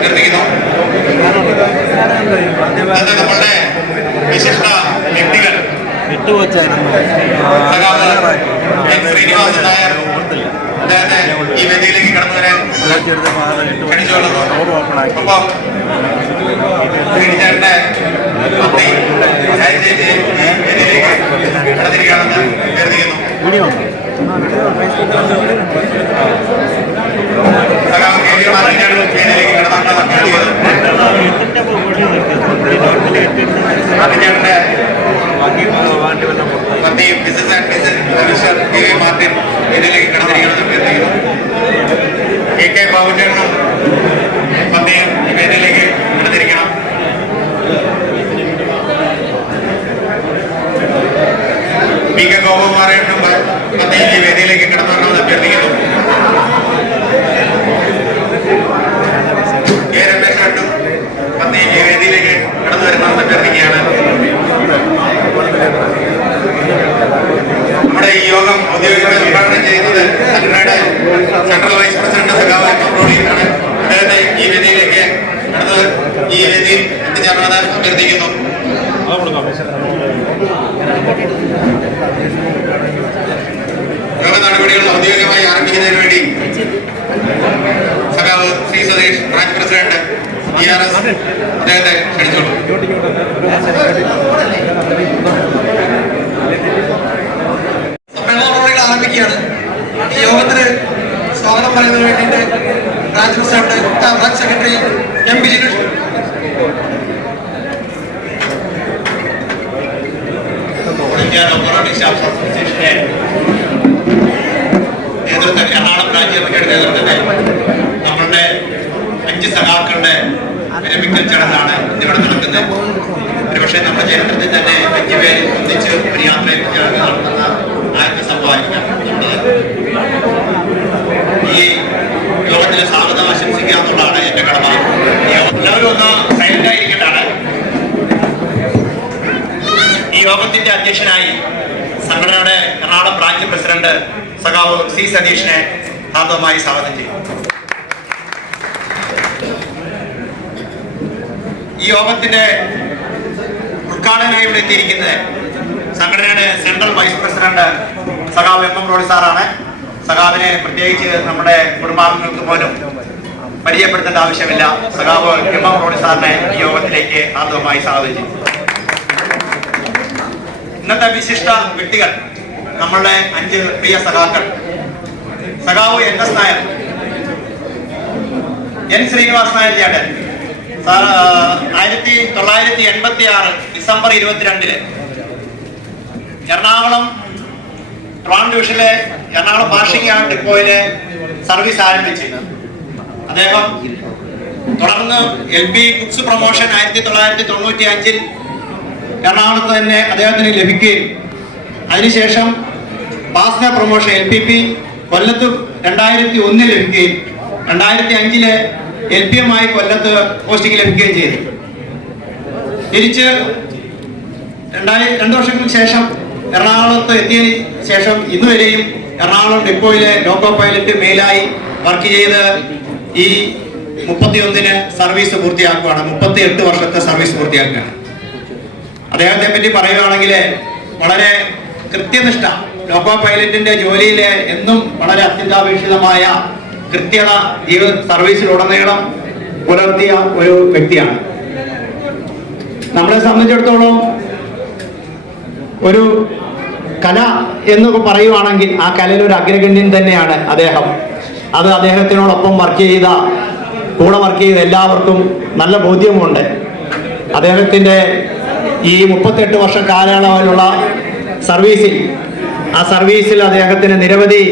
അഭ്യർത്ഥിക്കുന്നു. നമ്മളുടെ വിശിഷ്ട വ്യക്തികൾ ശ്രീനിവാസൻ നായർ അദ്ദേഹത്തെ ഈ വേദിയിലേക്ക് കടന്നു വരാൻ ക്ഷണിച്ചുകൊള്ളുന്നു. ഒപ്പം ശ്രീനിചേട്ടന്റെ പത്നി വേദിയിലേക്ക് കടന്നിരിക്കുകയാണെന്ന് അഭ്യർത്ഥിക്കുന്നു. മാർട്ടിൻ ഇതിലേക്ക് കടന്നിരിക്കണമെന്ന് അഭ്യർത്ഥിക്കുന്നു. KK ബാബുചേട്ടനും പത്നിയും ഈ വേദിയിലേക്ക് കടന്നിരിക്കണം. PK ഗോപകുമാരേട്ടനും പത്നിയും ഈ വേദിയിലേക്ക് കടന്നു വരണമെന്ന് അഭ്യർത്ഥിക്കുന്നു. K രമേശേട്ടനും പത്നിയും ഈ വേദിയിലേക്ക് കടന്നു വരണമെന്ന് അഭ്യർത്ഥിക്കുകയാണ്. നമ്മുടെ ഈ യോഗം ഔദ്യോഗികമായി ഉദ്ഘാടനം ചെയ്യുന്നത് സംഘടനയുടെ സെൻട്രൽ വൈസ് പ്രസിഡന്റ് സഖാവ് ആണ്. അദ്ദേഹത്തെ ഈ വേദിയിലേക്ക് ഈ വേദിയിൽ എത്തിച്ചേർന്നത് അഭ്യർത്ഥിക്കുന്നു. യോഗ നടപടികൾ ഔദ്യോഗികമായി ആരംഭിക്കുന്നതിന് വേണ്ടി സഖാവ് Shri Satheesh branch president TRS അദ്ദേഹത്തെ ക്ഷണിച്ചോളൂ. ആരംഭിക്കുകയാണ്. ഈ യോഗത്തിന് സ്വാഗതം പറയുന്നതിന് വേണ്ടിയിട്ട് branch president branch secretary MB Jinesh Ernakulam branch സെക്രട്ടറിയുടെ നേതൃത്വത്തിൽ നമ്മളുടെ 5 സഖാക്കളുടെ വിരമിക്കൽ ചടങ്ങാണ് ഇന്നിവിടെ നടക്കുന്നത്. ഒരുപക്ഷെ നമ്മുടെ ചരിത്രത്തിൽ തന്നെ 5 പേര് ഒന്നിച്ച് ഒരു യാത്രയിൽ നടത്തുന്ന ആദ്യത്തെ സംഭവമായിരിക്കാം. ഈ യോഗത്തിന് സ്വാഗതം ആശംസിക്കുക എന്നുള്ളതാണ് എന്റെ കടമ. എല്ലാവരും ഒന്ന് സൈലന്റ് ആയിരിക്കേണ്ടതാണ്. ഈ യോഗത്തിന്റെ അധ്യക്ഷനായി സംഘടനയുടെ എറണാകുളം ബ്രാഞ്ച് പ്രസിഡന്റ് സഖാവ് C സതീഷിനെ ഹാർദവമായി സ്വാഗതം ചെയ്യും. ഈ യോഗത്തിന്റെ ഉദ്ഘാടകനായി ഇവിടെ എത്തിയിരിക്കുന്നത് സംഘടനയുടെ സെൻട്രൽ വൈസ് പ്രസിഡന്റ് സഖാവ് MM റോഡി സാറാണ്. സഖാവിനെ പ്രത്യേകിച്ച് നമ്മുടെ കുടുംബാംഗങ്ങൾക്ക് പോലും പരിചയപ്പെടുത്തേണ്ട ആവശ്യമില്ല. സഖാവ് MM റോഡി സാറിനെ ഈ യോഗത്തിലേക്ക് ഹാർദവമായി സ്വാഗതം ചെയ്യും. ഇന്നത്തെ വിശിഷ്ട വ്യക്തികൾ നമ്മളുടെ 5 പ്രിയ സഖാക്കൾ. സഖാവ് NS നായർ, N ശ്രീനിവാസൻ നായർ ചേട്ടൻ 1986 ഡിസംബർ 22 എറണാകുളം ട്രാവൺ ഡിവിഷനിലെ എറണാകുളം വാഷിംഗ് ഡിപ്പോയിലെ സർവീസ് ആരംഭിച്ചു. അദ്ദേഹം തുടർന്ന് LP ബുക്സ് പ്രൊമോഷൻ 1995 എറണാകുളത്ത് തന്നെ അദ്ദേഹത്തിന് ലഭിക്കുകയും അതിനുശേഷം പാസ്ന പ്രൊമോഷൻ LPP കൊല്ലത്ത് 2001 ലഭിക്കുകയും 2005 LPM-ആയി കൊല്ലത്ത് പോസ്റ്റിംഗ് ലഭിക്കുകയും ചെയ്തു. തിരിച്ച് 2 വർഷങ്ങൾക്ക് ശേഷം എറണാകുളത്ത് എത്തിയതിന് ശേഷം ഇന്നുവരെയും എറണാകുളം ഡിപ്പോയിലെ ലോക്കോ പൈലറ്റ് മേലായി വർക്ക് ചെയ്ത് ഈ 31 സർവീസ് പൂർത്തിയാക്കുകയാണ്. 38 വർഷത്തെ സർവീസ് പൂർത്തിയാക്കുകയാണ്. അദ്ദേഹത്തെ പറ്റി പറയുകയാണെങ്കിൽ വളരെ കൃത്യനിഷ്ഠ, ലോക്കോ പൈലറ്റിന്റെ ജോലിയിൽ എന്നും വളരെ അത്യന്താപേക്ഷിതമായ കൃത്യത സർവീസിലുടനീളം പുലർത്തിയ ഒരു വ്യക്തിയാണ്. നമ്മളെ സംബന്ധിച്ചിടത്തോളം ഒരു കല എന്നൊക്കെ പറയുവാണെങ്കിൽ ആ കലയിൽ ഒരു അഗ്രഗണ്യൻ തന്നെയാണ് അദ്ദേഹം. അത് അദ്ദേഹത്തിനോടൊപ്പം കൂടെ വർക്ക് ചെയ്ത എല്ലാവർക്കും നല്ല ബോധ്യമുണ്ട്. അദ്ദേഹത്തിൻ്റെ ഈ 38 വർഷം കാലയളവിലുള്ള സർവീസിൽ അദ്ദേഹത്തിന് നിരവധി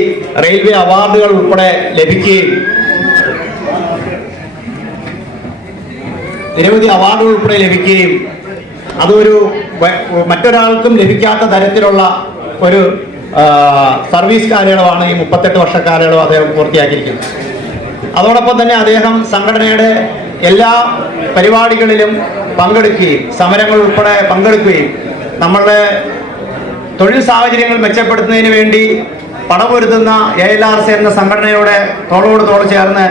റെയിൽവേ അവാർഡുകൾ ഉൾപ്പെടെ ലഭിക്കുകയും അതൊരു മറ്റൊരാൾക്കും ലഭിക്കാത്ത തരത്തിലുള്ള ഒരു സർവീസ് കാലയളവാണ് ഈ 38 വർഷ കാലയളവ് അദ്ദേഹം പൂർത്തിയാക്കിയിരിക്കുന്നത്. അതോടൊപ്പം തന്നെ അദ്ദേഹം സംഘടനയുടെ എല്ലാ പരിപാടികളിലും പങ്കെടുക്കുകയും സമരങ്ങൾ ഉൾപ്പെടെ പങ്കെടുക്കുകയും നമ്മളുടെ തൊഴിൽ സാഹചര്യങ്ങൾ മെച്ചപ്പെടുത്തുന്നതിന് വേണ്ടി പടപൊരുത്തുന്ന ALRC എന്ന സംഘടനയോടെ തോളോട് തോൾ ചേർന്ന്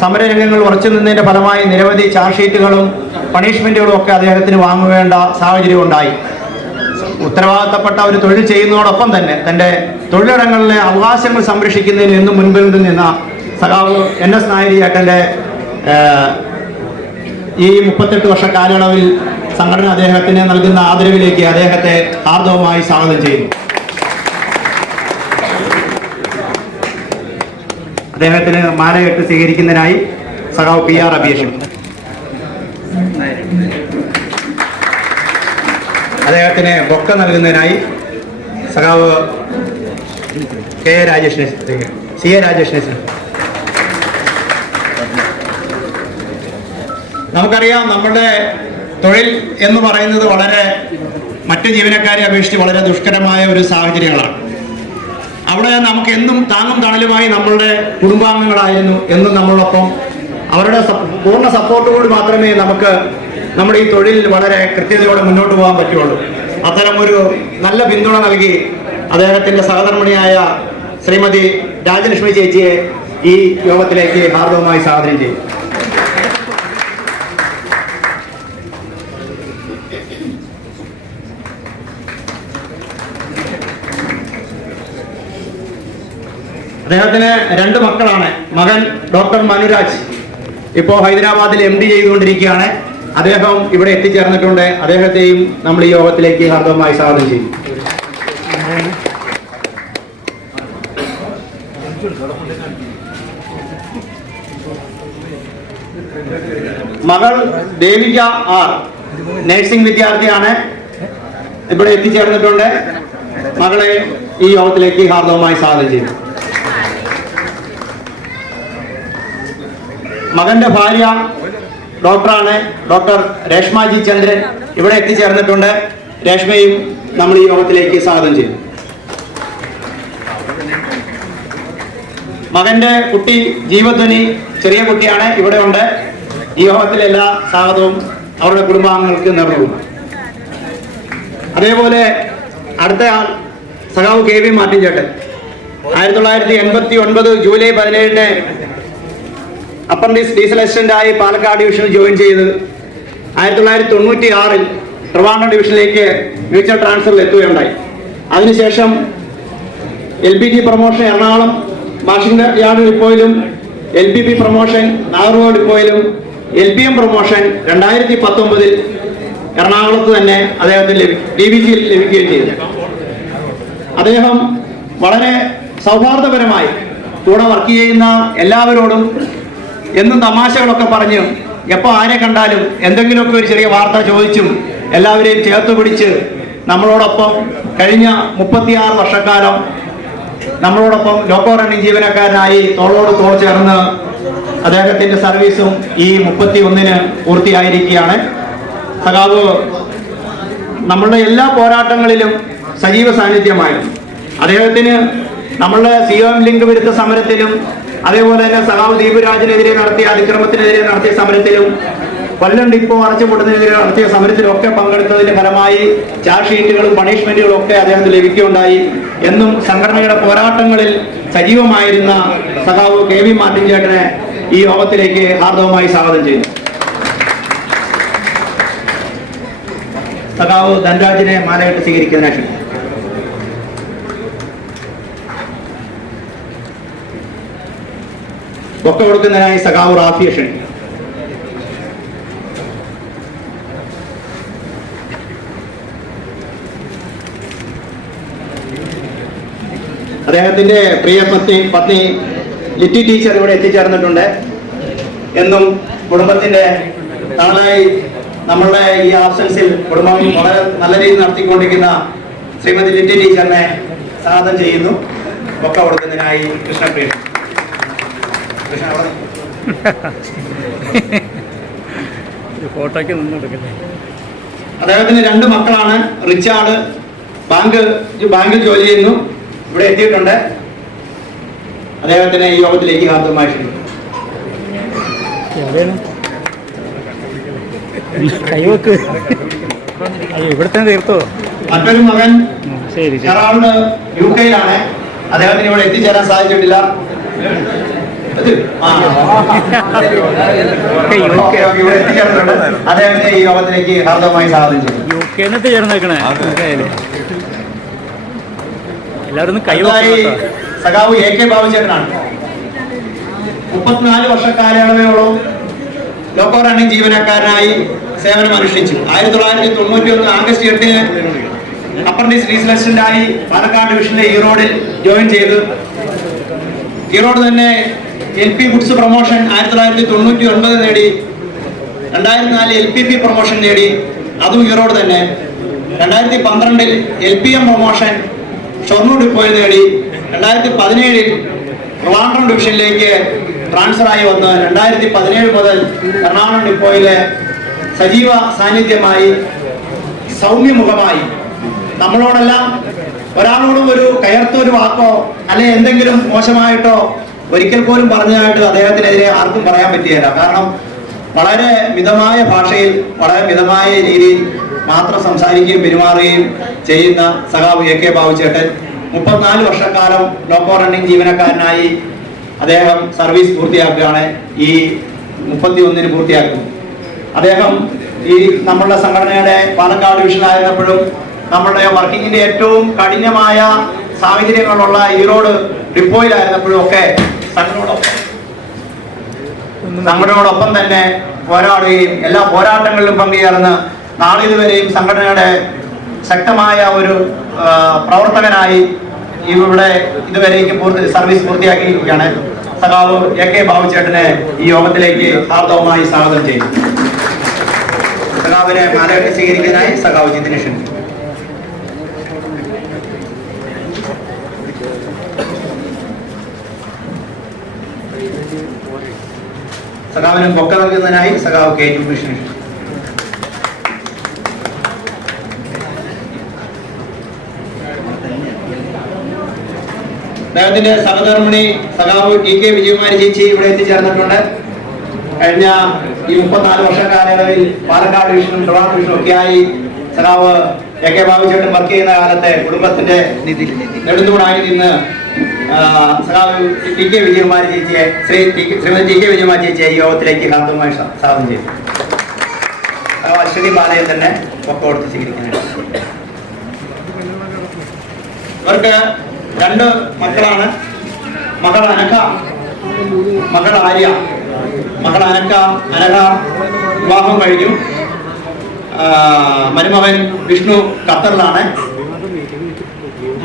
സമരരംഗങ്ങൾ ഉറച്ചു നിന്നതിന്റെ ഫലമായി നിരവധി ചാർജ് ഷീറ്റുകളും പണിഷ്മെന്റുകളും ഒക്കെ അദ്ദേഹത്തിന് വാങ്ങുവേണ്ട സാഹചര്യം ഉണ്ടായി. ഉത്തരവാദിത്തപ്പെട്ട ഒരു തൊഴിൽ ചെയ്യുന്നതോടൊപ്പം തന്നെ തന്റെ തൊഴിലിടങ്ങളിലെ അവകാശങ്ങൾ സംരക്ഷിക്കുന്നതിന് എന്നും മുൻപിൽ നിന്ന സഖാവ് NS നായരി ചേട്ടന്റെ ഈ 38 വർഷ കാലയളവിൽ സംഘടന അദ്ദേഹത്തിന് നൽകുന്ന ആദരവിലേക്ക് അദ്ദേഹത്തെ ഹാർദവമായി സ്വാഗതം ചെയ്യുന്നു. അദ്ദേഹത്തിന് മാലയിട്ട് സ്വീകരിക്കുന്നതിനായി സഖാവ് PR അഭിയേഷ്, അദ്ദേഹത്തിന് ബൊക്ക നൽകുന്നതിനായി സഖാവ് CA രാജേഷിനെ. നമുക്കറിയാം, നമ്മുടെ തൊഴിൽ എന്ന് പറയുന്നത് വളരെ മറ്റു ജീവനക്കാരെ അപേക്ഷിച്ച് വളരെ ദുഷ്കരമായ ഒരു സാഹചര്യങ്ങളാണ്. അവിടെ നമുക്ക് എന്നും താങ്ങും തണലുമായി നമ്മളുടെ കുടുംബാംഗങ്ങളായിരുന്നു എന്നും നമ്മളോടൊപ്പം. അവരുടെ പൂർണ്ണ സപ്പോർട്ടോട് മാത്രമേ നമുക്ക് നമ്മുടെ ഈ തൊഴിൽ വളരെ കൃത്യതയോടെ മുന്നോട്ട് പോകാൻ പറ്റുള്ളൂ. അത്തരമൊരു നല്ല പിന്തുണ നൽകി അദ്ദേഹത്തിന്റെ സഹധർമ്മിണിയായ ശ്രീമതി രാജലക്ഷ്മി ചേച്ചിയെ ഈ യോഗത്തിലേക്ക് ഹാർദവമായി സ്വാഗതം ചെയ്യും. അദ്ദേഹത്തിന് 2 മക്കളാണ്. മകൻ ഡോക്ടർ മനുരാജ് ഇപ്പോൾ ഹൈദരാബാദിൽ MD ചെയ്തുകൊണ്ടിരിക്കുകയാണ്. അദ്ദേഹം ഇവിടെ എത്തിച്ചേർന്നിട്ടുണ്ട്. അദ്ദേഹത്തെയും നമ്മൾ ഈ യോഗത്തിലേക്ക് ഹാർദവമായി സ്വാഗതം ചെയ്യും. മകൾ ദേവിക R നഴ്സിംഗ് വിദ്യാർത്ഥിയാണ്, ഇവിടെ എത്തിച്ചേർന്നിട്ടുണ്ട്. മകളെ ഈ യോഗത്തിലേക്ക് ഹാർദവമായി സ്വാഗതം ചെയ്യും. മകന്റെ ഭാര്യ ഡോക്ടറാണ്, ഡോക്ടർ രേഷ്മാജി ചന്ദ്രൻ, ഇവിടെ എത്തിച്ചേർന്നിട്ടുണ്ട്. രേഷ്മയും നമ്മൾ ഈ യോഗത്തിലേക്ക് സ്വാഗതം ചെയ്യും. മകന്റെ കുട്ടി ജീവധ്വനി ചെറിയ കുട്ടിയാണ്, ഇവിടെ ഉണ്ട്. ഈ യോഗത്തിലെ എല്ലാ സ്വാഗതവും അവരുടെ കുടുംബാംഗങ്ങൾക്ക് നേർന്നു. അതേപോലെ അടുത്ത ആൾ സഖാവ് KV മാർട്ടിൻ ചേട്ടൻ. 1989 ജൂലൈ 17 അപ്പൻഡിക്സ് ഡീസൽ അസിസ്റ്റന്റായി പാലക്കാട് ഡിവിഷനിൽ ജോയിൻ ചെയ്ത് 1996 ട്രിവാൻഡ്രം ഡിവിഷനിലേക്ക് മ്യൂച്വൽ ട്രാൻസ്ഫറിൽ എത്തുകയുണ്ടായി. അതിനുശേഷം LPG promotion Ernakulam Washington yard ഡിപ്പോയിലും, LPP പ്രൊമോഷൻ നാഗർകോവിൽ ഡിപ്പോയിലും, LPM പ്രൊമോഷൻ 2019 എറണാകുളത്ത് തന്നെ അദ്ദേഹത്തിന് DVCയിൽ ലഭിക്കുകയും ചെയ്തു. അദ്ദേഹം വളരെ സൗഹാർദ്ദപരമായി കൂടെ വർക്ക് ചെയ്യുന്ന എല്ലാവരോടും എന്നും തമാശകളൊക്കെ പറഞ്ഞും എപ്പോൾ ആരെ കണ്ടാലും എന്തെങ്കിലുമൊക്കെ ഒരു ചെറിയ വാർത്ത ചോദിച്ചും എല്ലാവരെയും ചേർത്ത് പിടിച്ച് നമ്മളോടൊപ്പം കഴിഞ്ഞ 36 വർഷക്കാലം നമ്മളോടൊപ്പം ലോക്കോ റണ്ണിംഗ് ജീവനക്കാരനായി തോളോട് തോൾ ചേർന്ന് അദ്ദേഹത്തിന്റെ സർവീസും ഈ 31-ന് പൂർത്തിയായിരിക്കുകയാണ്. സഖാവ് നമ്മളുടെ എല്ലാ പോരാട്ടങ്ങളിലും സജീവ സാന്നിധ്യമായിരുന്നു. അദ്ദേഹത്തിന് നമ്മളുടെ COM ലിങ്ക് വിരുദ്ധ സമരത്തിലും, അതേപോലെ തന്നെ സഖാവ് ദീപരാജിനെതിരെ നടത്തിയ അതിക്രമത്തിനെതിരെ നടത്തിയ സമരത്തിലും, കൊല്ലം ഡിപ്പോ അടച്ചുപൂട്ടുന്നതിനെതിരെ നടത്തിയ സമരത്തിലും ഒക്കെ പങ്കെടുത്തതിന്റെ ഫലമായി ചാർജ് ഷീറ്റുകളും പണിഷ്മെന്റുകളും ഒക്കെ അദ്ദേഹത്തിന് ലഭിക്കുകയുണ്ടായി. എന്നും സംഘടനയുടെ പോരാട്ടങ്ങളിൽ സജീവമായിരുന്ന സഖാവ് KV മാർട്ടിൻ ചേട്ടനെ ഈ യോഗത്തിലേക്ക് ഹാർദവമായി സ്വാഗതം ചെയ്യുന്നു. സഖാവ് ധനരാജിനെ മാലയിട്ട് സ്വീകരിക്കുന്നതിനായി ബൊക്ക കൊടുക്കുന്നതിനായി സഖാവ് റാഫിയെ ക്ഷണിക്കും. അദ്ദേഹത്തിന്റെ പ്രിയ പത്നി ലിറ്റി ടീച്ചർ ഇവിടെ എത്തിച്ചേർന്നിട്ടുണ്ട്. എന്നും കുടുംബത്തിന്റെ നാളായി നമ്മളുടെ ഈ ആബ്സൻസിൽ കുടുംബം വളരെ നല്ല രീതിയിൽ നടത്തിക്കൊണ്ടിരിക്കുന്ന ശ്രീമതി ലിറ്റി ടീച്ചറിനെ സ്വാഗതം ചെയ്യുന്നു. ബൊക്ക കൊടുക്കുന്നതിനായി കൃഷ്ണപ്രിയ. അദ്ദേഹത്തിന് 2 മക്കളാണ്. റിച്ചാർഡ് ബാങ്കിൽ ജോലി ചെയ്യുന്നു, ഇവിടെ എത്തിയിട്ടുണ്ട്. അദ്ദേഹത്തിന് ഈ യോഗത്തിലേക്ക് ഹാർദവമായി ക്ഷണിക്കുന്നു. മറ്റൊരു മകൻ UK-യിലാണ്. അദ്ദേഹത്തിന് ഇവിടെ എത്തിച്ചേരാൻ സാധിച്ചിട്ടില്ല. ഇവിടെ എത്തിച്ചേർന്നിട്ടുണ്ട്. അദ്ദേഹത്തെ ഈ യോഗത്തിലേക്ക് ഹാർദവമായി സ്വാഗതം ചെയ്യും. സഖാവ് AK ബാബുചേട്ടനാണ്. 34 വർഷ കാലയളവിനോളം ലോക്കോ റണ്ണിംഗ് ജീവനക്കാരനായി സേവനം അനുഷ്ഠിച്ചു. 1991 ആഗസ്റ്റ് 8-ന് അപ്രന്റീസ് ഡീസൽ അസിസ്റ്റന്റായി പാലക്കാട് ഡിവിഷനിലെ ഈറോഡിൽ ജോയിൻ ചെയ്തു. ഈറോഡ് തന്നെ LP ഗുഡ്സ് പ്രൊമോഷൻ 1999 നേടി. 2004 LPP പ്രൊമോഷൻ നേടി, അതും ഈറോഡ് തന്നെ. 2012 LPM പ്രൊമോഷൻ ഷൊർണൂർ ഡിപ്പോയിൽ നേടി. 2017 ട്രിവാൻഡ്രം ഡിവിഷനിലേക്ക് ട്രാൻസ്ഫർ ആയി വന്ന് 2017 മുതൽ എറണാകുളം ഡിപ്പോയിലെ സജീവ സാന്നിധ്യമായി, സൗമ്യമുഖമായി നമ്മളോടെല്ലാം ഒരാളോടും ഒരു കയർത്തൊരു വാക്കോ അല്ലെ എന്തെങ്കിലും മോശമായിട്ടോ ഒരിക്കൽ പോലും പറഞ്ഞതായിട്ട് അദ്ദേഹത്തിനെതിരെ ആർക്കും പറയാൻ പറ്റിയില്ല. കാരണം വളരെ മിതമായ ഭാഷയിൽ വളരെ മിതമായ രീതിയിൽ മാത്രം സംസാരിക്കുകയും പെരുമാറുകയും ചെയ്യുന്ന സഖാവ് AK ബാബുചേട്ടൻ 34 വർഷക്കാലം ലോക്കോ റണ്ണിംഗ് ജീവനക്കാരനായി അദ്ദേഹം സർവീസ് പൂർത്തിയാക്കുകയാണ്. ഈ 31-ന് പൂർത്തിയാക്കും. അദ്ദേഹം ഈ നമ്മളുടെ സംഘടനയുടെ പാലക്കാട് ഡിവിഷനായിരുന്നപ്പോഴും നമ്മളുടെ വർക്കിങ്ങിന്റെ ഏറ്റവും കഠിനമായ സാഹചര്യങ്ങളുള്ള ഈറോഡ് ഡിപ്പോയിലായിരുന്നപ്പോഴും ഒക്കെ സംഘടനയോടൊപ്പം തന്നെ പോരാടുകയും എല്ലാ പോരാട്ടങ്ങളിലും പങ്കുചേർന്ന് നാളിതുവരെയും സംഘടനയുടെ ശക്തമായ ഒരു പ്രവർത്തകനായി ഇവിടെ ഇതുവരേക്കും സർവീസ് പൂർത്തിയാക്കിയിരിക്കുകയാണ്. സഖാവ് AK ബാബുചേട്ടനെ ഈ യോഗത്തിലേക്ക് ഹാർദവമായി സ്വാഗതം ചെയ്യും. സഖാവിനെ മാലയിട്ട് സ്വീകരിക്കുന്നതിനായി സഖാവ് ജിതിനെ ക്ഷണിക്കും. സഖാവിന് പൊക്ക നൽകുന്നതിനായി സഖാവ് KT കൃഷ്ണൻ. അദ്ദേഹത്തിന്റെ സഹധർമ്മിണി സഖാവ് TK വിജയകുമാരി ചേച്ചി ഇവിടെ എത്തിച്ചേർന്നിട്ടുണ്ട്. കഴിഞ്ഞ ഈ 34 വർഷ കാലയളവിൽ പാലക്കാട് ഡിവിഷനും ട്രിവാൻഡ്രം ഡിവിഷനും ഒക്കെയായി സഖാവ് AK ബാബുചേട്ടൻ വർക്ക് ചെയ്യുന്ന കാലത്തെ കുടുംബത്തിന്റെ നെടുന്തൂണായി നിന്ന് സഖാവ് TK വിജയകുമാരി ചേച്ചിയെ ശ്രീമതി TK വിജയകുമാരി ചേച്ചിയെ ഈ യോഗത്തിലേക്ക് ഹാർദവമായി സ്വാഗതം ചെയ്തു. അശ്വതി ബാലയെ തന്നെ ഒക്കെ കൊടുത്ത് സ്വീകരിക്കുന്നുണ്ട്. ഇവർക്ക് 2 മക്കളാണ്. മകൾ അനഘ, മകൾ ആര്യ. മകൾ അനഘ വിവാഹം കഴിഞ്ഞു. മരുമകൻ വിഷ്ണു ഖത്തറിലാണ്.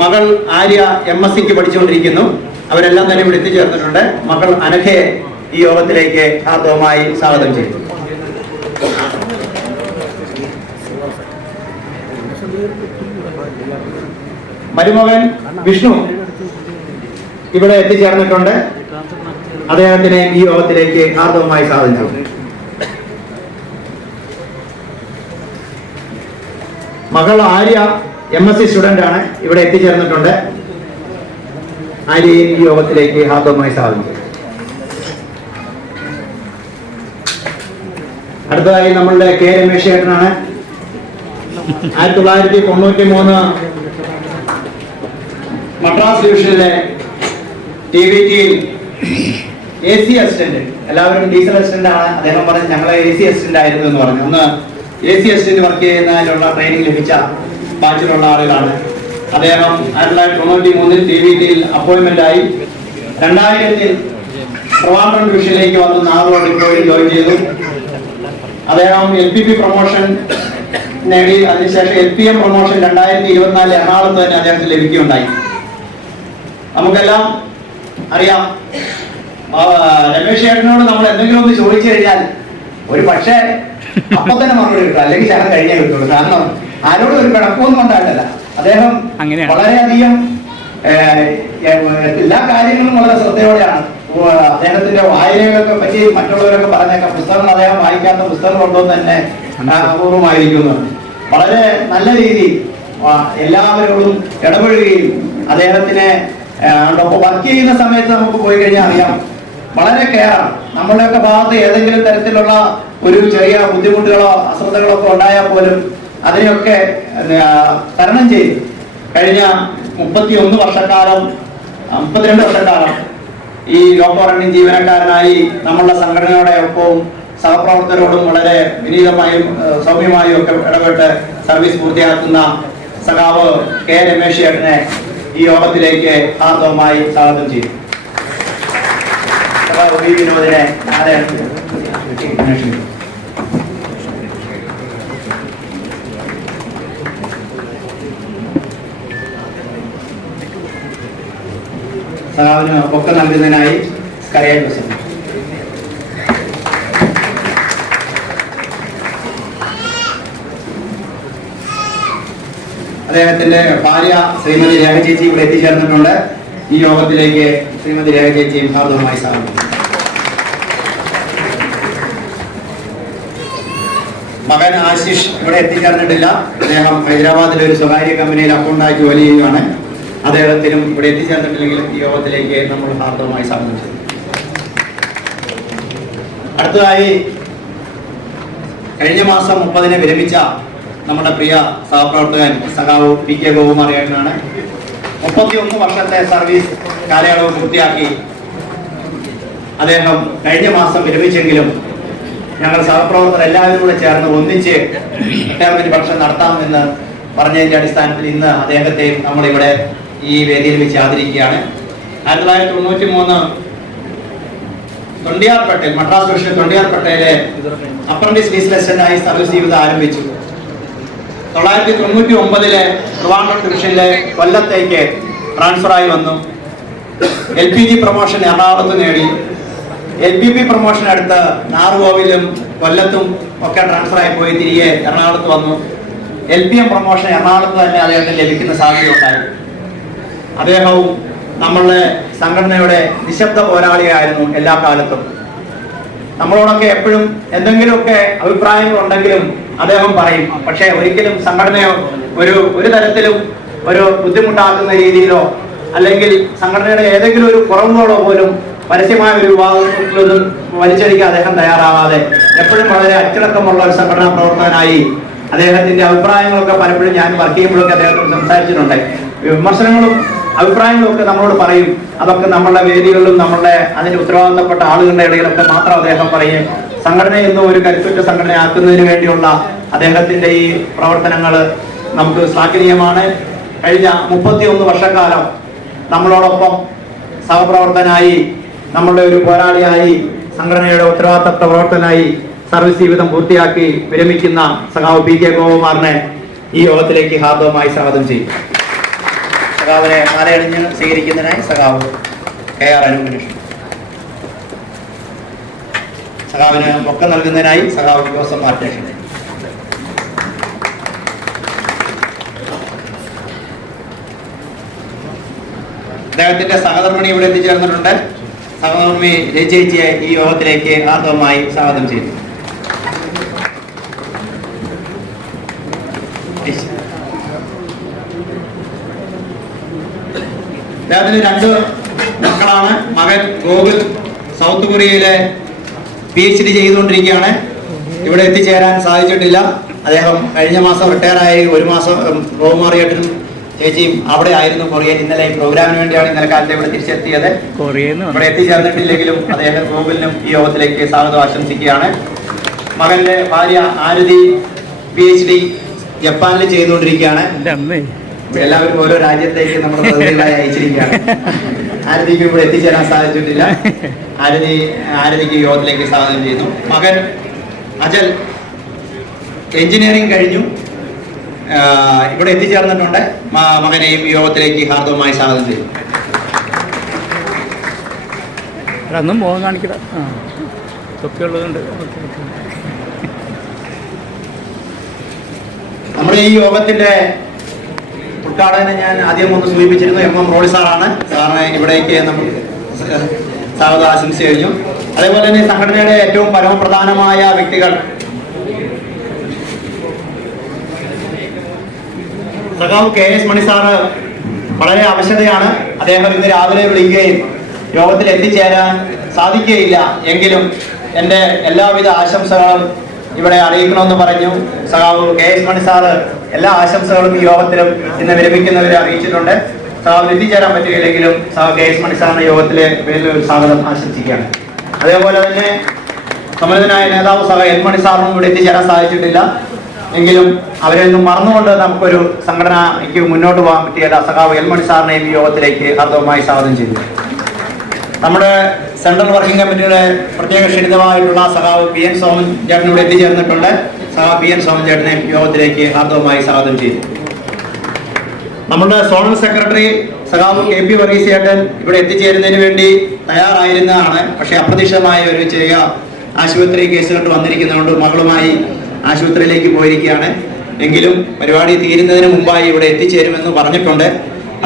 മകൾ ആര്യ MSc പഠിച്ചുകൊണ്ടിരിക്കുന്നു. അവരെല്ലാം തന്നെ ഇവിടെ എത്തിച്ചേർന്നിട്ടുണ്ട്. മകൾ അനഘയെ ഈ യോഗത്തിലേക്ക് ഹാർദവമായി സ്വാഗതം ചെയ്തു. മരുമകൻ വിഷ്ണു ഇവിടെ എത്തിച്ചേർന്നിട്ടുണ്ട്. അദ്ദേഹത്തിനെ ഈ യോഗത്തിലേക്ക് ഹാർദവമായി സ്വാഗതം ചെയ്തു. മകൾ ആര്യ MSc സ്റ്റുഡന്റ് ആണ്, ഇവിടെ എത്തിച്ചേർന്നിട്ടുണ്ട്. ആര്യയെ ഈ യോഗത്തിലേക്ക് ഹാർദവമായി സ്വാഗതം ചെയ്തു. അടുത്തതായി നമ്മളുടെ K രമേശ് ചേട്ടനാണ്. 1993 മദ്രാസ് ഡിവിഷനിലെ TVT AC അസിസ്റ്റന്റ്. എല്ലാവരും ഡീസൽ അസിസ്റ്റന്റ് ആണ്. അദ്ദേഹം പറഞ്ഞു ഞങ്ങളെ AC അസിസ്റ്റന്റ് ആയിരുന്നു എന്ന് പറഞ്ഞു. ഒന്ന് AC അസിസ്റ്റന്റ് വർക്ക് ചെയ്യുന്നതിനുള്ള ട്രെയിനിങ് ലഭിച്ച ബാച്ചിലുള്ള ആളുകളാണ്. അദ്ദേഹം 1993 TVT അപ്പോയിന്റ്മെന്റ് ആയി. 2000 ട്രിവാൻഡ്രം ഡിവിഷനിലേക്ക് വന്ന് നാഗോഡ് ഡിപ്പോയിൽ ജോയിൻ ചെയ്തു. അദ്ദേഹം LPP പ്രൊമോഷൻ നേടി. അതിനുശേഷം LPM പ്രൊമോഷൻ 2024 എറണാകുളത്ത് തന്നെ അദ്ദേഹത്തിന് ലഭിക്കുകയുണ്ടായി. നമുക്കെല്ലാം അറിയാം, രമേശ് ചേട്ടനോട് നമ്മൾ എന്തെങ്കിലും ഒന്ന് ചോദിച്ചു കഴിഞ്ഞാൽ ഒരു പക്ഷേ അപ്പൊ തന്നെ മറുപടി കിട്ടും, അല്ലെങ്കിൽ ശരം കഴിഞ്ഞേ കിട്ടുള്ളൂ. കാരണം ആരോടും ഒരു പിണക്കമൊന്നും ഉണ്ടായിട്ടല്ല. അദ്ദേഹം വളരെയധികം എല്ലാ കാര്യങ്ങളും വളരെ ശ്രദ്ധയോടെയാണ്. അദ്ദേഹത്തിന്റെ വായനകളൊക്കെ പറ്റി മറ്റുള്ളവരൊക്കെ പറഞ്ഞേക്കാം. പുസ്തകങ്ങൾ അദ്ദേഹം വായിക്കാത്ത പുസ്തകങ്ങളുണ്ടോ എന്ന് തന്നെ അപൂർവമായിരിക്കുന്നു. വളരെ നല്ല രീതിയിൽ എല്ലാവരോടും ഇടപെടുകയും അദ്ദേഹത്തിനെ വർക്ക് ചെയ്യുന്ന സമയത്ത് നമുക്ക് പോയി കഴിഞ്ഞാൽ അറിയാം, വളരെ കെയറാണ്. നമ്മുടെയൊക്കെ ഭാഗത്ത് ഏതെങ്കിലും തരത്തിലുള്ള ഒരു ചെറിയ ബുദ്ധിമുട്ടുകളോ അശ്രദ്ധകളോ ഒക്കെ ഉണ്ടായാൽ പോലും അതിനെയൊക്കെ തരണം ചെയ്ത് കഴിഞ്ഞ 31 വർഷക്കാലം 32% ഈ ലോ ക്വാറന്റൈൻ ജീവനക്കാരനായി നമ്മളുടെ സംഘടനയുടെ ഒപ്പവും സഹപ്രവർത്തകരോടും വളരെ വിനീതമായും സൗമ്യമായും ഒക്കെ ഇടപെട്ട് സർവീസ് പൂർത്തിയാക്കുന്ന സഖാവ് കെ രമേശ് ചേട്ടനെ ഈ യോഗത്തിലേക്ക് ഹാർദവമായി സ്വാഗതം ചെയ്യും. സഖാവ് വി വിനോദിനെ സഖാവിന് ഒക്കെ നൽകുന്നതിനായി സ്കറിയായി പ്രസംഗിക്കും. അദ്ദേഹത്തിന്റെ ഭാര്യ ശ്രീമതി രേഖ ചേച്ചി ഇവിടെ എത്തിച്ചേർന്നിട്ടുണ്ട്. ഈ യോഗത്തിലേക്ക് ശ്രീമതി രേഖ ചേച്ചിയും ഹാർദവമായി സ്വാഗതം. മകൻ ആശിഷ് ഇവിടെ എത്തിച്ചേർന്നിട്ടില്ല. അദ്ദേഹം ഹൈദരാബാദിലെ ഒരു സ്വകാര്യ കമ്പനിയിൽ അക്കൗണ്ടായി ജോലി ചെയ്യുകയാണ്. അദ്ദേഹത്തിനും ഇവിടെ എത്തിച്ചേർന്നിട്ടില്ലെങ്കിലും ഈ യോഗത്തിലേക്ക് നമ്മൾ ഹാർദവമായി സ്വാഗതം ചെയ്തു. അടുത്തതായി കഴിഞ്ഞ മാസം 30-ന് വിരമിച്ച നമ്മുടെ പ്രിയ സഹപ്രവർത്തകൻ സഖാവ് പി കെ ഗോകുമാറിയാണ്. 31 വർഷത്തെ സർവീസ് കാലയളവ് പൂർത്തിയാക്കി അദ്ദേഹം കഴിഞ്ഞ മാസം വിരമിച്ചെങ്കിലും ഞങ്ങൾ സഹപ്രവർത്തകർ എല്ലാവരും കൂടെ ചേർന്ന് ഒന്നിച്ച് റിട്ടയർമെന്റ് ഫംഗ്ഷൻ നടത്താമെന്ന് പറഞ്ഞതിന്റെ അടിസ്ഥാനത്തിൽ ഇന്ന് അദ്ദേഹത്തെ നമ്മളിവിടെ ഈ വേദിയിൽ വെച്ച് ആദരിക്കുകയാണ്. 1993 തൊണ്ടിയാർപേട്ടയിൽ മദ്രാസ് ഡിവിഷൻ തൊണ്ടിയാർപേട്ടയിലെ അപ്രന്റീസ് ലീസ്ലസ്റ്റന്റായി സർവീസ് ജീവിതം ആരംഭിച്ചു. 1999 ട്രിവാൻഡ്രം ഡിവിഷനിലെ കൊല്ലത്തേക്ക് ട്രാൻസ്ഫറായി വന്നു. LPG പ്രൊമോഷൻ എറണാകുളത്ത് നേടി. LPP പ്രൊമോഷൻ എടുത്ത് നാറുകോവിലും കൊല്ലത്തും ഒക്കെ ട്രാൻസ്ഫറായി പോയി തിരികെ എറണാകുളത്ത് വന്നു. LPM പ്രൊമോഷൻ എറണാകുളത്ത് തന്നെ അദ്ദേഹത്തിന് ലഭിക്കുന്ന സാധ്യതയുണ്ടായി. അദ്ദേഹവും നമ്മളുടെ സംഘടനയുടെ നിശബ്ദ പോരാളിയായിരുന്നു എല്ലാ കാലത്തും. നമ്മളോടൊക്കെ എപ്പോഴും എന്തെങ്കിലുമൊക്കെ അഭിപ്രായങ്ങൾ ഉണ്ടെങ്കിലും അദ്ദേഹം പറയും. പക്ഷെ ഒരിക്കലും സംഘടനയോ ഒരു തരത്തിലും ഒരു ബുദ്ധിമുട്ടാക്കുന്ന രീതിയിലോ അല്ലെങ്കിൽ സംഘടനയുടെ ഏതെങ്കിലും ഒരു കുറവുകളോ പോലും പരസ്യമായ ഒരു വിഭാഗത്തിലൊന്നും വലിച്ചടിക്കാൻ അദ്ദേഹം തയ്യാറാവാതെ എപ്പോഴും വളരെ അച്ചടക്കമുള്ള ഒരു സംഘടനാ പ്രവർത്തകനായി അദ്ദേഹത്തിന്റെ അഭിപ്രായങ്ങളൊക്കെ പലപ്പോഴും ഞാൻ വർക്ക് ചെയ്യുമ്പോഴൊക്കെ അദ്ദേഹത്തോട് സംസാരിച്ചിട്ടുണ്ട്. വിമർശനങ്ങളും അഭിപ്രായങ്ങളും ഒക്കെ നമ്മളോട് പറയും. അതൊക്കെ നമ്മളുടെ വേദികളിലും നമ്മളുടെ അതിന്റെ ഉത്തരവാദിത്തപ്പെട്ട ആളുകളുടെ ഇടയിലൊക്കെ മാത്രം അദ്ദേഹം പറയും. സംഘടന എന്നും ഒരു കരുത്തുറ്റ സംഘടനയാക്കുന്നതിന് വേണ്ടിയുള്ള അദ്ദേഹത്തിന്റെ ഈ പ്രവർത്തനങ്ങൾ നമുക്ക് ശ്ലാഘനീയമാണ്. കഴിഞ്ഞ 31 വർഷക്കാലം നമ്മളോടൊപ്പം സഹപ്രവർത്തനായി നമ്മളുടെ ഒരു പോരാളിയായി സംഘടനയുടെ ഉത്തരവാദിത്ത പ്രവർത്തനായി സർവീസ് ജീവിതം പൂർത്തിയാക്കി വിരമിക്കുന്ന സഖാവ് പി കെ ഗോകുമാറിനെ ഈ യോഗത്തിലേക്ക് ഹാർദവമായി സ്വാഗതം ചെയ്യും. സഖാവിനെ മാലയണിഞ്ഞ് സ്വീകരിക്കുന്നതിനായി സഖാവ് KR അനൂപ്. സഖാവിന് ഒക്കെ നൽകുന്നതിനായി സഖാവ് ജോസഫ് മാർട്ടേഷൻ. അദ്ദേഹത്തിന്റെ സഹധർമ്മിണി ഇവിടെ എത്തിച്ചേർന്നിട്ടുണ്ട്. സഹധർമ്മി രചയിച്ചിയെ ഈ യോഗത്തിലേക്ക് ആദ്യമായി സ്വാഗതം ചെയ്തു. അദ്ദേഹത്തിന് 2 മക്കളാണ്. മകൻ ഗോകുൽ സൗത്ത് കൊറിയയിലെ PhD ചെയ്തുകൊണ്ടിരിക്കുകയാണ്. ഇവിടെ എത്തിച്ചേരാൻ സാധിച്ചിട്ടില്ല. അദ്ദേഹം കഴിഞ്ഞ മാസം റിട്ടയറായി. 1 മാസം ഗോകുമാറിയേട്ടനും ചേച്ചിയും അവിടെ ആയിരുന്നു കൊറിയയിൽ. ഇന്നലെ ഈ പ്രോഗ്രാമിന് വേണ്ടിയാണ് ഇന്നലെ കാലത്ത് ഇവിടെ തിരിച്ചെത്തിയത്. ഇവിടെ എത്തിച്ചേർന്നിട്ടില്ലെങ്കിലും അദ്ദേഹം ഗോകുലിനും ഈ യോഗത്തിലേക്ക് സ്വാഗതം ആശംസിക്കുകയാണ്. മകന്റെ ഭാര്യ ആരതി PhD ജപ്പാനിൽ ചെയ്തുകൊണ്ടിരിക്കുകയാണ്. എല്ലാവരും ഓരോ രാജ്യത്തേക്ക് നമ്മുടെ പ്രതിനിധികളായി അയച്ചിരിക്കുകയാണ്. ആരതിക്ക് ഇവിടെ എത്തിച്ചേരാൻ സാധിച്ചിട്ടില്ല. ആരതിക്ക് യോഗത്തിലേക്ക് സ്വാഗതം ചെയ്യുന്നു. മകൻ അജൽ എഞ്ചിനീയറിംഗ് കഴിഞ്ഞു, ഇവിടെ എത്തിച്ചേർന്നിട്ടുണ്ട്. മകനെയും യോഗത്തിലേക്ക് ഹാർദവമായി സ്വാഗതം ചെയ്തു. അതൊന്നും മോഹം കാണിക്കട തൊക്കെയുള്ളതുകൊണ്ട് നമ്മുടെ ഈ യോഗത്തിന്റെ ഉദ്ഘാടനം ഞാൻ ആദ്യം ഒന്ന് സൂചിപ്പിച്ചിരുന്നു. MM റോളി സാറാണ്. സാറിനെ ഇവിടേക്ക് നമ്മൾ സ്വാഗതം ആശംസിച്ചു കഴിഞ്ഞു. അതേപോലെ തന്നെ സംഘടനയുടെ ഏറ്റവും പരമപ്രധാനമായ വ്യക്തികൾ സഖാവ് KS മണി സാറ് വളരെ അവശതയാണ്. അദ്ദേഹം ഇന്ന് രാവിലെ വിളിക്കുകയും യോഗത്തിൽ എത്തിച്ചേരാൻ സാധിക്കുകയില്ല എങ്കിലും എൻ്റെ എല്ലാവിധ ആശംസകളും ഇവിടെ അറിയിക്കണമെന്ന് പറഞ്ഞു. സഖാവ് KS മണി സാറ് എല്ലാ ആശംസകളും ഈ യോഗത്തിലും ഇന്ന് വിരമിക്കുന്നവരെ അറിയിച്ചിട്ടുണ്ട്. സഹാബിന് എത്തിച്ചേരാൻ പറ്റുകയില്ലെങ്കിലും സഹാബ് കെ എസ് മണി സാറിന്റെ യോഗത്തിലെ പേരിൽ ഒരു സ്വാഗതം ആശംസിക്കുകയാണ്. അതേപോലെ തന്നെ സമ്മതിനായ നേതാവ് സഹാബ് എൻ മണി സാറിനും ഇവിടെ എത്തിച്ചേരാൻ സാധിച്ചിട്ടില്ല എങ്കിലും അവരെയൊന്നും മറന്നുകൊണ്ട് നമുക്കൊരു സംഘടനയ്ക്ക് മുന്നോട്ട് പോകാൻ പറ്റിയല്ല. സഹാബ് എൽ മണി സാറിനെയും ഈ യോഗത്തിലേക്ക് ഹാർദവമായി സ്വാഗതം ചെയ്തു. നമ്മുടെ സെൻട്രൽ വർക്കിംഗ് കമ്മിറ്റിയുടെ പ്രത്യേക ക്ഷണിതമായിട്ടുള്ള സഹാബ് പി എൻ സോമൻ ചേട്ടൻ ഇവിടെ എത്തിച്ചേർന്നിട്ടുണ്ട്. സഹാബ് പി എൻ സോമൻ ചേട്ടനെ യോഗത്തിലേക്ക് ഹാർദവമായി സ്വാഗതം ചെയ്തു. നമ്മുടെ സോണൽ സെക്രട്ടറി സഹാബ് കെ പി വർഗീസ് ചേട്ടൻ ഇവിടെ എത്തിച്ചേരുന്നതിന് വേണ്ടി തയ്യാറായിരുന്നതാണ്. പക്ഷേ അപ്രതീക്ഷിതമായ ഒരു ചെറിയ ആശുപത്രി കേസ് കണ്ട് വന്നിരിക്കുന്നതുകൊണ്ട് മകളുമായി ആശുപത്രിയിലേക്ക് പോയിരിക്കുകയാണ്. എങ്കിലും പരിപാടി തീരുന്നതിന് മുമ്പായി ഇവിടെ എത്തിച്ചേരുമെന്ന് പറഞ്ഞിട്ടുണ്ട്.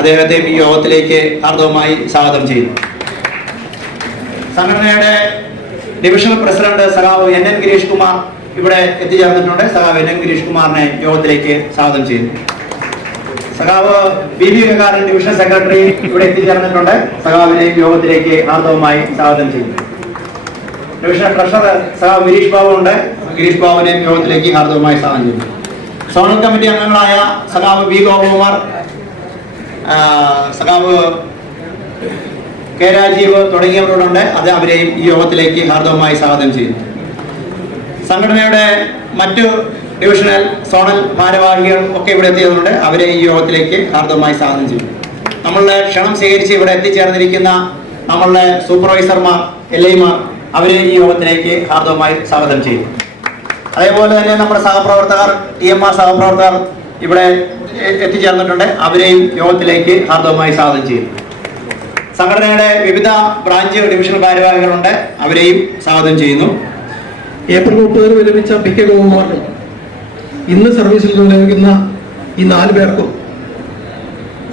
അദ്ദേഹത്തെ ഈ യോഗത്തിലേക്ക് ഹാർദവമായി സ്വാഗതം ചെയ്യുന്നു. സംഘടനയുടെ ഡിവിഷണൽ പ്രസിഡന്റ് സഖാവ് എൻ എൻ ഗിരീഷ് കുമാർ ഇവിടെ എത്തിച്ചേർന്നിട്ടുണ്ട്. സഖാവ് എൻ എൻ ഗിരീഷ് കുമാറിനെ യോഗത്തിലേക്ക് സ്വാഗതം ചെയ്യുന്നു. സഖാവ് B B Gangadharan division secretary ഇവിടെ എത്തിച്ചേർന്നിട്ടുണ്ട്. സഖാവിനെ യോഗത്തിലേക്ക് ഹാർദവമായി സ്വാഗതം ചെയ്യുന്നു. ഡിവിഷൻ ട്രഷറർ സഖാവ് ഗിരീഷ് ബാബു ഉണ്ട്. ഗിരീഷ് ബാബുവിനെ യോഗത്തിലേക്ക് ഹാർദവമായി സ്വാഗതം ചെയ്യുന്നു. സോണൽ കമ്മിറ്റി അംഗങ്ങളായ സഖാവ് ബി ഗോപകുമാർ, സഖാവ് കെ രാജീവ് തുടങ്ങിയവരോടുണ്ട്. അത് അവരെയും ഈ യോഗത്തിലേക്ക് ഹാർദവമായി സ്വാഗതം ചെയ്യുന്നു. സംഘടനയുടെ മറ്റു ഡിവിഷണൽ സോണൽ ഭാരവാഹികൾ ഒക്കെ ഇവിടെ എത്തിയതുകൊണ്ട് അവരെ ഈ യോഗത്തിലേക്ക് ഹാർദവമായി സ്വാഗതം ചെയ്യുന്നു. നമ്മളുടെ ക്ഷണം സ്വീകരിച്ച് ഇവിടെ എത്തിച്ചേർന്നിരിക്കുന്ന നമ്മളുടെ സൂപ്പർവൈസർമാർ, LIമാർ, അവരെ ഈ യോഗത്തിലേക്ക് ഹാർദവമായി സ്വാഗതം ചെയ്യുന്നു. അതേപോലെ തന്നെ നമ്മുടെ സഹപ്രവർത്തകർ, TMR സഹപ്രവർത്തകർ ഇവിടെ എത്തിച്ചേർന്നിട്ടുണ്ട്. അവരെയും യോഗത്തിലേക്ക് ഹാർദവമായി സ്വാഗതം ചെയ്യുന്നു. സംഘടനയുടെ വിവിധ ബ്രാഞ്ച് ഡിവിഷൻ ഭാരവാഹികളുണ്ട്. അവരെയും സ്വാഗതം ചെയ്യുന്നു. ഏപ്രിൽ 30 വിരമിച്ച PK ഗോപകുമാറിനും ഇന്ന് സർവീസിൽ ലഭിക്കുന്ന ഈ 4 പേർക്കും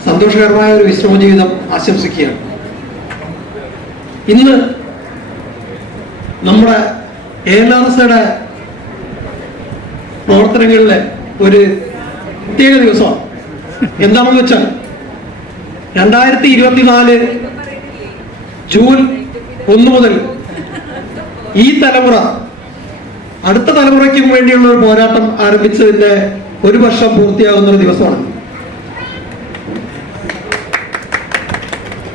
സന്തോഷകരമായ ഒരു വിശ്രമ ജീവിതം ആശംസിക്കുകയാണ്. ഇന്ന് നമ്മുടെ ALRSയുടെ പ്രവർത്തനങ്ങളിലെ ഒരു പ്രത്യേക ദിവസമാണ്. എന്താണെന്ന് വെച്ചാൽ 2024 ജൂൺ 1 മുതൽ ഈ തലമുറ അടുത്ത തലമുറയ്ക്കും വേണ്ടിയുള്ള ഒരു പോരാട്ടം ആരംഭിച്ചതിന്റെ 1 വർഷം പൂർത്തിയാകുന്ന ഒരു ദിവസമാണ്.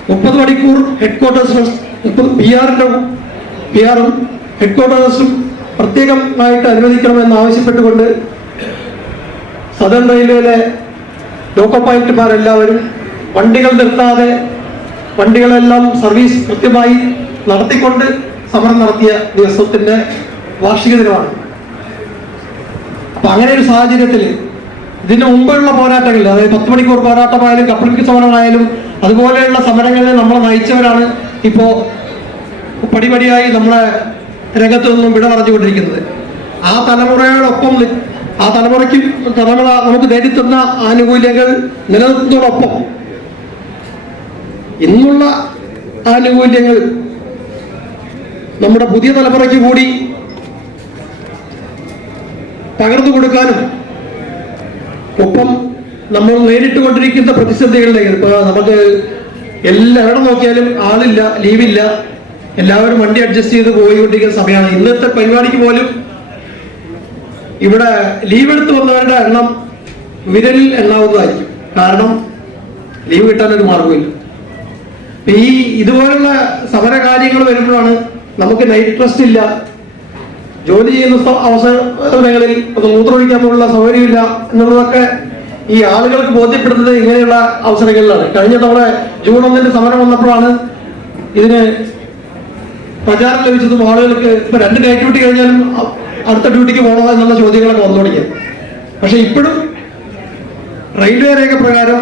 30 മണിക്കൂർ ഹെഡ്ക്വാർട്ടേഴ്സും PR-ഉം ഹെഡ്ക്വാർട്ടേഴ്സും പ്രത്യേകമായിട്ട് അനുവദിക്കണമെന്ന് ആവശ്യപ്പെട്ടുകൊണ്ട് സദൺ റെയിൽവേയിലെ ലോക്കോ പൈലറ്റുമാരെല്ലാവരും വണ്ടികൾ നിർത്താതെ വണ്ടികളെല്ലാം സർവീസ് കൃത്യമായി നടത്തിക്കൊണ്ട് സമരം നടത്തിയ ദിവസത്തിന്റെ വാർഷിക ദിനമാണ്. അപ്പൊ അങ്ങനെ ഒരു സാഹചര്യത്തിൽ ഇതിന് മുമ്പുള്ള പോരാട്ടങ്ങളിൽ, അതായത് 10 മണിക്കൂർ പോരാട്ടമായാലും കപ്പലിക്ക് സമരമായാലും അതുപോലെയുള്ള സമരങ്ങളിൽ നമ്മളെ നയിച്ചവരാണ് ഇപ്പോ പടിപടിയായി നമ്മളെ രംഗത്ത് നിന്നും വിട പറഞ്ഞുകൊണ്ടിരിക്കുന്നത്. ആ തലമുറയോടൊപ്പം ആ തലമുറ നമുക്ക് നേടിത്തന്ന ആനുകൂല്യങ്ങൾ നിലനിർത്തുന്നതോടൊപ്പം ഇന്നുള്ള ആനുകൂല്യങ്ങൾ നമ്മുടെ പുതിയ തലമുറയ്ക്ക് കൂടി പകർന്നു കൊടുക്കാനും ഒപ്പം നമ്മൾ നേരിട്ടുകൊണ്ടിരിക്കുന്ന പ്രതിസന്ധികളിലേക്ക്, ഇപ്പൊ നമുക്ക് എവിടെ നോക്കിയാലും ആളില്ല, ലീവില്ല, എല്ലാവരും വണ്ടി അഡ്ജസ്റ്റ് ചെയ്ത് പോയിക്കൊണ്ടിരിക്കുന്ന സമയമാണ്. ഇന്നത്തെ പരിപാടിക്ക് പോലും ഇവിടെ ലീവ് എടുത്ത് വന്നവരുടെ എണ്ണം വിരലിൽ എണ്ണാവുന്നതായിരിക്കും. കാരണം ലീവ് കിട്ടാനൊരു മാർഗമില്ല. ഈ ഇതുപോലുള്ള സമര കാര്യങ്ങൾ വരുമ്പോഴാണ് നമുക്ക് നൈറ്റ് ട്രസ്റ്റ് ഇല്ല, ജോലി ചെയ്യുന്ന അവസരങ്ങളിൽ മൂത്രമൊഴിക്കാൻ പോലുള്ള സൗകര്യമില്ല എന്നുള്ളതൊക്കെ ഈ ആളുകൾക്ക് ബോധ്യപ്പെടുന്നത് ഇങ്ങനെയുള്ള അവസരങ്ങളിലാണ്. കഴിഞ്ഞ തവണ ജൂൺ 1 സമരം വന്നപ്പോഴാണ് ഇതിന് പ്രചാരം ലഭിച്ചതും ആളുകൾക്ക് ഇപ്പൊ 2 നൈറ്റ് ഡ്യൂട്ടി കഴിഞ്ഞാലും അടുത്ത ഡ്യൂട്ടിക്ക് പോകണോ എന്നുള്ള ചോദ്യങ്ങളൊക്കെ വന്നു തുടങ്ങിയത്. പക്ഷെ ഇപ്പോഴും റെയിൽവേ രേഖ പ്രകാരം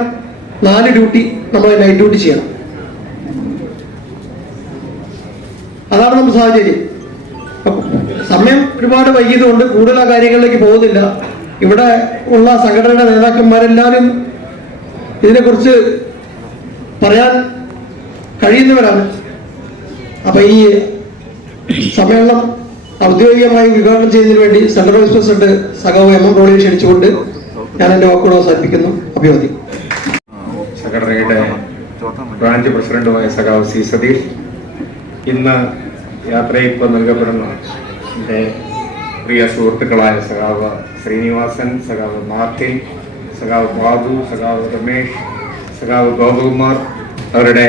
4 ഡ്യൂട്ടി നമ്മൾ നൈറ്റ് ഡ്യൂട്ടി ചെയ്യണം. അതാണ് നമ്മുടെ സാഹചര്യം. സമയം ഒരുപാട് വൈകിയതുകൊണ്ട് കൂടുതൽ കാര്യങ്ങളിലേക്ക് പോകുന്നില്ല. ഇവിടെ ഉള്ള സംഘടനയുടെ നേതാക്കന്മാരെല്ലാവരും ഇതിനെക്കുറിച്ച് പറയാൻ കഴിയുന്നവരാണ്. അപ്പൊ ഈ സമ്മേളനം ഔദ്യോഗികമായി ഉദ്ഘാടനം ചെയ്യുന്നതിന് വേണ്ടി സെൻട്രൽ വൈസ് പ്രസിഡന്റ് സഖാവ് MM റോളിയെ ക്ഷണിച്ചുകൊണ്ട് ഞാൻ എന്റെ വാക്കുകൾ അവസാനിപ്പിക്കുന്നു. അഭിവാദ്യം. സംഘടനയുടെ ബ്രാഞ്ച് പ്രസിഡന്റുമായ സഖാവ് C സതീഷ്, ഇന്ന് യാത്രയയപ്പ് നൽകപ്പെടുന്ന എൻ്റെ പ്രിയ സുഹൃത്തുക്കളായ സഖാവ് ശ്രീനിവാസൻ, സഖാവ് മാർട്ടിൻ, സഖാവ് ബാബു, സഖാവ് രമേഷ്, സഖാവ് ഗോപകുമാർ, അവരുടെ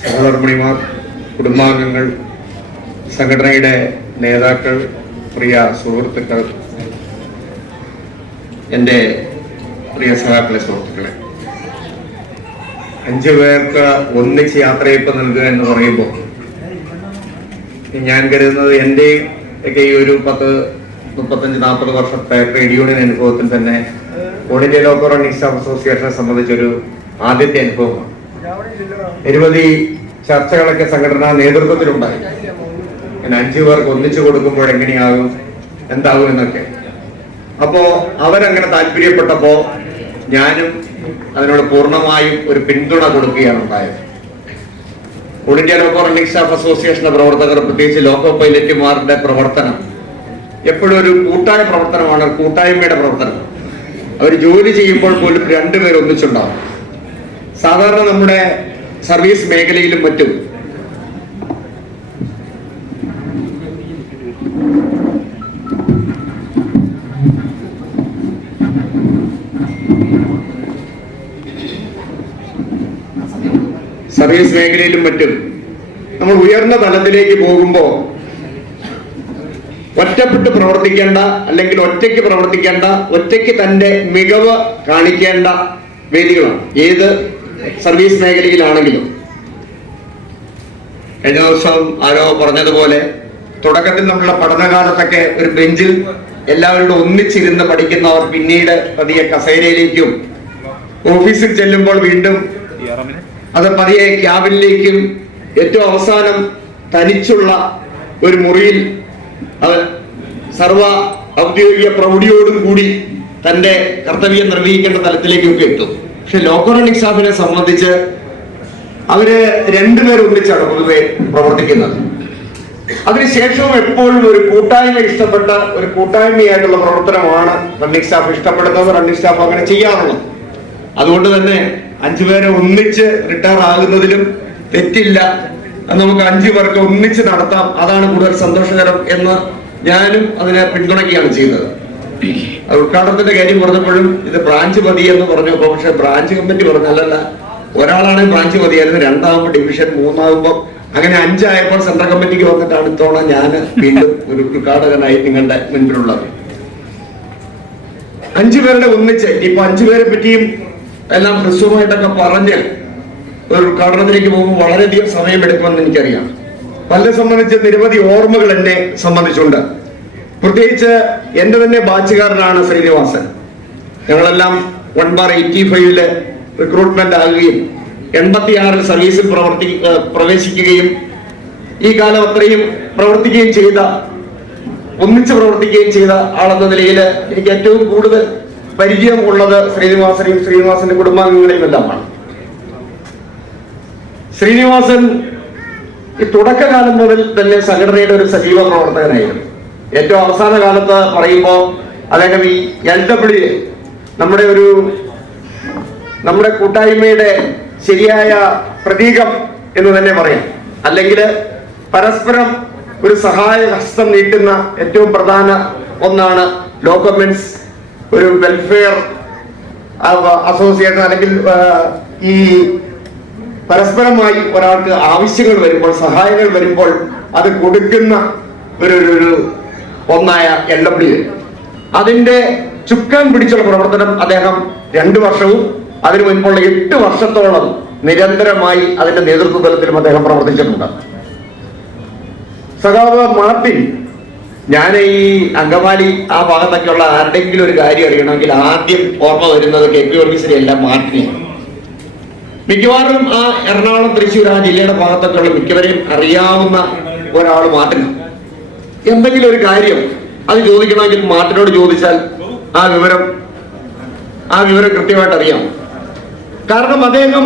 സഹധർമ്മിണിമാർ, കുടുംബാംഗങ്ങൾ, സംഘടനയുടെ നേതാക്കൾ, പ്രിയ സുഹൃത്തുക്കൾ, എൻ്റെ പ്രിയ സഖാക്കളെ, സുഹൃത്തുക്കളെ, 5 പേർക്ക് ഒന്നിച്ച് യാത്രയപ്പ് നൽകുക എന്ന് പറയുമ്പോൾ ഞാൻ കരുതുന്നത് എൻ്റെ ഒക്കെ ഈ ഒരു 35-40 വർഷത്തെ ട്രേഡ് യൂണിയൻ അനുഭവത്തിൽ തന്നെ all India local running staff അസോസിയേഷനെ സംബന്ധിച്ചൊരു ആദ്യത്തെ അനുഭവമാണ്. നിരവധി ചർച്ചകളൊക്കെ സംഘടനാ നേതൃത്വത്തിലുണ്ടായി. 5 പേർക്ക് ഒന്നിച്ചു കൊടുക്കുമ്പോൾ എങ്ങനെയാകും, എന്താകും എന്നൊക്കെ. അപ്പോ അവരങ്ങനെ താല്പര്യപ്പെട്ടപ്പോ ഞാനും അതിനോട് പൂർണ്ണമായും ഒരു പിന്തുണ കൊടുക്കുകയാണ് ഉണ്ടായത്. All India local running staff അസോസിയേഷന്റെ പ്രവർത്തകർ, പ്രത്യേകിച്ച് ലോക്കോ പൈലറ്റുമാരുടെ പ്രവർത്തനം എപ്പോഴും ഒരു കൂട്ടായ പ്രവർത്തനമാണ്, കൂട്ടായ്മയുടെ പ്രവർത്തനം. അവർ ജോലി ചെയ്യുമ്പോൾ പോലും 2 പേർ ഒന്നിച്ചുണ്ടാവും. സാധാരണ നമ്മുടെ സർവീസ് മേഖലയിലും മറ്റും നമ്മൾ ഉയർന്ന തലത്തിലേക്ക് പോകുമ്പോൾ ഒറ്റപ്പെട്ട് പ്രവർത്തിക്കേണ്ട, അല്ലെങ്കിൽ ഒറ്റയ്ക്ക് പ്രവർത്തിക്കേണ്ട, ഒറ്റയ്ക്ക് തന്റെ മികവ് കാണിക്കേണ്ട വേദികളാണ് ഏത് സർവീസ് മേഖലയിലാണെങ്കിലും. കഴിഞ്ഞ ദിവസം ആരോ പറഞ്ഞതുപോലെ തുടക്കത്തിൽ നമ്മളുടെ പഠനകാലത്തൊക്കെ ഒരു ബെഞ്ചിൽ എല്ലാവരോടും ഒന്നിച്ചിരുന്ന് പഠിക്കുന്നവർ പിന്നീട് പതിയെ കസേരയിലേക്കും ഓഫീസിൽ ചെല്ലുമ്പോൾ വീണ്ടും അത് പതിയെ ക്യാബിനിലേക്കും ഏറ്റവും അവസാനം തനിച്ചുള്ള ഒരു മുറിയിൽ സർവ ഔദ്യോഗിക പ്രൗഢിയോടും കൂടി തന്റെ കർത്തവ്യം നിർവഹിക്കേണ്ട തലത്തിലേക്കൊക്കെ എത്തും. പക്ഷെ ലോക്കൽ റണ്ണിംഗ് സ്റ്റാഫിനെ സംബന്ധിച്ച് അവര് 2 പേർ ഒന്നിച്ചാണ് പൊതുവെ പ്രവർത്തിക്കുന്നത്. അതിനുശേഷവും എപ്പോഴും ഒരു കൂട്ടായ്മ ഇഷ്ടപ്പെട്ട ഒരു കൂട്ടായ്മയായിട്ടുള്ള പ്രവർത്തനമാണ് റണ്ണിംഗ് സ്റ്റാഫ് ഇഷ്ടപ്പെടുന്നത്, റണ്ണിംഗ് സ്റ്റാഫ് അങ്ങനെ ചെയ്യാറുള്ളത്. അതുകൊണ്ട് തന്നെ 5 പേരെ ഒന്നിച്ച് റിട്ടയർ ആകുന്നതിലും തെറ്റില്ല. നമുക്ക് 5 പേർക്ക് ഒന്നിച്ച് നടത്താം, അതാണ് കൂടുതൽ സന്തോഷകരം എന്ന് ഞാനും അതിനെ പിന്തുണയ്ക്കുകയാണ് ചെയ്യുന്നത്. അത് ഉദ്ഘാടനത്തിന്റെ കാര്യം പറഞ്ഞപ്പോഴും ഇത് ബ്രാഞ്ച് മതി എന്ന് പറഞ്ഞു. പക്ഷെ ബ്രാഞ്ച് കമ്മിറ്റി പറഞ്ഞല്ല, ഒരാളാണ് ബ്രാഞ്ച് മതിയായിരുന്നു, 2ആകുമ്പോൾ ഡിവിഷൻ, 3ആകുമ്പോൾ അങ്ങനെ 5 ആയപ്പോൾ സെൻട്രൽ കമ്മിറ്റിക്ക് വന്നിട്ടാണ് ഇത്തവണ ഞാൻ വീണ്ടും ഒരു ഉദ്ഘാടകനായി നിങ്ങളുടെ മുൻപിലുള്ളത്. 5 പേരുടെ ഒന്നിച്ച് ഇപ്പൊ 5 പേരെ പറ്റിയും എല്ലാം ഹ്രസ്വമായിട്ടൊക്കെ പറഞ്ഞ് ഒരു ഉദ്ഘാടനത്തിലേക്ക് പോകുമ്പോൾ വളരെയധികം സമയമെടുക്കുമെന്ന് എനിക്കറിയാം. പലരെ സംബന്ധിച്ച് നിരവധി ഓർമ്മകൾ എന്നെ സംബന്ധിച്ചുണ്ട്. പ്രത്യേകിച്ച് എന്റെ തന്നെ ബാച്ചുകാരനാണ് ശ്രീനിവാസൻ. ഞങ്ങളെല്ലാം 1/85 റിക്രൂട്ട്മെന്റ് ആകുകയും 86 സർവീസിൽ പ്രവേശിക്കുകയും ഈ കാലം അത്രയും പ്രവർത്തിക്കുകയും ചെയ്ത, ഒന്നിച്ച് പ്രവർത്തിക്കുകയും ചെയ്ത ആളെന്ന നിലയിൽ എനിക്ക് ഏറ്റവും കൂടുതൽ പരിചയം ഉള്ളത് ശ്രീനിവാസനെയും ശ്രീനിവാസന്റെ കുടുംബാംഗങ്ങളെയും എല്ലാമാണ്. ശ്രീനിവാസൻ ഈ തുടക്കകാലം മുതൽ തന്നെ സംഘടനയുടെ ഒരു സജീവ പ്രവർത്തകനായിരുന്നു. ഏറ്റവും അവസാന കാലത്ത് പറയുമ്പോൾ അദ്ദേഹം ഈ LW നമ്മുടെ കൂട്ടായ്മയുടെ ശരിയായ പ്രതീകം എന്ന് തന്നെ പറയാം. അല്ലെങ്കിൽ പരസ്പരം ഒരു സഹായ ഹസ്തം നീട്ടുന്ന ഏറ്റവും പ്രധാന ഒന്നാണ് ലോ ഗവൺമെന്റ്സ് ഒരു വെൽഫെയർ അസോസിയേഷൻ. അല്ലെങ്കിൽ ഈ പരസ്പരമായി ഒരാൾക്ക് ആവശ്യങ്ങൾ വരുമ്പോൾ, സഹായങ്ങൾ വരുമ്പോൾ അത് കൊടുക്കുന്ന ഒരു ഒന്നായ LW, അതിന്റെ ചുക്കാൻ പിടിച്ചുള്ള പ്രവർത്തനം അദ്ദേഹം 2 വർഷവും അതിനു മുൻപുള്ള 8 വർഷത്തോളം നിരന്തരമായി അതിന്റെ നേതൃത്വ തലത്തിലും അദ്ദേഹം പ്രവർത്തിച്ചിട്ടുണ്ട്. സഖാവ് മാർട്ടിൻ, ഞാൻ ഈ അങ്കമാലി ആ ഭാഗത്തൊക്കെയുള്ള ആരുടെങ്കിലും ഒരു കാര്യം അറിയണമെങ്കിൽ ആദ്യം ഓർമ്മ വരുന്നത് KP വർഗീസിനെ അല്ല, മാർട്ടിനെയാണ്. മിക്കവാറും ആ എറണാകുളം, തൃശ്ശൂർ ആ ജില്ലയുടെ ഭാഗത്തൊക്കെയുള്ള മിക്കവരെയും അറിയാവുന്ന ഒരാൾ മാർട്ടിനാണ്. എന്തെങ്കിലും ഒരു കാര്യം അത് ചോദിക്കണമെങ്കിൽ മാർട്ടിനോട് ചോദിച്ചാൽ ആ വിവരം കൃത്യമായിട്ട് അറിയാം. കാരണം അദ്ദേഹം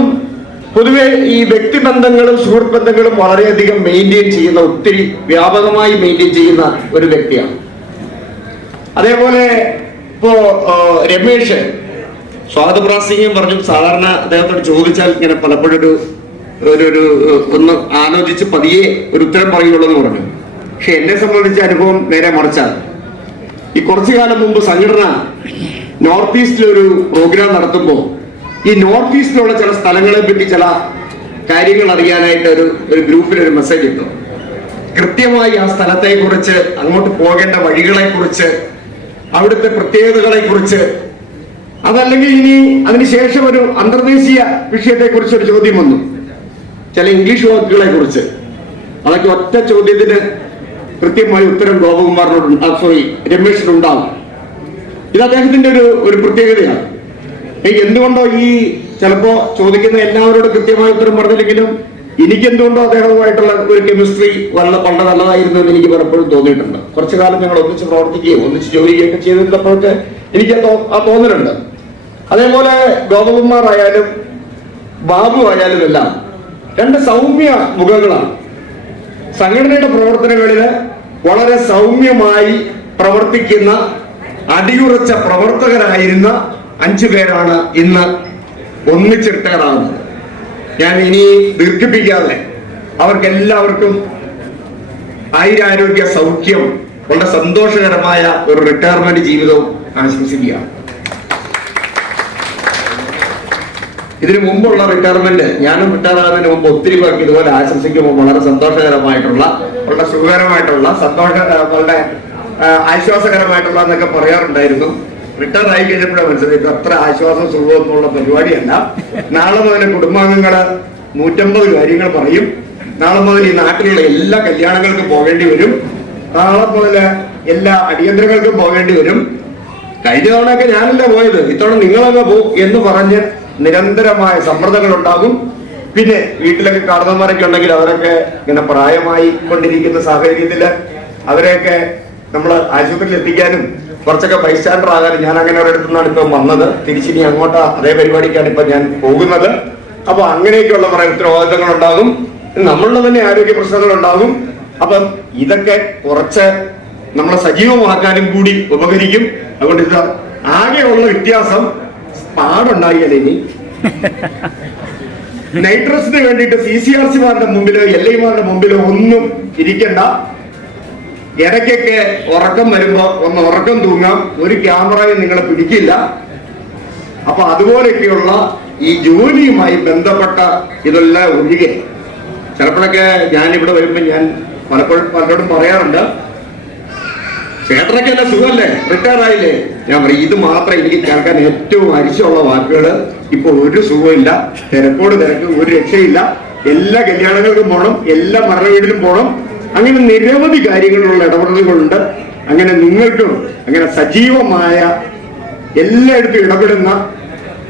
പൊതുവെ ഈ വ്യക്തിബന്ധങ്ങളും സുഹൃത്ത് ബന്ധങ്ങളും വളരെയധികം മെയിൻറ്റെയിൻ ചെയ്യുന്ന, ഒത്തിരി വ്യാപകമായി മെയിൻറ്റെയിൻ ചെയ്യുന്ന ഒരു വ്യക്തിയാണ്. അതേപോലെ ഇപ്പോ രമേശ് സ്വാഗതപ്രാസംഗം പറഞ്ഞു. സാധാരണ അദ്ദേഹത്തോട് ചോദിച്ചാൽ ഇങ്ങനെ പലപ്പോഴും ഒന്ന് ആലോചിച്ച് പതിയെ ഒരു ഉത്തരം പറയുള്ളൂ എന്ന് പറഞ്ഞു. പക്ഷെ എന്നെ സംബന്ധിച്ച അനുഭവം നേരെ മറിച്ചാണ്. ഈ കുറച്ചു കാലം മുമ്പ് സംഘടന നോർത്ത് ഈസ്റ്റിൽ ഒരു പ്രോഗ്രാം നടത്തുമ്പോൾ ഈ നോർത്ത് ഈസ്റ്റിലുള്ള ചില സ്ഥലങ്ങളെ പറ്റി ചില കാര്യങ്ങൾ അറിയാനായിട്ട് ഒരു ഗ്രൂപ്പിൽ ഒരു മെസ്സേജ് ഇട്ടു. കൃത്യമായി ആ സ്ഥലത്തെ കുറിച്ച്, അങ്ങോട്ട് പോകേണ്ട വഴികളെ കുറിച്ച്, അവിടുത്തെ പ്രത്യേകതകളെ കുറിച്ച്, അതല്ലെങ്കിൽ ഇനി അതിനുശേഷം ഒരു അന്തർദേശീയ വിഷയത്തെ കുറിച്ച് ഒരു ചോദ്യം വന്നു, ചില ഇംഗ്ലീഷ് വാക്കുകളെ കുറിച്ച്. അതൊക്കെ ഒറ്റ ചോദ്യത്തിന് കൃത്യമായി ഉത്തരം രമേശിനുണ്ടാവും. ഇത് അദ്ദേഹത്തിന്റെ ഒരു പ്രത്യേകതയാണ്. എന്തുകൊണ്ടോ ഈ ചിലപ്പോ ചോദിക്കുന്ന എല്ലാവരോടും കൃത്യമായ ഉത്തരം പറഞ്ഞില്ലെങ്കിലും എനിക്കെന്തുകൊണ്ടോ അദ്ദേഹവുമായിട്ടുള്ള ഒരു കെമിസ്ട്രി വളരെ നല്ലതായിരുന്നു എന്ന് എനിക്ക് പലപ്പോഴും തോന്നിയിട്ടുണ്ട്. കുറച്ചു കാലം ഞങ്ങൾ ഒന്നിച്ച് പ്രവർത്തിക്കുകയും ഒന്നിച്ച് ജോലി ചെയ്യുകയൊക്കെ ചെയ്തിരുന്നപ്പോഴൊക്കെ എനിക്ക് ആ തോന്നലുണ്ട്. അതേപോലെ ഗോപകുമാർ ആയാലും ബാബു ആയാലും എല്ലാം രണ്ട് സൗമ്യ മുഖങ്ങളാണ്. സംഘടനയുടെ പ്രവർത്തനങ്ങളില് വളരെ സൗമ്യമായി പ്രവർത്തിക്കുന്ന അടിയുറച്ച പ്രവർത്തകരായിരുന്ന 5 പേരാണ് ഇന്ന് ഒന്നിച്ച് റിട്ടയറാകുന്നത്. ഞാൻ ഇനി ദീർഘിപ്പിക്കാതെ അവർക്കെല്ലാവർക്കും ആയുരാരോഗ്യ സൗഖ്യം, വളരെ സന്തോഷകരമായ ഒരു റിട്ടയർമെന്റ് ജീവിതവും ആശംസിക്കുകയാണ്. ഇതിനു മുമ്പുള്ള റിട്ടയർമെന്റ്, ഞാനും റിട്ടയർ ആകുന്നതിന് മുമ്പ് ഒത്തിരി പേർക്ക് ഇതുപോലെ ആശംസിക്കുമ്പോൾ വളരെ സന്തോഷകരമായിട്ടുള്ള, വളരെ സുഖകരമായിട്ടുള്ള, വളരെ ആശ്വാസകരമായിട്ടുള്ള എന്നൊക്കെ പറയാറുണ്ടായിരുന്നു. റിട്ടയർ ആയി കഴിഞ്ഞപ്പോഴാണ് മനസ്സിലായത് അത്ര ആശ്വാസം സുഖമൊന്നുമുള്ള പരിപാടിയല്ല. നാളെ മുതൽ കുടുംബാംഗങ്ങള് 150 കാര്യങ്ങൾ പറയും. നാളെ മുതൽ ഈ നാട്ടിലുള്ള എല്ലാ കല്യാണങ്ങൾക്കും പോകേണ്ടി വരും. നാളെ മുതൽ എല്ലാ അടിയന്തരങ്ങൾക്കും പോകേണ്ടി വരും. കഴിഞ്ഞ തവണയൊക്കെ ഞാനല്ല പോയത്, ഇത്തവണ നിങ്ങളങ്ങ് പോ എന്ന് പറഞ്ഞ് നിരന്തരമായ സമ്മർദ്ദങ്ങൾ ഉണ്ടാകും. പിന്നെ വീട്ടിലൊക്കെ കാരണവന്മാരൊക്കെ ഉണ്ടെങ്കിൽ അവരൊക്കെ ഇങ്ങനെ പ്രായമായി കൊണ്ടിരിക്കുന്ന സാഹചര്യത്തില് അവരെയൊക്കെ നമ്മൾ ആശുപത്രിയിൽ എത്തിക്കാനും കുറച്ചൊക്കെ ബൈസ്റ്റാൻഡർ ആകാനും ഞാൻ അങ്ങനെ ഒരിടത്തു നിന്നാണ് ഇപ്പം വന്നത്. തിരിച്ചിനി അങ്ങോട്ട് അതേ പരിപാടിക്കാണ് ഇപ്പൊ ഞാൻ പോകുന്നത്. അപ്പൊ അങ്ങനെയൊക്കെയുള്ള കുറെ ഉത്തരവാദിത്തങ്ങൾ ഉണ്ടാകും. നമ്മളുടെ തന്നെ ആരോഗ്യ പ്രശ്നങ്ങൾ ഉണ്ടാകും. അപ്പം ഇതൊക്കെ കുറച്ച് നമ്മളെ സജീവമാക്കാനും കൂടി ഉപകരിക്കും. അതുകൊണ്ട് ഇത് ആകെയുള്ള വ്യത്യാസം പാടുണ്ടായില്ലേ ഇനി നൈട്രസിന് വേണ്ടിയിട്ട് CCRC-മാരുടെ മുമ്പിലോ LI-മാരുടെ മുമ്പിലോ ഒന്നും ഇരിക്കണ്ട. ഇടയ്ക്കൊക്കെ ഉറക്കം വരുമ്പോ ഒന്ന് ഉറക്കം തൂങ്ങാം. ഒരു ക്യാമറയും നിങ്ങളെ പിടിക്കില്ല. അപ്പൊ അതുപോലെയൊക്കെയുള്ള ഈ ജോലിയുമായി ബന്ധപ്പെട്ട ഇതെല്ലാം ഒഴികെ ചിലപ്പോഴൊക്കെ ഞാൻ ഇവിടെ വരുമ്പോ ഞാൻ പലപ്പോഴും പലരോടും പറയാറുണ്ട്, ചേട്ടനൊക്കെ അല്ല സുഖമല്ലേ, റിട്ടയർ ആയില്ലേ? ഞാൻ പറയും ഇത് മാത്രം എനിക്ക് കേൾക്കാൻ ഏറ്റവും അരിശമുള്ള വാക്കുകൾ. ഇപ്പൊ ഒരു സുഖമില്ല, തിരക്ക്, ഒരു രക്ഷയില്ല. എല്ലാ കല്യാണങ്ങൾക്കും പോകണം, എല്ലാ മരണ വീട്ടിലും പോകണം. അങ്ങനെ നിരവധി കാര്യങ്ങളിലുള്ള ഇടപെടലുകളുണ്ട്. അങ്ങനെ നിങ്ങൾക്കും അങ്ങനെ സജീവമായ എല്ലായിടത്തും ഇടപെടുന്ന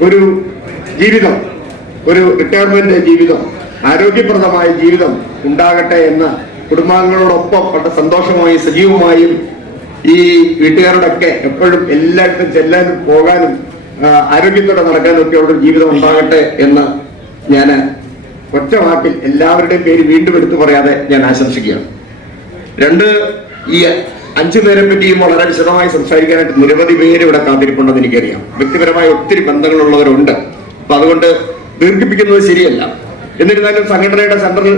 ഒരു ജീവിതം, ഒരു റിട്ടയർമെന്റ് ജീവിതം, ആരോഗ്യപ്രദമായ ജീവിതം ഉണ്ടാകട്ടെ എന്ന് കുടുംബാംഗങ്ങളോടൊപ്പം വളരെ സന്തോഷമായും സജീവമായും ഈ വീട്ടുകാരോടൊക്കെ എപ്പോഴും എല്ലായിടത്തും ചെല്ലാനും പോകാനും ആരോഗ്യത്തോടെ നടക്കാനും ഒക്കെ ഉള്ള ജീവിതം ഉണ്ടാകട്ടെ എന്ന് ഞാൻ ഒറ്റ വാക്കിൽ എല്ലാവരുടെയും പേര് വീണ്ടും എടുത്തു പറയാതെ ഞാൻ ആശംസിക്കുകയാണ്. ഈ 5 പേരെ പറ്റിയും വളരെ വിശദമായി സംസാരിക്കാനായിട്ട് നിരവധി പേര് ഇവിടെ കാത്തിരിപ്പുണ്ടെന്ന് എനിക്കറിയാം. വ്യക്തിപരമായ ഒത്തിരി ബന്ധങ്ങളുള്ളവരുണ്ട്. അപ്പൊ അതുകൊണ്ട് ദീർഘിപ്പിക്കുന്നത് ശരിയല്ല. എന്നിരുന്നാലും സംഘടനയുടെ സെൻട്രൽ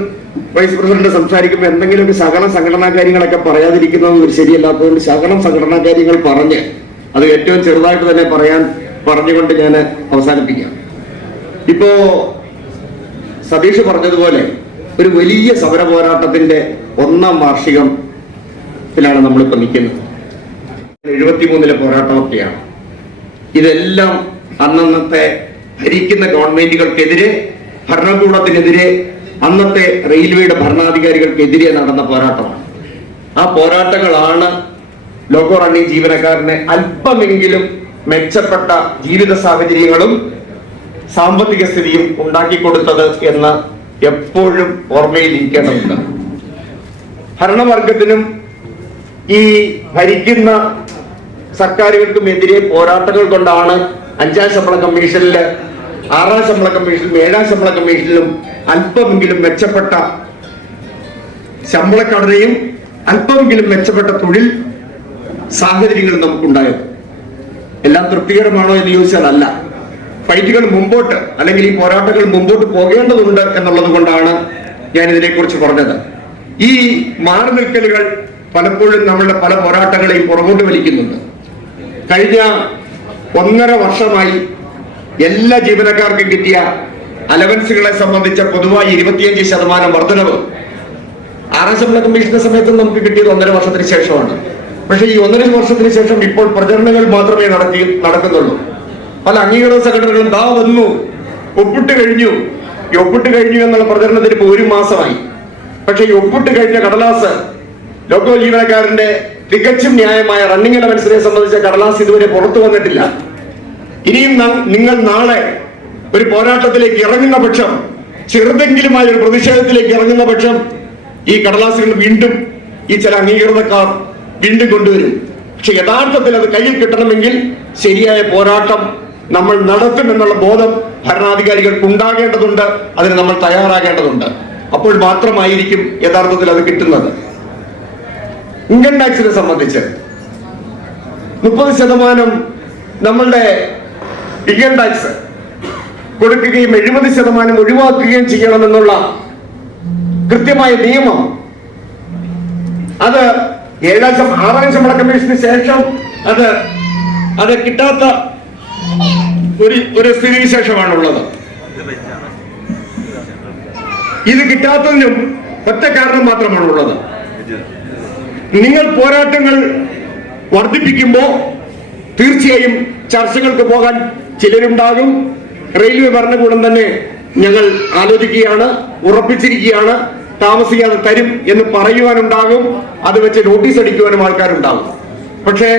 വൈസ് പ്രസിഡന്റ് സംസാരിക്കുമ്പോൾ എന്തെങ്കിലുമൊക്കെ സംഘടനാ കാര്യങ്ങളൊക്കെ പറയാതിരിക്കുന്നത് ശരിയല്ലാത്തതുകൊണ്ട് സംഘടനാ കാര്യങ്ങൾ പറഞ്ഞ് അത് ഏറ്റവും ചെറുതായിട്ട് തന്നെ പറഞ്ഞുകൊണ്ട് ഞാൻ അവസാനിപ്പിക്കാം. ഇപ്പോ സതീഷ് പറഞ്ഞതുപോലെ ഒരു വലിയ സമര പോരാട്ടത്തിന്റെ 1ാം വാർഷികത്തിലാണ് നമ്മളിപ്പോ നിൽക്കുന്നത്. 73-ലെ പോരാട്ടമൊക്കെയാണ്. ഇതെല്ലാം അന്നത്തെ ഭരിക്കുന്ന ഗവൺമെന്റുകൾക്കെതിരെ, ഭരണകൂടത്തിനെതിരെ, അന്നത്തെ റെയിൽവേയുടെ ഭരണാധികാരികൾക്കെതിരെ നടന്ന പോരാട്ടമാണ്. ആ പോരാട്ടങ്ങളാണ് ലോക്കോ റണ്ണിംഗ് ജീവനക്കാരനെ അല്പമെങ്കിലും മെച്ചപ്പെട്ട ജീവിത സാഹചര്യങ്ങളും സാമ്പത്തിക സ്ഥിതിയും ഉണ്ടാക്കിക്കൊടുത്തത് എന്ന് എപ്പോഴും ഓർമ്മയിൽ ഇരിക്കേണ്ടതുണ്ട്. ഭരണവർഗത്തിനും ഈ ഭരിക്കുന്ന സർക്കാരുകൾക്കും എതിരെ പോരാട്ടങ്ങൾ കൊണ്ടാണ് 5ാം ശമ്പള കമ്മീഷനില്, 6ാം ശമ്പള കമ്മീഷനിലും 7ാം ശമ്പള കമ്മീഷനിലും അല്പമെങ്കിലും മെച്ചപ്പെട്ട ശമ്പളഘടനയും അല്പമെങ്കിലും മെച്ചപ്പെട്ട തൊഴിൽ സാഹചര്യങ്ങളും നമുക്കുണ്ടായത്. എല്ലാം തൃപ്തികരമാണോ എന്ന് ചോദിച്ചാൽ അല്ല. ഫൈറ്റുകൾ മുമ്പോട്ട്, അല്ലെങ്കിൽ ഈ പോരാട്ടങ്ങൾ മുമ്പോട്ട് പോകേണ്ടതുണ്ട് എന്നുള്ളത് കൊണ്ടാണ് ഞാൻ ഇതിനെക്കുറിച്ച് പറഞ്ഞത്. ഈ മാറി നിൽക്കലുകൾ പലപ്പോഴും നമ്മളുടെ പല പോരാട്ടങ്ങളെയും പുറകോട്ട് വലിക്കുന്നുണ്ട്. കഴിഞ്ഞ 1.5 വർഷമായി എല്ലാ ജീവനക്കാർക്കും കിട്ടിയ അലവൻസുകളെ സംബന്ധിച്ച പൊതുവായി 25% വർധനവ് 6ാം ശമ്പള കമ്മീഷന്റെ സമയത്ത് നമുക്ക് കിട്ടിയത് 1.5 വർഷത്തിന് ശേഷമാണ്. പക്ഷേ ഈ 1.5 വർഷത്തിന് ശേഷം ഇപ്പോൾ പ്രചരണങ്ങൾ മാത്രമേ നടക്കുന്നുള്ളൂ. പല അംഗീകൃത സംഘടനകളും ദാ വന്നു, ഒപ്പിട്ട് കഴിഞ്ഞു. ഈ ഒപ്പിട്ട് കഴിഞ്ഞു എന്നുള്ള പ്രചരണത്തിന് ഇപ്പോൾ 1 മാസമായി. പക്ഷേ ഈ ഒപ്പിട്ട് കഴിഞ്ഞ കടലാസ് ലോക്കോ ജീവനക്കാരന്റെ തികച്ചും ന്യായമായ റണ്ണിംഗ് അലവൻസിനെ സംബന്ധിച്ച കടലാസ് ഇതുവരെ പുറത്തു വന്നിട്ടില്ല. ഇനിയും നിങ്ങൾ നാളെ ഒരു പോരാട്ടത്തിലേക്ക് ഇറങ്ങുന്ന പക്ഷം, ചെറുതെങ്കിലുമായ ഒരു പ്രതിഷേധത്തിലേക്ക് ഇറങ്ങുന്ന പക്ഷം, ഈ കടലാസുകൾ വീണ്ടും ഈ ചില അംഗീകൃതക്കാർ വീണ്ടും കൊണ്ടുവരും. പക്ഷെ യഥാർത്ഥത്തിൽ അത് കയ്യിൽ കിട്ടണമെങ്കിൽ ശരിയായ പോരാട്ടം നമ്മൾ നടത്തുമെന്നുള്ള ബോധം ഭരണാധികാരികൾക്ക് ഉണ്ടാകേണ്ടതുണ്ട്. അതിന് നമ്മൾ തയ്യാറാകേണ്ടതുണ്ട്. അപ്പോൾ മാത്രമായിരിക്കും യഥാർത്ഥത്തിൽ അത് കിട്ടുന്നത്. ഇൻകം ടാക്സിനെ സംബന്ധിച്ച് 30% നമ്മളുടെ ഇൻകം ടാക്സ് കൊടുക്കുകയും 70% ഒഴിവാക്കുകയും ചെയ്യണമെന്നുള്ള കൃത്യമായ നിയമം അത് 6ാം ശമ്പള കമ്മീഷന് ശേഷം അത് കിട്ടാത്ത ഒരു സ്ഥിതിവിശേഷമാണുള്ളത്. ഇത് കിട്ടാത്തതിനും ഒറ്റ കാരണം മാത്രമാണുള്ളത്. നിങ്ങൾ പോരാട്ടങ്ങൾ വർദ്ധിപ്പിക്കുമ്പോൾ തീർച്ചയായും ചർച്ചകൾക്ക് പോകാൻ ചിലരുണ്ടാകും. റെയിൽവേ ഭരണകൂടം തന്നെ ഞങ്ങൾ ആലോചിക്കുകയാണ്, ഉറപ്പിച്ചിരിക്കുകയാണ്, താമസിക്കാതെ തരും എന്ന് പറയുവാനുണ്ടാകും. അത് വെച്ച് നോട്ടീസ് അടിക്കുവാനും ആൾക്കാരുണ്ടാകും. പക്ഷേ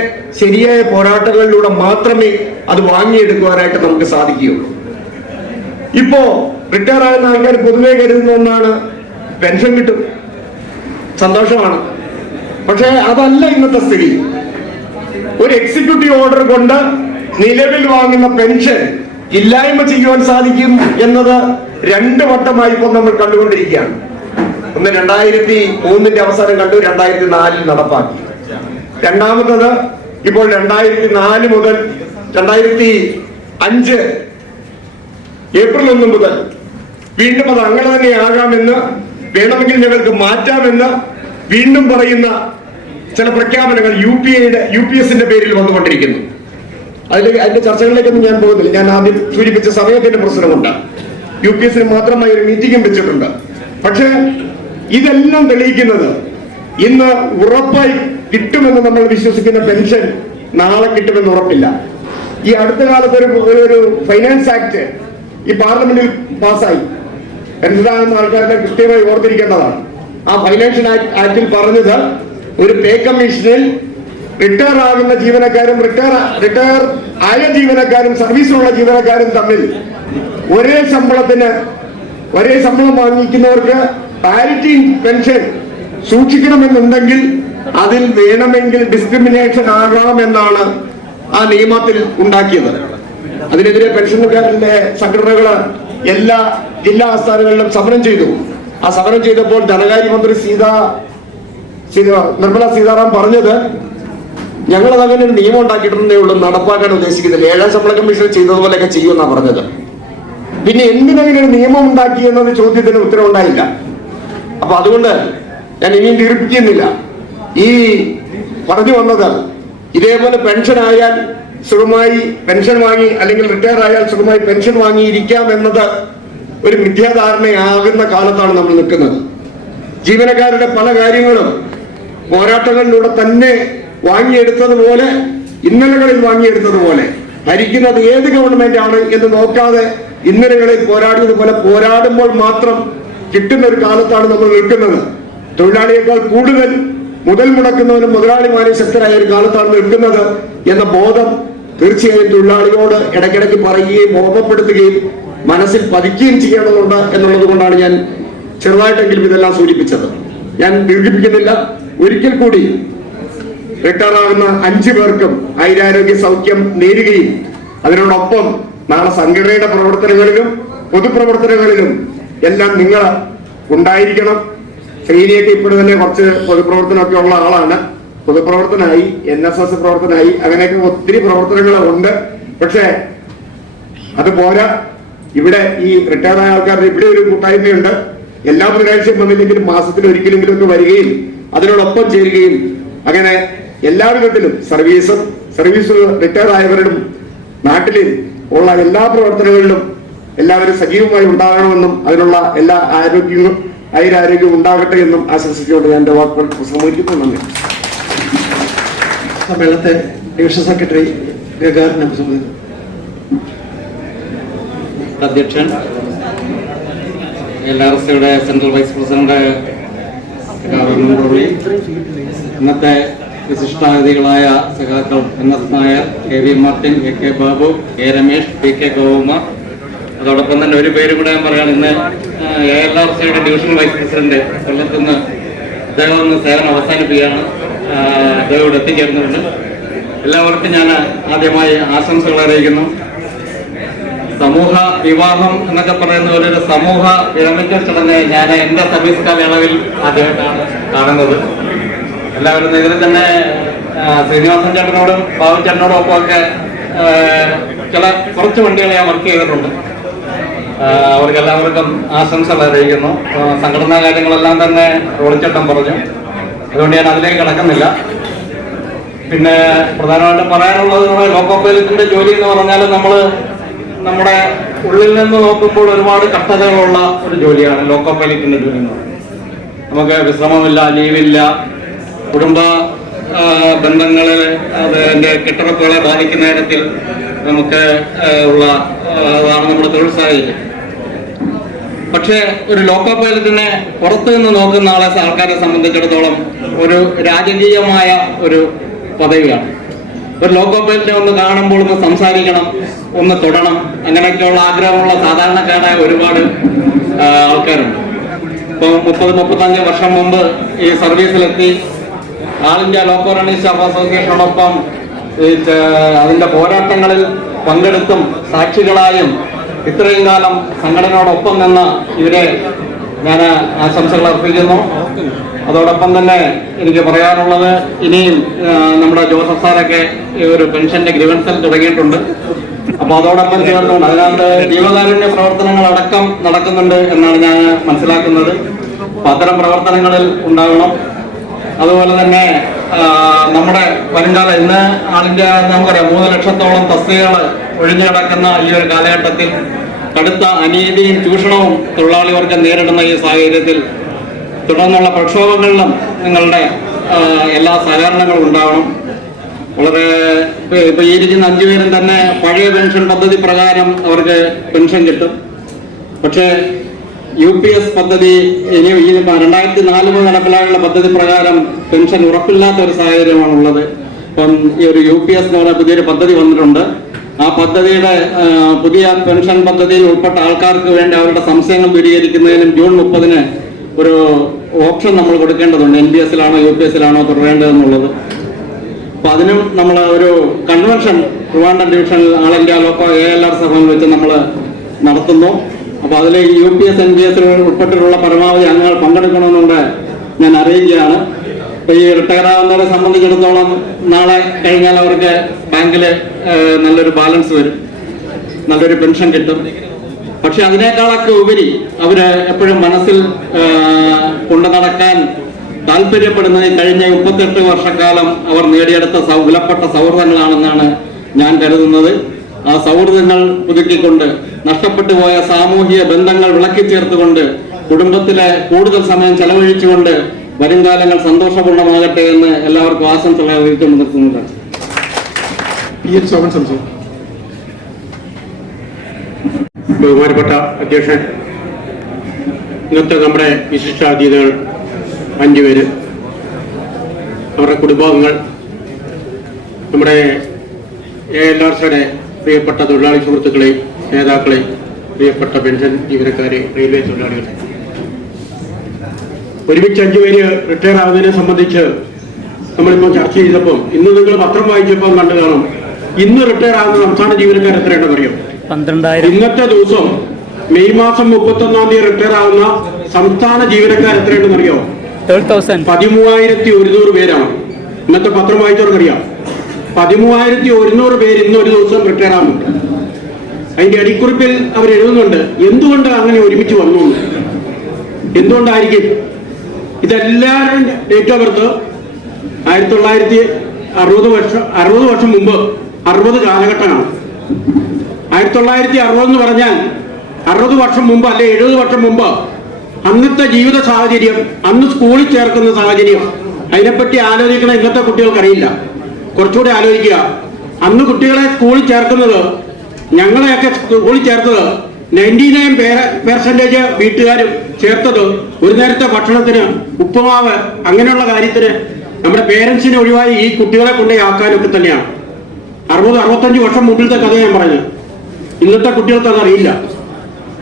ശരിയായ പോരാട്ടങ്ങളിലൂടെ മാത്രമേ അത് വാങ്ങിയെടുക്കുവാനായിട്ട് നമുക്ക് സാധിക്കുകയുള്ളൂ. ഇപ്പോ റിട്ടയർ ആകുന്ന ആൾക്കാർ പൊതുവെ കരുതുന്ന ഒന്നാണ് പെൻഷൻ കിട്ടും, സന്തോഷമാണ്. പക്ഷേ അതല്ല ഇന്നത്തെ സ്ഥിതി. ഒരു എക്സിക്യൂട്ടീവ് ഓർഡർ കൊണ്ട് നിലവിൽ വാങ്ങുന്ന പെൻഷൻ ഇല്ലായ്മ ചെയ്യുവാൻ സാധിക്കും എന്നത് 2 വട്ടമായി ഇപ്പോൾ നമ്മൾ കണ്ടുകൊണ്ടിരിക്കുകയാണ്. ഒന്ന് 2003 അവസാനം കണ്ടു, 2004 നടപ്പാക്കി. രണ്ടാമത്തത് ഇപ്പോൾ 2004 മുതൽ 2005 ഏപ്രിൽ 1 മുതൽ വീണ്ടും അത് അങ്ങനെ തന്നെ ആകാമെന്ന്, വേണമെങ്കിൽ ഞങ്ങൾക്ക് മാറ്റാമെന്ന് വീണ്ടും പറയുന്ന ചില പ്രഖ്യാപനങ്ങൾ UPS-ന്റെ പേരിൽ വന്നുകൊണ്ടിരിക്കുന്നു. അതിന്റെ ചർച്ചകളിലേക്കൊന്നും ഞാൻ പോകുന്നില്ല. ഞാൻ ആദ്യം സൂചിപ്പിച്ച സമയത്തിന്റെ പ്രശ്നമുണ്ട്. UPS-ന് മാത്രമായി ഒരു മീറ്റിംഗും വെച്ചിട്ടുണ്ട്. പക്ഷേ ഇതെല്ലാം തെളിയിക്കുന്നത് ഇന്ന് ഉറപ്പായി കിട്ടുമെന്ന് നമ്മൾ വിശ്വസിക്കുന്ന പെൻഷൻ നാളെ കിട്ടുമെന്ന് ഉറപ്പില്ല. ഈ അടുത്ത കാലത്ത് ഒരു ഫൈനാൻസ് ആക്ട് ഈ പാർലമെന്റിൽ പാസ്സായി. പെൻഷനാകുന്ന ആൾക്കാരുടെ കൃത്യമായി ഓർത്തിരിക്കേണ്ടതാണ്. ആ ഫൈനാൻഷ്യൽ ആക്ടിൽ പറഞ്ഞത് ഒരു പേ കമ്മീഷനിൽ റിട്ടയർ ആകുന്ന ജീവനക്കാരും റിട്ടയർ ആയ ജീവനക്കാരും സർവീസിലുള്ള ജീവനക്കാരും തമ്മിൽ ഒരേ ശമ്പളം വാങ്ങിക്കുന്നവർക്ക് പാരിറ്റി പെൻഷൻ സൂക്ഷിക്കണമെന്നുണ്ടെങ്കിൽ അതിൽ വേണമെങ്കിൽ ഡിസ്ക്രിമിനേഷൻ ആകാമെന്നാണ് ആ നിയമത്തിൽ ഉണ്ടാക്കിയത്. അതിനെതിരെ പെൻഷൻകാരുടെ സംഘടനകള് എല്ലാ ജില്ലാ ആസ്ഥാനങ്ങളിലും സമരം ചെയ്തു. ആ സമരം ചെയ്തപ്പോൾ ധനകാര്യമന്ത്രി നിർമ്മല സീതാറാം പറഞ്ഞത്, ഞങ്ങളത് അങ്ങനെ ഒരു നിയമം ഉണ്ടാക്കിയിട്ടുണ്ടേ ഉള്ളൂ, നടപ്പാക്കാൻ ഉദ്ദേശിക്കുന്നില്ല. 7ാം ശമ്പള കമ്മീഷൻ ചെയ്തതുപോലെയൊക്കെ ചെയ്യുമെന്നാണ് പറഞ്ഞത്. പിന്നെ എന്തിനങ്ങനെ ഒരു നിയമം ഉണ്ടാക്കി എന്നത് ചോദ്യത്തിന് ഉത്തരവുണ്ടായില്ല. അപ്പൊ അതുകൊണ്ട് ഞാൻ ഇനിയും ദീർഘിക്കുന്നില്ല. ഈ പറഞ്ഞു വന്നത്, ഇതേപോലെ പെൻഷൻ ആയാൽ സുഖമായി പെൻഷൻ വാങ്ങി, അല്ലെങ്കിൽ റിട്ടയർ ആയാൽ സുഖമായി പെൻഷൻ വാങ്ങിയിരിക്കാം എന്നത് ഒരു മിഥ്യാധാരണയാകുന്ന കാലത്താണ് നമ്മൾ നിൽക്കുന്നത്. ജീവനക്കാരുടെ പല കാര്യങ്ങളും പോരാട്ടങ്ങളിലൂടെ തന്നെ വാങ്ങിയെടുത്തതുപോലെ, ഇന്നലകളിൽ വാങ്ങിയെടുത്തതുപോലെ, ഭരിക്കുന്നത് ഏത് ഗവൺമെന്റ് ആണ് എന്ന് നോക്കാതെ ഇന്നലകളിൽ പോരാടിയതുപോലെ പോരാടുമ്പോൾ മാത്രം കിട്ടുന്ന ഒരു കാലത്താണ് നമ്മൾ നിൽക്കുന്നത്. തൊഴിലാളിയേക്കാൾ കൂടുതൽ മുതൽ മുടക്കുന്നവരും മുതലാളിമാരെ ശക്തരായ ഒരു കാലത്താണ് നിൽക്കുന്നത് എന്ന ബോധം തീർച്ചയായും തൊഴിലാളിയോട് ഇടയ്ക്കിടയ്ക്ക് പറയുകയും ഓർമ്മപ്പെടുത്തുകയും മനസ്സിൽ പതിക്കുകയും ചെയ്യേണ്ടതുണ്ട് എന്നുള്ളത് കൊണ്ടാണ് ഞാൻ ചെറുതായിട്ടെങ്കിലും ഇതെല്ലാം സൂചിപ്പിച്ചത്. ഞാൻ ദീർഘിപ്പിക്കുന്നില്ല. ഒരിക്കൽ കൂടി റിട്ടയർ ആകുന്ന 5 പേർക്കും ആയുരാരോഗ്യ സൗഖ്യം നേരുകയും അതിനോടൊപ്പം നാളെ സംഘടനയുടെ പ്രവർത്തനങ്ങളിലും പൊതുപ്രവർത്തനങ്ങളിലും എല്ലാം നിങ്ങൾ ഉണ്ടായിരിക്കണം. ശ്രീനിയൊക്കെ ഇപ്പോൾ തന്നെ കുറച്ച് പൊതുപ്രവർത്തനമൊക്കെ ഉള്ള ആളാണ്. പൊതുപ്രവർത്തനമായി, NSS പ്രവർത്തനമായി, അങ്ങനെയൊക്കെ ഒത്തിരി പ്രവർത്തനങ്ങൾ ഉണ്ട്. പക്ഷേ അത് പോരാ. ഇവിടെ ഈ റിട്ടയർ ആയ ആൾക്കാരുടെ ഇവിടെ ഒരു കൂട്ടായ്മയുണ്ട്. എല്ലാ ബുധനാഴ്ചയും വന്നില്ലെങ്കിലും മാസത്തിൽ ഒരിക്കലെങ്കിലും ഒക്കെ വരികയും അതിനോടൊപ്പം ചേരുകയും അങ്ങനെ എല്ലാ വിധത്തിലും സർവീസ് റിട്ടയർ ആയവരുടെ നാട്ടിൽ ഉള്ള എല്ലാ പ്രവർത്തനങ്ങളിലും എല്ലാവരും സജീവമായി ഉണ്ടാകണമെന്നും അതിനുള്ള എല്ലാ ആരോഗ്യവും ഉണ്ടാകട്ടെ എന്നും ആശംസിച്ചുകൊണ്ട് ഞാൻ എൻ്റെ വാക്കുകൾ സമ്മതിക്കുന്നു. നന്ദി. സമ്മേളനത്തെ ഡിവിഷൻ സെക്രട്ടറി ഗഗാറിനെ സംബന്ധിച്ചു. അധ്യക്ഷൻ, LRCയുടെ സെൻട്രൽ വൈസ് പ്രസിഡന്റ് മുരളി, ഇന്നത്തെ വിശിഷ്ടാതിഥികളായ സഖാക്കൾ NS Nair, KV Martin, AK Babu, K Ramesh, PK ഗോകുമാർ, അതോടൊപ്പം തന്നെ ഒരു പേര് കൂടെ ഞാൻ പറയാൻ, ഇന്ന് LRCയുടെ ഡിവിഷൻ വൈസ് പ്രസിഡന്റ് കൊല്ലത്ത് നിന്ന് അദ്ദേഹം ഒന്ന് സേവനം അവസാനിപ്പിക്കുകയാണ്. അദ്ദേഹം ഇവിടെ എത്തിച്ചേർന്നിട്ടുണ്ട്. എല്ലാവർക്കും ഞാൻ ആദ്യമായി ആശംസകൾ അറിയിക്കുന്നു. സമൂഹ വിവാഹം എന്നൊക്കെ പറയുന്ന പോലെ ഒരു സമൂഹ വിരമിക്കൽ ചടങ്ങ് ഞാൻ എൻ്റെ സർവീസ് കാലയളവിൽ ആദ്യമായിട്ടാണ് കാണുന്നത്. എല്ലാവരും ഇതിൽ തന്നെ ശ്രീനിവാസൻ ചേട്ടനോടും ബാബു ചേട്ടനോടും ഒപ്പം ഒക്കെ കുറച്ച് വണ്ടികൾ ഞാൻ വർക്ക് ചെയ്തിട്ടുണ്ട്. അവർക്ക് എല്ലാവർക്കും ആശംസകൾ അറിയിക്കുന്നു. സംഘടനാ കാര്യങ്ങളെല്ലാം തന്നെ റോളിച്ചേട്ടൻ പറഞ്ഞു, അതുകൊണ്ട് ഞാൻ അതിലേക്ക് കടക്കുന്നില്ല. പിന്നെ പ്രധാനമായിട്ടും പറയാനുള്ളത് ലോക്കോ പൈലറ്റിന്റെ ജോലി എന്ന് പറഞ്ഞാൽ നമ്മുടെ ഉള്ളിൽ നിന്ന് നോക്കുമ്പോൾ ഒരുപാട് കഷ്ടതകളുള്ള ഒരു ജോലിയാണ് ലോക്കോ പൈലറ്റിന്റെ ജോലി എന്ന് പറയുന്നത്. നമുക്ക് വിശ്രമമില്ല, ലീവില്ല, കുടുംബ ബന്ധങ്ങളിൽ അതിന്റെ കെട്ടുറപ്പുകളെ ബാധിക്കുന്ന തരത്തിൽ നമുക്ക് അതാണ് നമ്മുടെ തൊഴിൽ സാഹചര്യം. പക്ഷേ ഒരു ലോക്കോ പൈലറ്റിനെ പുറത്തു നിന്ന് നോക്കുന്ന ആൾക്കാരെ സംബന്ധിച്ചിടത്തോളം ഒരു രാജകീയമായ ഒരു പദവിയാണ്. ഒരു ലോക്കോ പൈലറ്റിനെ ഒന്ന് കാണുമ്പോൾ ഒന്ന് സംസാരിക്കണം, ഒന്ന് തൊടണം, അങ്ങനെയൊക്കെയുള്ള ആഗ്രഹമുള്ള സാധാരണക്കാരായ ഒരുപാട് ആൾക്കാരുണ്ട്. ഇപ്പോൾ 30-35 വർഷം മുമ്പ് ഈ സർവീസിലെത്തി ആൾ ഇന്ത്യ ലോക്കോ റണ്ണിംഗ് സ്റ്റാഫ് അസോസിയേഷനോടൊപ്പം അതിന്റെ പോരാട്ടങ്ങളിൽ പങ്കെടുത്തും സാക്ഷികളായും ഇത്രയും കാലം സംഘടനയോടൊപ്പം നിന്ന് ഇവരെ ഞാൻ ആശംസകൾ അർപ്പിക്കുന്നു. അതോടൊപ്പം തന്നെ എനിക്ക് പറയാനുള്ളത്, ഇനിയും നമ്മുടെ ജോസഫ് സാറൊക്കെ ഒരു പെൻഷന്റെ ഗ്രീവൻസൽ തുടങ്ങിയിട്ടുണ്ട്. അപ്പൊ അതോടൊപ്പം ചേർന്നുകൊണ്ട് അതിനകത്ത് ജീവകാരുണ്യ പ്രവർത്തനങ്ങൾ അടക്കം നടക്കുന്നുണ്ട് എന്നാണ് ഞാൻ മനസ്സിലാക്കുന്നത്. അപ്പൊ അത്തരം പ്രവർത്തനങ്ങളിൽ ഉണ്ടാകണം. അതുപോലെ തന്നെ നമ്മുടെ വരുംകാലം ഇന്ന് ആളിന്റെ നമുക്കറിയാം 3 ലക്ഷത്തോളം തസ്തികകൾ ഒഴിഞ്ഞു കിടക്കുന്ന ഈ ഒരു കാലഘട്ടത്തിൽ കടുത്ത അനീതിയും ചൂഷണവും തൊഴിലാളി വർഗം നേരിടുന്ന ഈ സാഹചര്യത്തിൽ തുടർന്നുള്ള പ്രക്ഷോഭങ്ങളിലും നിങ്ങളുടെ എല്ലാ സഹകരണങ്ങളും ഉണ്ടാവണം. വളരെ ഇപ്പൊ ഈ ഇരിക്കുന്ന 5 പേരും തന്നെ പഴയ പെൻഷൻ പദ്ധതി പ്രകാരം അവർക്ക് പെൻഷൻ കിട്ടും. പക്ഷേ UPS പദ്ധതി ഇനി 2004 മുതൽ നടപ്പിലായുള്ള പദ്ധതി പ്രകാരം പെൻഷൻ ഉറപ്പില്ലാത്ത ഒരു സാഹചര്യമാണുള്ളത്. അപ്പം ഈ ഒരു UPS എന്ന് പറയുന്ന പുതിയൊരു പദ്ധതി വന്നിട്ടുണ്ട്. ആ പദ്ധതിയുടെ പുതിയ പെൻഷൻ പദ്ധതിയിൽ ഉൾപ്പെട്ട ആൾക്കാർക്ക് വേണ്ടി അവരുടെ സംശയങ്ങൾ ദൂരീകരിക്കുന്നതിനും ജൂൺ 30-ന് ഒരു ഓപ്ഷൻ നമ്മൾ കൊടുക്കേണ്ടതുണ്ട്. NPS-ലാണോ UPS-ലാണോ തുടരേണ്ടതെന്നുള്ളത്. അപ്പൊ അതിനും നമ്മൾ ഒരു കൺവെൻഷൻ ട്രിവാൻഡ്രം ഡിവിഷനിൽ ആൾ ഇന്ത്യ ലോക്കോ ALR സഭയിൽ വെച്ച് നമ്മൾ നടത്തുന്നു. അപ്പൊ അതിൽ UPS NPS ഉൾപ്പെട്ടിട്ടുള്ള പരമാവധി അംഗങ്ങൾ പങ്കെടുക്കണമെന്നുണ്ട് ഞാൻ അറിയിക്കുകയാണ്. അപ്പൊ ഈ റിട്ടയർ ആവുന്നവരെ സംബന്ധിച്ചിടത്തോളം നാളെ കഴിഞ്ഞാൽ അവർക്ക് ബാങ്കിൽ നല്ലൊരു ബാലൻസ് വരും, നല്ലൊരു പെൻഷൻ കിട്ടും. പക്ഷെ അതിനേക്കാളൊക്കെ ഉപരി അവര് എപ്പോഴും മനസ്സിൽ കൊണ്ടു നടക്കാൻ താല്പര്യപ്പെടുന്നത് കഴിഞ്ഞ 38 വർഷക്കാലം അവർ നേടിയെടുത്ത വിലപ്പെട്ട സൗഹൃദങ്ങളാണെന്നാണ് ഞാൻ കരുതുന്നത്. ആ സൗഹൃദങ്ങൾ പുതുക്കിക്കൊണ്ട് നഷ്ടപ്പെട്ടു പോയ സാമൂഹിക ബന്ധങ്ങൾ വിളക്കി ചേർത്തുകൊണ്ട് കുടുംബത്തിലെ കൂടുതൽ സമയം ചെലവഴിച്ചുകൊണ്ട് വരുംകാലങ്ങൾ സന്തോഷപൂർണ്ണമാകട്ടെ എന്ന് എല്ലാവർക്കും ആശംസകൾ അറിയിച്ചുകൊണ്ട് നിർത്തുന്നതാണ്. ബഹുമാനപ്പെട്ട അധ്യക്ഷൻ, ഇന്നത്തെ നമ്മുടെ വിശിഷ്ടാതിഥികൾ 5 പേര്, അവരുടെ കുടുംബാംഗങ്ങൾ, നമ്മുടെ ALRCയുടെ പ്രിയപ്പെട്ട തൊഴിലാളി സുഹൃത്തുക്കളെയും നേതാക്കളെയും പ്രിയപ്പെട്ട പെൻഷൻ ജീവനക്കാരെ, റെയിൽവേ തൊഴിലാളികളെ, ഒരുമിച്ച് 5 പേര് റിട്ടയർ ആവുന്നതിനെ സംബന്ധിച്ച് നമ്മളിപ്പോൾ ചർച്ച ചെയ്തപ്പോൾ ഇന്ന് നിങ്ങൾ പത്രം വായിച്ചപ്പോൾ കണ്ടു കാണും, ഇന്ന് റിട്ടയർ ആവുന്ന സംസ്ഥാന ജീവനക്കാർ എത്രയുണ്ടെന്ന് അറിയാം? 12,000. ഇന്നത്തെ ദിവസം മെയ് മാസം 31-ാം തീയതി റിട്ടയർ ആവുന്ന സംസ്ഥാന ജീവനക്കാർ എത്രയുണ്ടെന്ന് അറിയാമോ? 13,100 പേരാണ്. ഇന്നത്തെ പത്രം വായിച്ചവർക്കറിയാം. 13,100 പേര് ഇന്നൊരു ദിവസം റിട്ടയർ ആവുന്നുണ്ട്. അതിന്റെ അടിക്കുറിപ്പിൽ അവർ എഴുതുന്നുണ്ട് എന്തുകൊണ്ട് അങ്ങനെ ഒരുമിച്ച് വന്നു, എന്തുകൊണ്ടായിരിക്കും. ഇതെല്ലാവരും ഡേറ്റ് ഓഫ് ബർത്ത് 1960 വർഷം മുമ്പ് 60 കാലഘട്ടമാണ്. 1960 എന്ന് പറഞ്ഞാൽ 60 വർഷം മുമ്പ് അല്ലെ 70 വർഷം മുമ്പ് അന്നത്തെ ജീവിത സാഹചര്യം, അന്ന് സ്കൂളിൽ ചേർക്കുന്ന സാഹചര്യം, അതിനെപ്പറ്റി ആലോചിക്കണ ഇന്നത്തെ കുട്ടികൾക്കറിയില്ല. കുറച്ചുകൂടി ആലോചിക്കുക. അന്ന് കുട്ടികളെ സ്കൂളിൽ ചേർക്കുന്നത്, ഞങ്ങളെയൊക്കെ സ്കൂളിൽ ചേർത്തത് 99% വീട്ടുകാരും ചേർത്തത് ഒരു നേരത്തെ ഭക്ഷണത്തിന്, ഉപ്പുമാവ്, അങ്ങനെയുള്ള കാര്യത്തിന് നമ്മുടെ പേരൻസിനെ ഒഴിവായി ഈ കുട്ടികളെ കൊണ്ടേ ആക്കാനൊക്കെ തന്നെയാണ്. 60-65 വർഷം മുമ്പിലത്തെ കഥ ഞാൻ പറഞ്ഞത്. ഇന്നത്തെ കുട്ടികൾക്ക് അതറിയില്ല.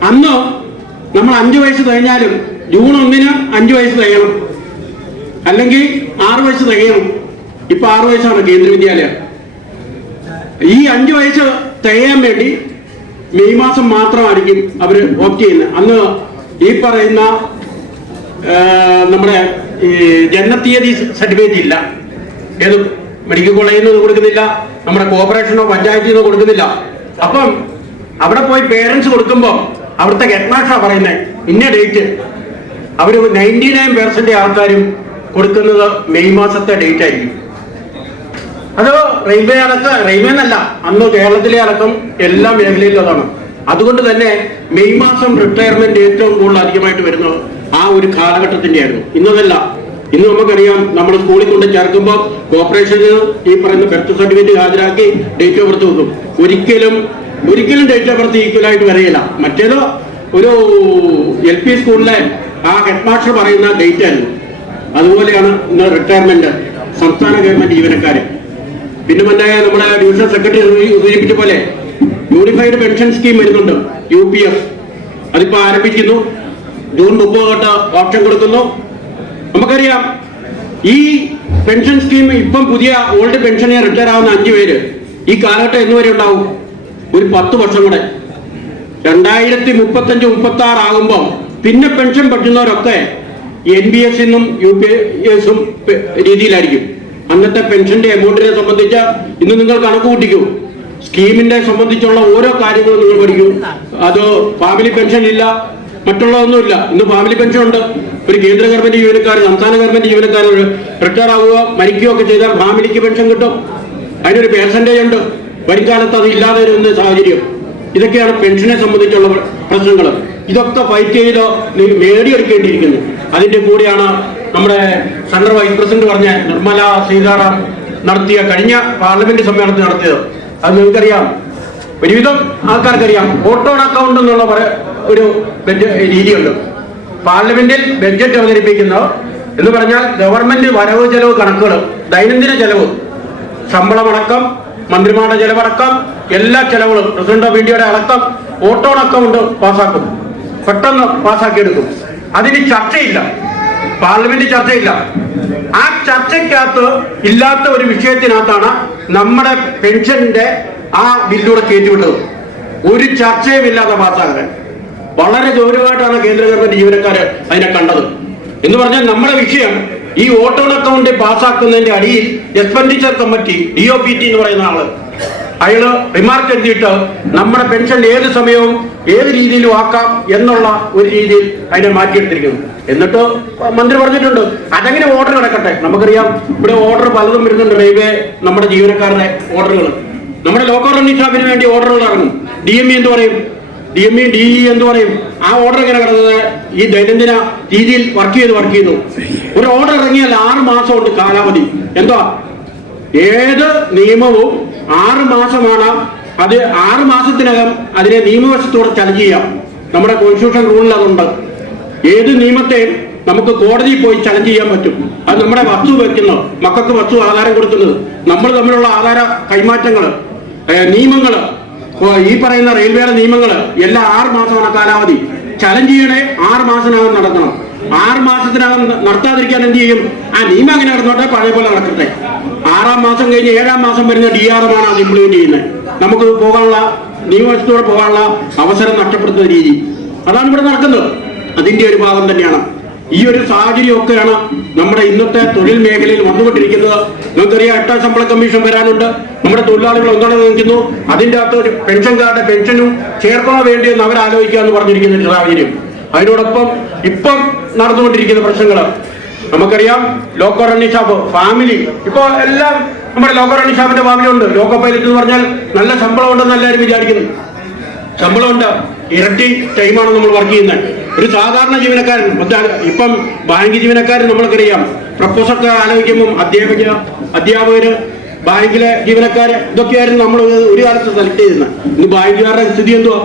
അന്ന് നമ്മൾ 5 വയസ്സ് കഴിഞ്ഞാലും ജൂൺ 1-ന് 5 വയസ്സ് തികയണം, അല്ലെങ്കിൽ 6 വയസ്സ് തികയണം. ഇപ്പൊ 6 വയസ്സാണ് കേന്ദ്ര വിദ്യാലയം. ഈ 5 വയസ്സ് തികയാൻ വേണ്ടി മെയ് മാസം മാത്രമായിരിക്കും അവർ ഓപ്റ്റ് ചെയ്യുന്നത്. അന്ന് ഈ പറയുന്ന നമ്മുടെ ഈ ജനനത്തീയതി സർട്ടിഫിക്കറ്റ് ഇല്ല. ഏത് മെഡിക്കൽ കോളേജിൽ നിന്ന് കൊടുക്കുന്നില്ല, നമ്മുടെ കോർപ്പറേഷനോ പഞ്ചായത്തിൽ നിന്നോ കൊടുക്കുന്നില്ല. അപ്പം അവിടെ പോയി പേരൻസ് കൊടുക്കുമ്പോൾ അവിടുത്തെ ഹെഡ് മാസ്റ്ററാ പറയുന്നത് ഇന്ന ഡേറ്റ്. അവർ 99% ആൾക്കാരും കൊടുക്കുന്നത് മെയ് മാസത്തെ ഡേറ്റ് ആയിരിക്കും. അത് റെയിൽവേ എന്നല്ല, അന്ന് കേരളത്തിലെ അടക്കം എല്ലാ മേഖലയിലും അതാണ്. അതുകൊണ്ട് തന്നെ മെയ് മാസം റിട്ടയർമെന്റ് ഏറ്റവും കൂടുതൽ അധികമായിട്ട് വരുന്നത് ആ ഒരു കാലഘട്ടത്തിന്റെ ആയിരുന്നു. ഇന്നതല്ല. ഇന്ന് നമുക്കറിയാം, നമ്മൾ സ്കൂളിൽ കൊണ്ട് ചേർക്കുമ്പോൾ കോർപ്പറേഷന് ഈ പറയുന്ന ബർത്ത് സർട്ടിഫിക്കറ്റ് ഹാജരാക്കി ഡേറ്റ് ഓഫ് ബർത്ത് വെക്കും. ഒരിക്കലും ഡേറ്റ് ഓഫ് ബർത്ത് ഈക്വൽ ആയിട്ട് വരികയില്ല. മറ്റേതോ ഒരു LP സ്കൂളിലെ ആ ഹെഡ് മാസ്റ്റർ പറയുന്ന ഡേറ്റ് ആയിരുന്നു. അതുപോലെയാണ് ഇന്ന് റിട്ടയർമെന്റ് സംസ്ഥാന ഗവൺമെന്റ് ജീവനക്കാര്. പിന്നെ മറ്റേ നമ്മുടെ ഡിവിഷണൽ സെക്രട്ടറി സൂചിപ്പിച്ച പോലെ യൂണിഫൈഡ് പെൻഷൻ സ്കീം വരുന്നുണ്ട്, UPF. അതിപ്പോ ആരംഭിക്കുന്നു. ജൂൺ 30 തൊട്ട് ഓപ്ഷൻ കൊടുക്കുന്നു. നമുക്കറിയാം ഈ പെൻഷൻ സ്കീം ഇപ്പം പുതിയ ഓൾഡ് പെൻഷനെ റിട്ടയർ ആവുന്ന 5 പേര് ഈ കാലഘട്ടം എന്നുവരെ ഉണ്ടാവും? ഒരു 10 വർഷം കൂടെ. 2035-36 ആകുമ്പോൾ പിന്നെ പെൻഷൻ പറ്റുന്നവരൊക്കെ NBS നും UPS രീതിയിലായിരിക്കും. അന്നത്തെ പെൻഷന്റെ എമൗണ്ടിനെ സംബന്ധിച്ച് ഇന്ന് നിങ്ങൾ കണക്ക് കൂട്ടിക്കൂ. സ്കീമിന്റെ സംബന്ധിച്ചുള്ള ഓരോ കാര്യങ്ങളും നിങ്ങൾ പഠിക്കൂ. അത് ഫാമിലി പെൻഷൻ ഇല്ല, മറ്റുള്ളതൊന്നുമില്ല. ഇന്ന് ഫാമിലി പെൻഷൻ ഉണ്ട്. ഒരു കേന്ദ്ര ഗവൺമെന്റ് ജീവനക്കാർ, സംസ്ഥാന ഗവൺമെന്റ് ജീവനക്കാർ റിട്ടയർ ആവുകയോ മരിക്കുകയോ ഒക്കെ ചെയ്താൽ ഫാമിലിക്ക് പെൻഷൻ കിട്ടും. അതിനൊരു പേഴ്സൻറ്റേജ് ഉണ്ട്. വരുംകാലത്ത് അത് ഇല്ലാതെ വരുന്ന സാഹചര്യം. ഇതൊക്കെയാണ് പെൻഷനെ സംബന്ധിച്ചുള്ള പ്രശ്നങ്ങൾ. ഇതൊക്കെ ഫൈറ്റ് ചെയ്ത് നേടിയെടുക്കേണ്ടിയിരിക്കുന്നു. അതിന്റെ കൂടെയാണ് നമ്മുടെ സെൻട്രൽ വൈസ് പ്രസിഡന്റ് പറഞ്ഞ നിർമ്മല സീതാറാം നടത്തിയ കഴിഞ്ഞ പാർലമെന്റ് സമ്മേളനത്തിൽ നടത്തിയത്. അത് നിങ്ങൾക്കറിയാം, ഒരുവിധം ആൾക്കാർക്കറിയാം. വോട്ട് ഓൺ അക്കൗണ്ട് എന്നുള്ള ഒരു രീതിയുണ്ട്. പാർലമെന്റിൽ ബഡ്ജറ്റ് അവതരിപ്പിക്കുന്ന എന്ന് പറഞ്ഞാൽ ഗവൺമെന്റ് വരവ് ചെലവ് കണക്കുകൾ, ദൈനംദിന ചെലവ്, ശമ്പളമടക്കം, മന്ത്രിമാരുടെ ചെലവടക്കം, എല്ലാ ചെലവുകളും പ്രസിഡന്റ് ഓഫ് ഇന്ത്യയുടെ അടക്കം വോട്ട് ഓൺ അക്കൗണ്ട് പാസ്സാക്കും. പെട്ടെന്ന് പാസ്സാക്കിയെടുക്കും. അതിന് ചർച്ചയില്ല, പാർലമെന്റ് ചർച്ചയില്ല. ആ ചർച്ചയ്ക്കകത്ത് ഇല്ലാത്ത ഒരു വിഷയത്തിനകത്താണ് നമ്മുടെ പെൻഷന്റെ ആ ബില്ലൂടെ കയറ്റിവിട്ടത്. ഒരു ചർച്ചയും ഇല്ലാതെ പാസ്സാകാൻ വളരെ ഗൗരവമായിട്ടാണ് കേന്ദ്ര ഗവൺമെന്റ് ജീവനക്കാര് അതിനെ കണ്ടത്. എന്ന് പറഞ്ഞാൽ നമ്മുടെ വിഷയം ഈ വോട്ട് ഓൺ അക്കൗണ്ട് പാസ്സാക്കുന്നതിന്റെ അടിയിൽ എക്സ്പെൻഡിച്ചർ കമ്മിറ്റി, DOPT എന്ന് പറയുന്ന ആള്, അയാള് റിമാർക്ക് എഴുതിയിട്ട് നമ്മുടെ പെൻഷൻ ഏത് സമയവും ഏത് രീതിയിലും ആക്കാം എന്നുള്ള ഒരു രീതിയിൽ അതിനെ മാറ്റിയെടുത്തിരിക്കുന്നു. എന്നിട്ട് മന്ത്രി പറഞ്ഞിട്ടുണ്ട് അതെങ്ങനെ ഓർഡർ കിടക്കട്ടെ. നമുക്കറിയാം ഇവിടെ ഓർഡർ പലതും വരുന്നുണ്ട്. റെയിൽവേ നമ്മുടെ ജീവനക്കാരുടെ ഓർഡറുകൾ, നമ്മുടെ ലോക്കൽ റണ്ണിംഗ് സ്റ്റാഫിന് വേണ്ടി ഓർഡറുകൾ ഇറങ്ങും. DME എന്ന് പറയും, DME DE എന്ന് പറയും. ആ ഓർഡർ എങ്ങനെ കിടക്കുന്നത്? ഈ ദൈനംദിന രീതിയിൽ വർക്ക് ചെയ്യുന്നു. ഒരു ഓർഡർ ഇറങ്ങിയാൽ 6 മാസം കൊണ്ട് കാലാവധി. എന്താ? ഏത് നിയമവും 6 മാസമാണ്. അത് 6 മാസത്തിനകം അതിനെ നിയമവശത്തോടെ ചലഞ്ച് ചെയ്യാം. നമ്മുടെ കോൺസ്റ്റിറ്റ്യൂഷൻ റൂളിൽ അതുണ്ട്. ഏത് നിയമത്തെയും നമുക്ക് കോടതിയിൽ പോയി ചലഞ്ച് ചെയ്യാൻ പറ്റും. അത് നമ്മുടെ വസ്തു വെക്കുന്നത്, മക്കൾക്ക് വസ്തു ആധാരം കൊടുക്കുന്നത്, നമ്മൾ തമ്മിലുള്ള ആധാര കൈമാറ്റങ്ങള്, നിയമങ്ങള്, ഈ പറയുന്ന റെയിൽവേയുടെ നിയമങ്ങള് എല്ലാം 6 മാസമാണ് കാലാവധി. ചലഞ്ച് ചെയ്യണേ 6 മാസത്തിനകം നടത്തണം. 6 മാസത്തിനകം നടത്താതിരിക്കാൻ എന്ത് ചെയ്യും? ആ നിയമം അങ്ങനെ നടന്നോട്ടെ, പഴയ പോലെ നടക്കട്ടെ. 6-ാം മാസം കഴിഞ്ഞ് 7-ാം മാസം വരുന്ന DRM ആണ് അത് ഇംപ്ലിമെന്റ് ചെയ്യുന്നത്. നമുക്ക് പോകാനുള്ള, നിയമവശത്തോടെ പോകാനുള്ള അവസരം നഷ്ടപ്പെടുത്തുന്ന രീതി അതാണ് ഇവിടെ നടക്കുന്നത്. അതിന്റെ ഒരു ഭാഗം തന്നെയാണ്. ഈ ഒരു സാഹചര്യമൊക്കെയാണ് നമ്മുടെ ഇന്നത്തെ തൊഴിൽ മേഖലയിൽ വന്നുകൊണ്ടിരിക്കുന്നത്. നമുക്കറിയാം 8-ാം ശമ്പള കമ്മീഷൻ വരാനുണ്ട്. നമ്മുടെ തൊഴിലാളികൾ ഒന്നാണെന്ന് നിൽക്കുന്നു. അതിൻ്റെ അകത്ത് ഒരു പെൻഷൻകാരുടെ പെൻഷനും ചേർക്കണോ വേണ്ടിയെന്ന് അവരാലോചിക്കുക എന്ന് പറഞ്ഞിരിക്കുന്ന ഒരു സാഹചര്യം. അതിനോടൊപ്പം ഇപ്പം നടന്നുകൊണ്ടിരിക്കുന്ന പ്രശ്നങ്ങൾ നമുക്കറിയാം. ലോക്കോ റണ്ണിംഗ് സ്റ്റാഫ്, ഫാമിലി, ഇപ്പോൾ എല്ലാം നമ്മുടെ ലോക്കോ റണ്ണിംഗ് സ്റ്റാഫിന്റെ ഫാമിലി ഉണ്ട്. ലോക്കോ പൈലറ്റ് എന്ന് പറഞ്ഞാൽ നല്ല ശമ്പളം ഉണ്ടെന്ന് എല്ലാവരും വിചാരിക്കുന്നു. ശമ്പളമുണ്ട്, ഇരട്ടി ടൈമാണ് നമ്മൾ വർക്ക് ചെയ്യുന്നത്. ഒരു സാധാരണ ജീവനക്കാരൻ, ഇപ്പം ബാങ്ക് ജീവനക്കാരൻ നമ്മൾക്കറിയാം, പ്രപ്പോസൊക്കെ ആലോചിക്കുമ്പം അധ്യാപകര്, ബാങ്കിലെ ജീവനക്കാര്, ഇതൊക്കെയായിരുന്നു നമ്മൾ ഒരു കാലത്ത് സെലക്ട് ചെയ്യുന്നത്. ഇന്ന് ബാങ്കുകാരുടെ സ്ഥിതി എന്തുവാ?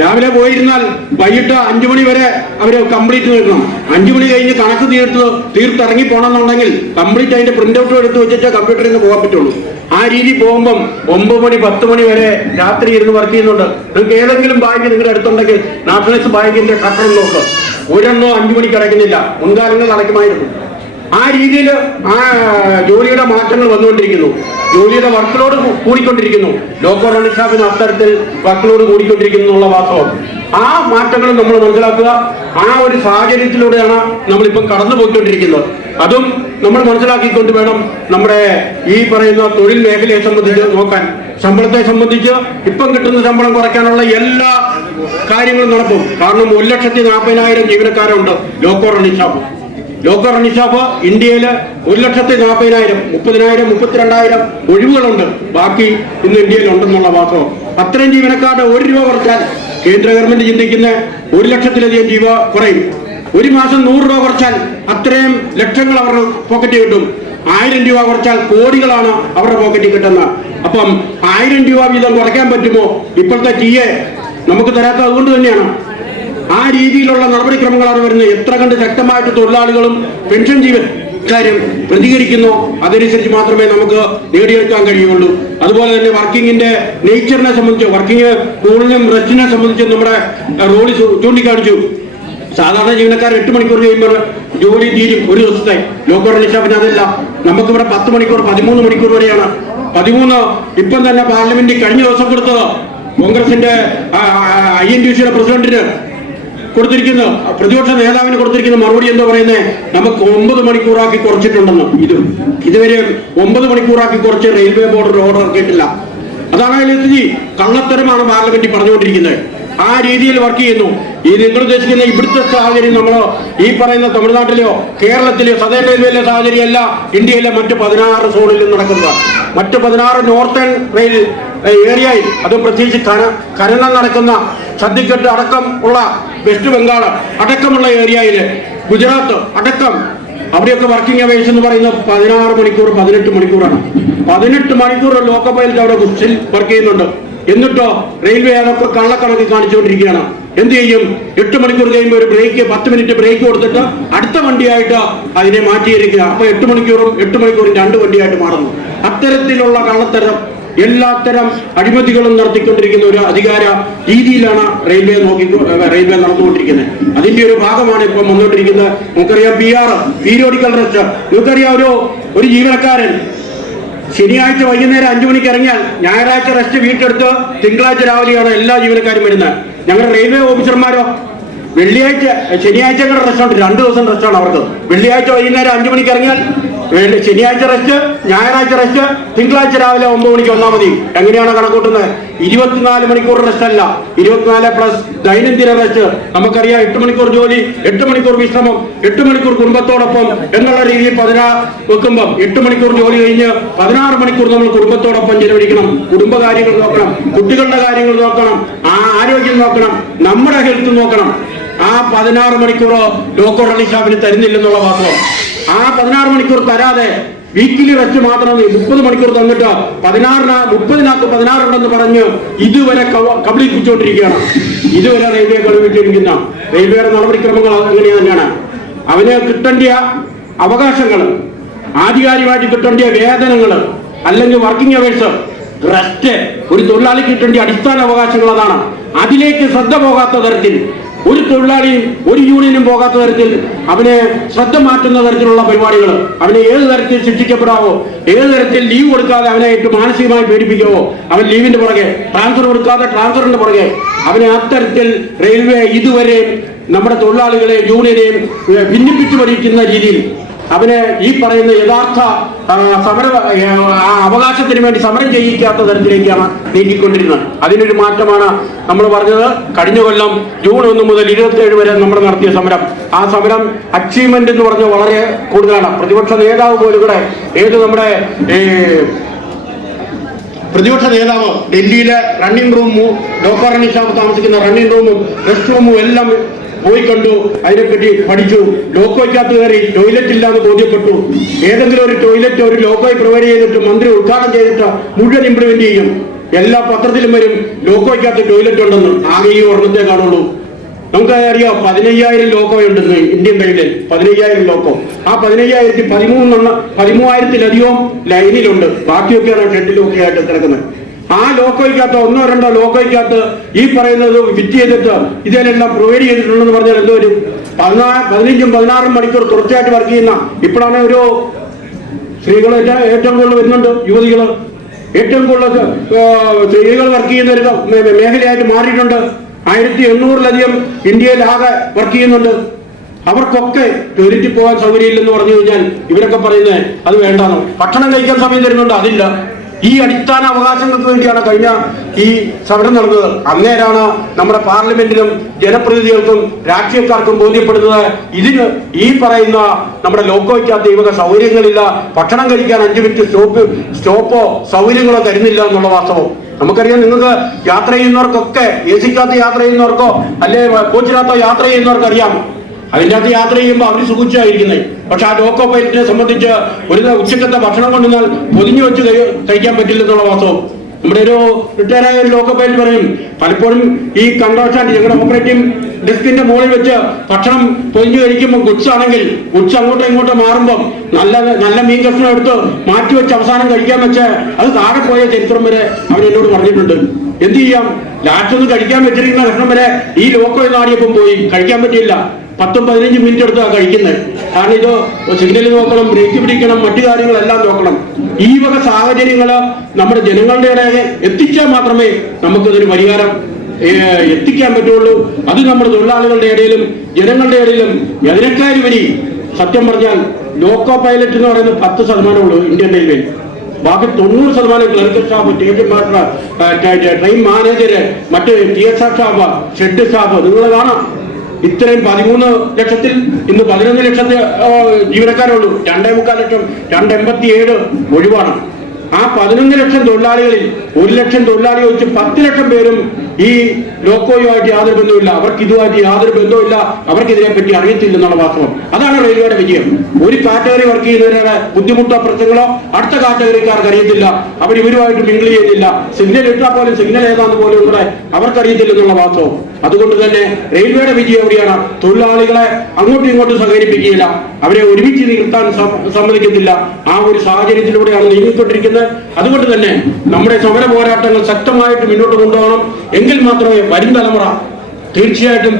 രാവിലെ പോയിരുന്നാൽ വൈകിട്ട് 5 മണി വരെ അവര് കംപ്ലീറ്റ് നിൽക്കണം. 5 മണി കഴിഞ്ഞ് കണക്ക് തീർത്തിറങ്ങി പോകണമെന്നുണ്ടെങ്കിൽ കംപ്ലീറ്റ് അതിന്റെ പ്രിന്റ് ഔട്ട് എടുത്ത് വെച്ചിട്ട് കമ്പ്യൂട്ടറിൽ നിന്ന് പോകാൻ പറ്റുള്ളൂ. ആ രീതി പോകുമ്പം 9 മണി 10 മണി വരെ രാത്രി ഇരുന്ന് വർക്ക് ചെയ്യുന്നുണ്ട്. നിങ്ങൾക്ക് ഏതെങ്കിലും ബാങ്ക് നിങ്ങളുടെ അടുത്തുണ്ടെങ്കിൽ നാഷണലൈസ് ബാങ്കിന്റെ കട്ടണം നോക്കുക, ഒരെണ്ണോ 5 മണിക്ക് അടയ്ക്കുന്നില്ല. മുൻകാലങ്ങളിൽ അടയ്ക്കുമായിരുന്നു. ആ രീതിയിൽ ആ ജോലിയുടെ മാറ്റങ്ങൾ വന്നുകൊണ്ടിരിക്കുന്നു. ജോലിയുടെ വർക്ക് ലോഡ് കൂടിക്കൊണ്ടിരിക്കുന്നു. ലോക്കൽ റണ്ണിംഗ് സ്റ്റാഫിന് അത്തരത്തിൽ വർക്ക് ലോഡ് കൂടിക്കൊണ്ടിരിക്കുന്നു എന്നുള്ള വാസ്തവം. ആ മാറ്റങ്ങൾ നമ്മൾ മനസ്സിലാക്കുക. ആ ഒരു സാഹചര്യത്തിലൂടെയാണ് നമ്മളിപ്പം കടന്നു പോയിക്കൊണ്ടിരിക്കുന്നത്. അതും നമ്മൾ മനസ്സിലാക്കിക്കൊണ്ട് വേണം നമ്മുടെ ഈ പറയുന്ന തൊഴിൽ മേഖലയെ സംബന്ധിച്ച് നോക്കാൻ. ശമ്പളത്തെ സംബന്ധിച്ച് ഇപ്പം കിട്ടുന്ന ശമ്പളം കുറയ്ക്കാനുള്ള എല്ലാ കാര്യങ്ങളും നടക്കും. കാരണം 1,40,000 ജീവനക്കാരുണ്ട് local running staff. Local running staff ഇന്ത്യയിൽ 1,40,000, 30,000, 32,000 ഒഴിവുകളുണ്ട്. ബാക്കി ഇന്ന് ഇന്ത്യയിൽ ഉണ്ടെന്നുള്ള വാസ്തവം. അത്രയും ജീവനക്കാരുടെ 1 രൂപ കുറച്ചാൽ കേന്ദ്ര ഗവൺമെന്റ് ചിന്തിക്കുന്ന 1 ലക്ഷത്തിലധികം രൂപ കുറയും. ഒരു മാസം 100 രൂപ കുറച്ചാൽ അത്രയും ലക്ഷങ്ങൾ അവരുടെ പോക്കറ്റിൽ കിട്ടും. 1000 രൂപ കുറച്ചാൽ കോടികളാണ് അവരുടെ പോക്കറ്റിൽ കിട്ടുന്നത്. അപ്പം 1000 രൂപ വീതം കുറയ്ക്കാൻ പറ്റുമോ? ഇപ്പോഴത്തെ TA നമുക്ക് തരാത്തത് അതുകൊണ്ട് തന്നെയാണ്. ആ രീതിയിലുള്ള നടപടിക്രമങ്ങളാണ് വരുന്നത്. എത്ര കണ്ട് ശക്തമായിട്ട് തൊഴിലാളികളും പെൻഷൻ ജീവനക്കാരും പ്രതികരിക്കുന്നു, അതനുസരിച്ച് മാത്രമേ നമുക്ക് നേടിയെടുക്കാൻ കഴിയുള്ളൂ. അതുപോലെ തന്നെ വർക്കിങ്ങിന്റെ നേച്ചറിനെ സംബന്ധിച്ച്, വർക്കിംഗ് റൂളിനും റെസ്റ്റിനെ സംബന്ധിച്ച് നമ്മുടെ റോളി ചൂണ്ടിക്കാണിച്ചു. സാധാരണ ജീവനക്കാർ 8 മണിക്കൂർ കഴിയുമ്പോൾ ജോലി തീരും ഒരു ദിവസത്തെ. ലോക്കൽ റണ്ണിംഗ് സ്റ്റാഫിന് അതല്ല. നമുക്കിവിടെ 10 മണിക്കൂർ 13 മണിക്കൂർ വരെയാണ്. 13 ഇപ്പം തന്നെ പാർലമെന്റിൽ കഴിഞ്ഞ ദിവസം കൊടുത്തത് കോൺഗ്രസിന്റെ INTUCയുടെ പ്രസിഡന്റിന് കൊടുത്തിരിക്കുന്ന, പ്രതിപക്ഷ നേതാവിന് കൊടുത്തിരിക്കുന്ന മറുപടി എന്താ പറയുന്നത്? നമുക്ക് 9 മണിക്കൂറാക്കി കുറച്ചിട്ടുണ്ടെന്ന്. ഇതുവരെ 9 മണിക്കൂറാക്കി കുറച്ച് റെയിൽവേ ബോർഡ് ഓർഡർ ഇറക്കിയിട്ടില്ല. അതാണ് അതിലെ സ്ഥിതി. കള്ളത്തരമാണ് പാർലമെന്റിൽ പറഞ്ഞുകൊണ്ടിരിക്കുന്നത്. ആ രീതിയിൽ വർക്ക് ചെയ്യുന്നു. ഈ നിങ്ങൾ ഉദ്ദേശിക്കുന്ന ഇവിടുത്തെ സാഹചര്യം നമ്മൾ ഈ പറയുന്ന തമിഴ്നാട്ടിലെയോ കേരളത്തിലെയോ സദേൺ റെയിൽവേയിലെ സാഹചര്യമല്ല ഇന്ത്യയിലെ മറ്റ് 16 സോണിലും നടക്കുന്നത്. മറ്റ് 16 നോർത്തേൺ റെയിൽ ഏരിയയിൽ, അതും പ്രത്യേകിച്ച് ഖനനം നടക്കുന്ന ഛത്തീസ്ഗഡ് അടക്കം ഉള്ള വെസ്റ്റ് ബംഗാൾ അടക്കമുള്ള ഏരിയയില്, ഗുജറാത്ത് അടക്കം, അവിടെയൊക്കെ വർക്കിംഗ് അവേഴ്സ് എന്ന് പറയുന്നത് 16 മണിക്കൂർ 18 മണിക്കൂറാണ്. 18 മണിക്കൂർ ലോക്കൽ പൈലറ്റ് അവിടെ ബസ്സിൽ വർക്ക് ചെയ്യുന്നുണ്ട്. എന്നിട്ടോ റെയിൽവേ അതൊക്കെ കള്ളക്കണക്ക് കാണിച്ചുകൊണ്ടിരിക്കുകയാണ്. എന്ത് ചെയ്യും? 8 മണിക്കൂർ കഴിയുമ്പോൾ ഒരു ബ്രേക്ക്, 10 മിനിറ്റ് ബ്രേക്ക് കൊടുത്തിട്ട് അടുത്ത വണ്ടിയായിട്ട് അതിനെ മാറ്റിയിരിക്കുക. അപ്പൊ 8 മണിക്കൂറും 8 മണിക്കൂറും 2 വണ്ടിയായിട്ട് മാറുന്നു. അത്തരത്തിലുള്ള കള്ളത്തരം, എല്ലാത്തരം അഴിമതികളും നടത്തിക്കൊണ്ടിരിക്കുന്ന ഒരു അധികാര രീതിയിലാണ് റെയിൽവേ നടന്നുകൊണ്ടിരിക്കുന്നത്. അതിന്റെ ഒരു ഭാഗമാണ് ഇപ്പം വന്നുകൊണ്ടിരിക്കുന്നത്. നമുക്കറിയാം PR, പീരിയോഡിക്കൽ റെസ്റ്റ്. നമുക്കറിയാം ഒരു ജീവനക്കാരൻ ശനിയാഴ്ച വൈകുന്നേരം 5 മണിക്ക് ഇറങ്ങിയാൽ ഞായറാഴ്ച റെസ്റ്റ് വീട്ടെടുത്ത് തിങ്കളാഴ്ച രാവിലെയാണ് എല്ലാ ജീവനക്കാരും വരുന്നത്. ഞങ്ങളുടെ റെയിൽവേ ഓഫീസർമാരോ ശനിയാഴ്ച റെസ്റ്റ് ഉണ്ട്, 2 ദിവസം റെസ്റ്റാണ് അവർക്ക്. വെള്ളിയാഴ്ച വൈകുന്നേരം 5 മണിക്ക് ഇറങ്ങിയാൽ ശനിയാഴ്ച റെസ്റ്റ്, ഞായറാഴ്ച റെസ്റ്റ്, തിങ്കളാഴ്ച രാവിലെ 9 മണിക്ക് വന്നാൽ മതി. എങ്ങനെയാണ് കണക്കൂട്ടുന്നത്? 24 മണിക്കൂർ റെസ്റ്റ് അല്ല, 24+ ദൈനംദിന റെസ്റ്റ്. നമുക്കറിയാം 8 മണിക്കൂർ ജോലി, 8 മണിക്കൂർ വിശ്രമം, 8 മണിക്കൂർ കുടുംബത്തോടൊപ്പം എന്നുള്ള രീതിയിൽ 16 വെക്കുമ്പം 8 മണിക്കൂർ ജോലി കഴിഞ്ഞ് 16 മണിക്കൂർ നമ്മൾ കുടുംബത്തോടൊപ്പം ചെലവഴിക്കണം. കുടുംബകാര്യങ്ങൾ നോക്കണം, കുട്ടികളുടെ കാര്യങ്ങൾ നോക്കണം, ആരോഗ്യം നോക്കണം, നമ്മുടെ ഹെൽത്ത് നോക്കണം. ആ 16 മണിക്കൂറോ ലോക്കൽ റണ്ണിംഗ് സ്റ്റാഫിന് തരുന്നില്ലെന്നുള്ള വാസ്തവം. ആ 16 മണിക്കൂർ തരാതെ വീക്കിലി റെസ്റ്റ് മാത്രം 30 മണിക്കൂർ തന്നിട്ട് 30-നകത്ത് 16 ഉണ്ടെന്ന് പറഞ്ഞ് ഇതുവരെ കബളിപ്പിച്ചുകൊണ്ടിരിക്കുകയാണ്. ഇതുവരെ റെയിൽവേ കബളിപ്പിച്ചിരിക്കുന്ന റെയിൽവേയുടെ നടപടിക്രമങ്ങൾ അങ്ങനെ തന്നെയാണ്. അവന് കിട്ടേണ്ട അവകാശങ്ങൾ, ആധികാരികമായിട്ട് കിട്ടേണ്ട വേതനങ്ങൾ, അല്ലെങ്കിൽ വർക്കിംഗ് അവേഴ്സ്, റെസ്റ്റ്, ഒരു തൊഴിലാളിക്ക് കിട്ടേണ്ട അടിസ്ഥാന അവകാശങ്ങൾ അതാണ്. അതിലേക്ക് ശ്രദ്ധ പോകാത്ത തരത്തിൽ, ഒരു തൊഴിലാളിയും ഒരു യൂണിയനും പോകാത്ത തരത്തിൽ അവനെ ശ്രദ്ധ മാറ്റുന്ന തരത്തിലുള്ള പരിപാടികൾ, അവനെ ഏത് തരത്തിൽ ശിക്ഷിക്കപ്പെടാവോ, ഏത് തരത്തിൽ ലീവ് കൊടുക്കാതെ അവനെ മാനസികമായി പേടിപ്പിക്കാവോ, അവൻ ലീവിന്റെ പുറകെ, ട്രാൻസ്ഫർ കൊടുക്കാതെ ട്രാൻസ്ഫറിന്റെ പുറകെ, അവനെ അത്തരത്തിൽ റെയിൽവേ ഇതുവരെ നമ്മുടെ തൊഴിലാളികളെ യൂണിയനെയും ഭിന്നിപ്പിച്ചു പഠിക്കുന്ന രീതിയിൽ അവനെ ഈ പറയുന്ന യഥാർത്ഥ സമര അവകാശത്തിന് വേണ്ടി സമരം ചെയ്യിക്കാത്ത തരത്തിലേക്കാണ് നീക്കിക്കൊണ്ടിരുന്നത്. അതിനൊരു മാറ്റമാണ് നമ്മൾ പറഞ്ഞത്. കഴിഞ്ഞ കൊല്ലം ജൂൺ 1 മുതൽ 27 വരെ നമ്മൾ നടത്തിയ സമരം, ആ സമരം അച്ചീവ്മെന്റ് എന്ന് പറഞ്ഞാൽ വളരെ കൂടുതലാണ്. പ്രതിപക്ഷ നേതാവ് പോലും ഇവിടെ നമ്മുടെ പ്രതിപക്ഷ നേതാവ് ഡൽഹിയിലെ റണ്ണിംഗ് റൂമും ലോക്കോറണി സ്റ്റാഫ് താമസിക്കുന്ന റണ്ണിംഗ് റൂമും റെസ്റ്റ് റൂമും എല്ലാം പോയി കണ്ടു, അതിനെപ്പറ്റി പഠിച്ചു. ലോക്കോയ്ക്കകത്ത് കയറി ടോയ്ലറ്റ് ഇല്ലാന്ന് ബോധ്യപ്പെട്ടു. ഏതെങ്കിലും ഒരു ടോയ്ലറ്റ് ഒരു ലോക്കോയി പ്രൊവൈഡ് ചെയ്തിട്ട് മന്ത്രി ഉദ്ഘാടനം ചെയ്തിട്ട് മുഴുവൻ ഇംപ്ലിമെന്റ് ചെയ്യും. എല്ലാ പത്രത്തിലും വരും ലോക്കോയ്ക്കകത്ത് ടോയ്ലറ്റ് ഉണ്ടെന്ന്. ആകെ ഈ ഒരെണ്ണത്തെ കാണുള്ളൂ. നമുക്ക് അറിയാം 15,000 ലോക്കോ ഉണ്ടെന്ന് ഇന്ത്യൻ റെയിൽവേയിൽ. 15,000 ലോക്കോ. ആ 13,000-13,000-ലധികം ലൈനിലുണ്ട്. ബാക്കിയൊക്കെയാണ് ഷെഡിലൊക്കെ ആയിട്ട് കിടക്കുന്നത്. ആ ലോക്കോയ്ക്കകത്ത് 1-2 ലോക്കോയ്ക്കകത്ത് ഈ പറയുന്നത് ഫിറ്റ് ചെയ്തിട്ട് ഇതിലെല്ലാം പ്രൊവൈഡ് ചെയ്തിട്ടുണ്ടെന്ന് പറഞ്ഞാൽ എന്തോ ഒരു 15-16 മണിക്കൂർ തുടർച്ചയായിട്ട് വർക്ക് ചെയ്യുന്ന, ഇപ്പോഴാണ് ഒരു സ്ത്രീകൾ ഏറ്റവും കൂടുതൽ വരുന്നുണ്ട്, യുവതികൾ ഏറ്റവും കൂടുതൽ സ്ത്രീകൾ വർക്ക് ചെയ്യുന്ന ഒരു മേഖലയായിട്ട് മാറിയിട്ടുണ്ട്. 1800-ലധികം ഇന്ത്യയിലാകെ വർക്ക് ചെയ്യുന്നുണ്ട്. അവർക്കൊക്കെ ടോയ്ലറ്റിൽ പോകാൻ സൗകര്യമില്ലെന്ന് പറഞ്ഞു കഴിഞ്ഞാൽ ഇവരൊക്കെ പറയുന്നത് അത് വേണ്ടാന്നോ. ഭക്ഷണം കഴിക്കാൻ സമയം തരുന്നുണ്ട്, അതില്ല. ഈ അടിസ്ഥാന അവകാശങ്ങൾക്ക് വേണ്ടിയാണ് കഴിഞ്ഞ ഈ സമരം നടന്നത്. അന്നേരാണ് നമ്മുടെ പാർലമെന്റിനും ജനപ്രതിനിധികൾക്കും രാഷ്ട്രീയക്കാർക്കും ബോധ്യപ്പെടുന്നത് ഇതിന് ഈ പറയുന്ന നമ്മുടെ ലോക്കോയ്ക്കകത്ത് ഈ വക സൗകര്യങ്ങളില്ല, ഭക്ഷണം കഴിക്കാൻ 5 മിനിറ്റ് സ്റ്റോപ്പോ സൗകര്യങ്ങളോ തരുന്നില്ല എന്നുള്ള വാസ്തവം. നമുക്കറിയാം, നിങ്ങൾക്ക് യാത്ര ചെയ്യുന്നവർക്കൊക്കെ AC-ക്കകത്ത് യാത്ര ചെയ്യുന്നവർക്കോ അല്ലെ കോച്ചിനകത്തോ യാത്ര ചെയ്യുന്നവർക്ക് അറിയാം, അതിൻ്റെ അകത്ത് യാത്ര ചെയ്യുമ്പോൾ അവർ സുഖിച്ചായിരിക്കുന്നത്. പക്ഷെ ആ ലോക്കോ പൈലറ്റിനെ സംബന്ധിച്ച് ഒരു ഉച്ചക്കത്തെ ഭക്ഷണം കൊണ്ടുവന്നാൽ പൊതിഞ്ഞു വെച്ച് കഴിക്കാൻ പറ്റില്ലെന്നുള്ള വാസ്തവം. നമ്മുടെ ഒരു റിട്ടയറായ ഒരു ലോക്കോ പൈലറ്റ് പറയും, പലപ്പോഴും ഈ കൺട്രോൾ സ്റ്റാൻഡ് ഞങ്ങളുടെ ഓപ്പറേറ്റിംഗ് ഡെസ്കിന്റെ മുകളിൽ വെച്ച് ഭക്ഷണം പൊതിഞ്ഞു കഴിക്കുമ്പോൾ ഗുഡ്സ് ആണെങ്കിൽ ഗുഡ്സ് അങ്ങോട്ടും ഇങ്ങോട്ടും മാറുമ്പോൾ നല്ല മീൻ കഷ്ണം എടുത്ത് മാറ്റി വെച്ച് അവസാനം കഴിക്കാൻ വെച്ച് അത് താഴെ പോയ ചരിത്രം വരെ അവൻ എന്നോട് പറഞ്ഞിട്ടുണ്ട്. എന്ത് ചെയ്യാം, ലാസ്റ്റ് ഒന്ന് കഴിക്കാൻ വെച്ചിരിക്കുന്ന കഷ്ണം വരെ ഈ ലോക്കോ നാടിയപ്പം പോയി കഴിക്കാൻ പറ്റിയില്ല. 10-15 മിനിറ്റ് എടുത്താണ് കഴിക്കുന്നത്. കാരണം ഇത് സിഗ്നൽ നോക്കണം, ബ്രേക്ക് പിടിക്കണം, മറ്റു കാര്യങ്ങളെല്ലാം നോക്കണം. ഈ വക സാഹചര്യങ്ങൾ നമ്മുടെ ജനങ്ങളുടെ ഇടയിൽ എത്തിച്ചാൽ മാത്രമേ നമുക്കിതൊരു പരിഹാരം എത്തിക്കാൻ പറ്റുള്ളൂ. അത് നമ്മുടെ തൊഴിലാളികളുടെ ഇടയിലും ജനങ്ങളുടെ ഇടയിലും അതിനേക്കാളുപരി സത്യം പറഞ്ഞാൽ ലോക്കോ പൈലറ്റ് എന്ന് പറയുന്നത് 10% ഉള്ളൂ ഇന്ത്യൻ റെയിൽവേയിൽ. ബാക്കി 90% clerk staff, station master, train manager, മറ്റ് TSR സ്റ്റാഫ്, ഷെഡ് സ്റ്റാഫ്. നിങ്ങൾ കാണാം, ഇത്രയും 13 ലക്ഷത്തിൽ ഇന്ന് 11 ലക്ഷത്തെ ജീവനക്കാരുള്ളൂ. 2.25 ലക്ഷം, 287 ഒഴിവാണ്. ആ 11 ലക്ഷം തൊഴിലാളികളിൽ 1 ലക്ഷം തൊഴിലാളികൾ വെച്ച് 10 ലക്ഷം പേരും ഈ ലോക്കോയുമായിട്ട് യാതൊരു ബന്ധവുമില്ല. അവർക്ക് ഇതുമായിട്ട് യാതൊരു ബന്ധവുമില്ല. അവർക്ക് ഇതിനെ പറ്റി അറിയത്തില്ല എന്നുള്ള വാസ്തവം. അതാണ് റെയിൽവേയുടെ വിജയം. ഒരു കാറ്റഗറി വർക്ക് ചെയ്യുന്നവരുടെ ബുദ്ധിമുട്ടോ പ്രശ്നങ്ങളോ അടുത്ത കാറ്റഗറിക്കാർക്ക് അറിയത്തില്ല. അവർ ഇവരുമായിട്ട് മിങ്കിൾ ചെയ്യുന്നില്ല. സിഗ്നൽ ഇട്ടാൽ പോലും സിഗ്നൽ ഏതാന്ന് പോലും കൂടെ അവർക്കറിയത്തില്ല എന്നുള്ള വാസ്തവം. അതുകൊണ്ട് തന്നെ റെയിൽവേയുടെ വിജയം എവിടെയാണ്? തൊഴിലാളികളെ അങ്ങോട്ടും ഇങ്ങോട്ടും സഹകരിപ്പിക്കുകയില്ല, അവരെ ഒരുമിച്ച് നിർത്താൻ സമ്മതിക്കത്തില്ല. ആ ഒരു സാഹചര്യത്തിലൂടെയാണ് നീങ്ങിക്കൊണ്ടിരിക്കുന്നത്. അതുകൊണ്ട് തന്നെ നമ്മുടെ സമര പോരാട്ടങ്ങൾ ശക്തമായിട്ട് മുന്നോട്ട് കൊണ്ടുപോകണം. എങ്കിൽ മാത്രമേ വരും തലമുറ തീർച്ചയായിട്ടും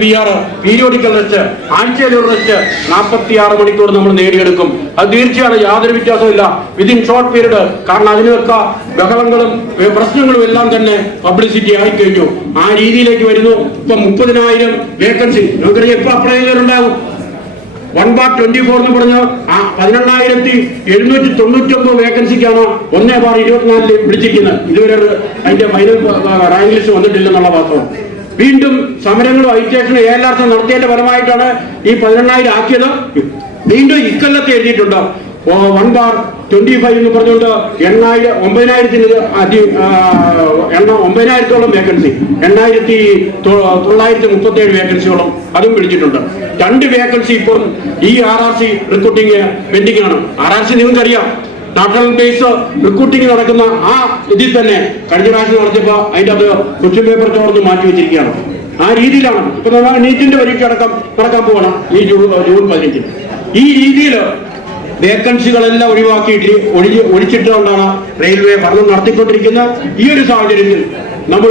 പീരിയോഡിക്കൽ റെസ്റ്റ്, ആഴ്ചയിൽ ഒരു റെസ്റ്റ് 46 മണിക്കൂർ നമ്മൾ നേടിയെടുക്കും. അത് തീർച്ചയാണ്, യാതൊരു വ്യത്യാസമില്ല. Within short period. കാരണം അതിനൊക്കെ ബഹളങ്ങളും പ്രശ്നങ്ങളും എല്ലാം തന്നെ പബ്ലിസിറ്റി ആയിക്കഴിഞ്ഞു. ആ രീതിയിലേക്ക് വരുന്നു. ഇപ്പൊ 30,000 വേക്കൻസി നമുക്കറിയാം. ഇപ്പൊ അപ്ലൈ ചെയ്തിട്ടുണ്ടാകും. 1/24 എന്ന് പറഞ്ഞ് 18,799 വേക്കൻസിക്കാണ് 1/24 വിളിച്ചിരിക്കുന്നത്. ഇതുവരെ അതിന്റെ ഫൈനൽ റാങ്ക് ലിസ്റ്റ് വന്നിട്ടില്ലെന്നുള്ള വാസ്തവം. വീണ്ടും സമരങ്ങളും അജിറ്റേഷനും ALRs നടത്തിയതിന്റെ ഫലമായിട്ടാണ് ഈ 18,000 ആക്കിയത്. വീണ്ടും ഇക്കൊല്ലത്തെ എഴുതിയിട്ടുണ്ട് 1/25 എന്ന് പറഞ്ഞുകൊണ്ട് 9,000-ഓളം വേക്കൻസി, 8,937 വേക്കൻസിയോളം അതും പിടിച്ചിട്ടുണ്ട്. 2 വേക്കൻസി ഇപ്പോൾ ഈ RRC റിക്രൂട്ടിംഗ് പെൻഡിംഗ് ആണ്. RRC നിങ്ങൾക്കറിയാം, നാഷണൽ ബേസ് റിക്രൂട്ടിംഗ് നടക്കുന്ന ആ ഇതിൽ തന്നെ കഴിഞ്ഞ പ്രാവശ്യം നടത്തിയപ്പോൾ അതിൻ്റെ അത് ക്വസ്റ്റ്യൻ പേപ്പർ ചോർന്ന് മാറ്റി വെച്ചിരിക്കുകയാണ്. ആ രീതിയിലാണ് ഇപ്പൊ നമ്മൾ നീറ്റിന്റെ പരീക്ഷ നടക്കാൻ പോകണം ഈ ജൂൺ 15. ഈ രീതിയിൽ വേക്കൻസികളെല്ലാം ഒഴിച്ചിട്ടുകൊണ്ടാണ് റെയിൽവേ ഭരണം നടത്തിക്കൊണ്ടിരിക്കുന്നത്. ഈ ഒരു സാഹചര്യത്തിൽ നമ്മൾ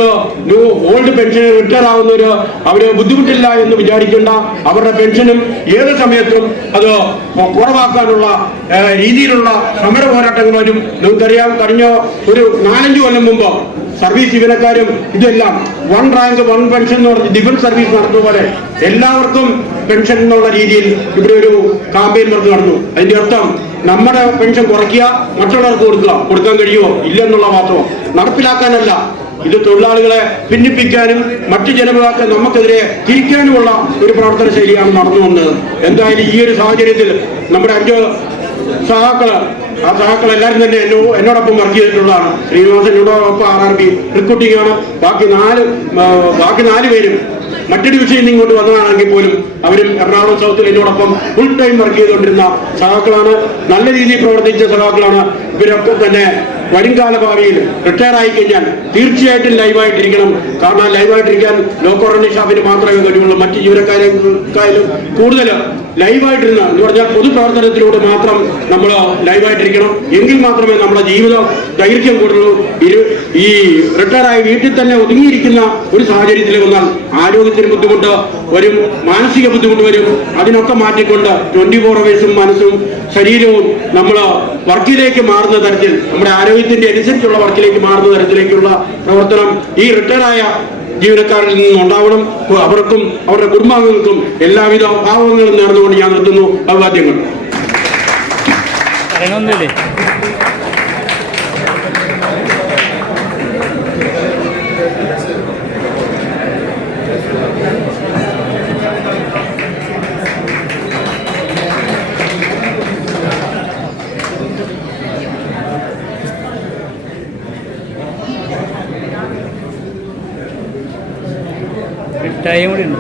ഓൾഡ് പെൻഷൻ റിട്ടയർ ആവുന്നവര് അവര് ബുദ്ധിമുട്ടില്ല എന്ന് വിചാരിക്കേണ്ട. അവരുടെ പെൻഷനും ഏത് സമയത്തും അത് കുറവാക്കാനുള്ള രീതിയിലുള്ള സമര പോരാട്ടങ്ങൾ വരും. നിങ്ങൾക്കറിയാം, കഴിഞ്ഞ ഒരു 4-5 കൊല്ലം മുമ്പ് സർവീസ് ജീവനക്കാരും ഇതെല്ലാം 1 റാങ്ക് 1 പെൻഷൻ എന്ന് പറഞ്ഞ് ഡിഫൻസ് സർവീസ് നടത്തുന്ന പോലെ എല്ലാവർക്കും പെൻഷൻ എന്നുള്ള രീതിയിൽ ഇവിടെ ഒരു കാമ്പയിൻ നടന്നു. അതിന്റെ അർത്ഥം നമ്മുടെ പെൻഷൻ കുറയ്ക്കുക, മറ്റുള്ളവർക്ക് കൊടുക്കാൻ കഴിയുമോ ഇല്ലെന്നുള്ള മാത്രം നടപ്പിലാക്കാനല്ല. ഇത് തൊഴിലാളികളെ ഭിന്നിപ്പിക്കാനും മറ്റു ജനവിഭാഗത്തെ നമുക്കെതിരെ തിരിക്കാനുമുള്ള ഒരു പ്രവർത്തന ശൈലിയാണ് നടന്നു വന്നത്. എന്തായാലും ഈ ഒരു സാഹചര്യത്തിൽ നമ്മുടെ 5 സഹാക്കള്, ആ സഹാക്കൾ എല്ലാവരും തന്നെ എന്നോടൊപ്പം വർക്ക് ചെയ്തിട്ടുള്ളതാണ്. ശ്രീനിവാസനോടൊപ്പം RRB റിക്രൂട്ടിംഗ് ആണ്. ബാക്കി നാല് പേരും മറ്റു ഡിവിഷനിൽ ഇങ്ങോട്ട് വന്നതാണെങ്കിൽ പോലും അവരും എറണാകുളം സൗത്തിൽ എന്നോടൊപ്പം ഫുൾ ടൈം വർക്ക് ചെയ്തുകൊണ്ടിരുന്ന സഹാക്കളാണ്. നല്ല രീതിയിൽ പ്രവർത്തിച്ച സഹാക്കളാണ്. ഇവരൊക്കെ തന്നെ വരുംകാല ഭാവിയിൽ റിട്ടയർ ആയി കഴിഞ്ഞാൽ തീർച്ചയായിട്ടും ലൈവായിട്ടിരിക്കണം. കാരണം ലൈവായിട്ടിരിക്കാൻ ലോ കോർഡിനേഷൻ സ്റ്റാഫിന് മാത്രമേ കഴിയുള്ളൂ. മറ്റ് ജീവനക്കാരെക്കാളും കൂടുതൽ ലൈവായിട്ടിരുന്ന എന്ന് പറഞ്ഞാൽ പൊതുപ്രവർത്തനത്തിലൂടെ മാത്രം നമ്മൾ ലൈവായിട്ടിരിക്കണം. എങ്കിൽ മാത്രമേ നമ്മുടെ ജീവിതം ദൈർഘ്യം കൂടുള്ളൂ. ഈ റിട്ടയറായി വീട്ടിൽ തന്നെ ഒതുങ്ങിയിരിക്കുന്ന ഒരു സാഹചര്യത്തിൽ വന്നാൽ ആരോഗ്യത്തിന് ബുദ്ധിമുട്ട് വരും, മാനസിക ബുദ്ധിമുട്ട് വരും. അതിനൊക്കെ മാറ്റിക്കൊണ്ട് 24 hours മനസ്സും ശരീരവും നമ്മൾ വർക്കിലേക്ക് മാറുന്ന തരത്തിൽ, നമ്മുടെ ആരോഗ്യത്തിന്റെ അനുസരിച്ചുള്ള വർക്കിലേക്ക് മാറുന്ന തരത്തിലേക്കുള്ള പ്രവർത്തനം ഈ റിട്ടയറായ ജീവനക്കാരിൽ നിന്നും ഉണ്ടാവണം. അവർക്കും അവരുടെ കുടുംബാംഗങ്ങൾക്കും എല്ലാവിധ ഭാവങ്ങളും നേർന്നുകൊണ്ട് ഞാൻ നിർത്തുന്നു. അഭിവാദ്യങ്ങൾ. പറയണമെന്നില്ലേ? മിഠായി കൂടി ഉണ്ട്.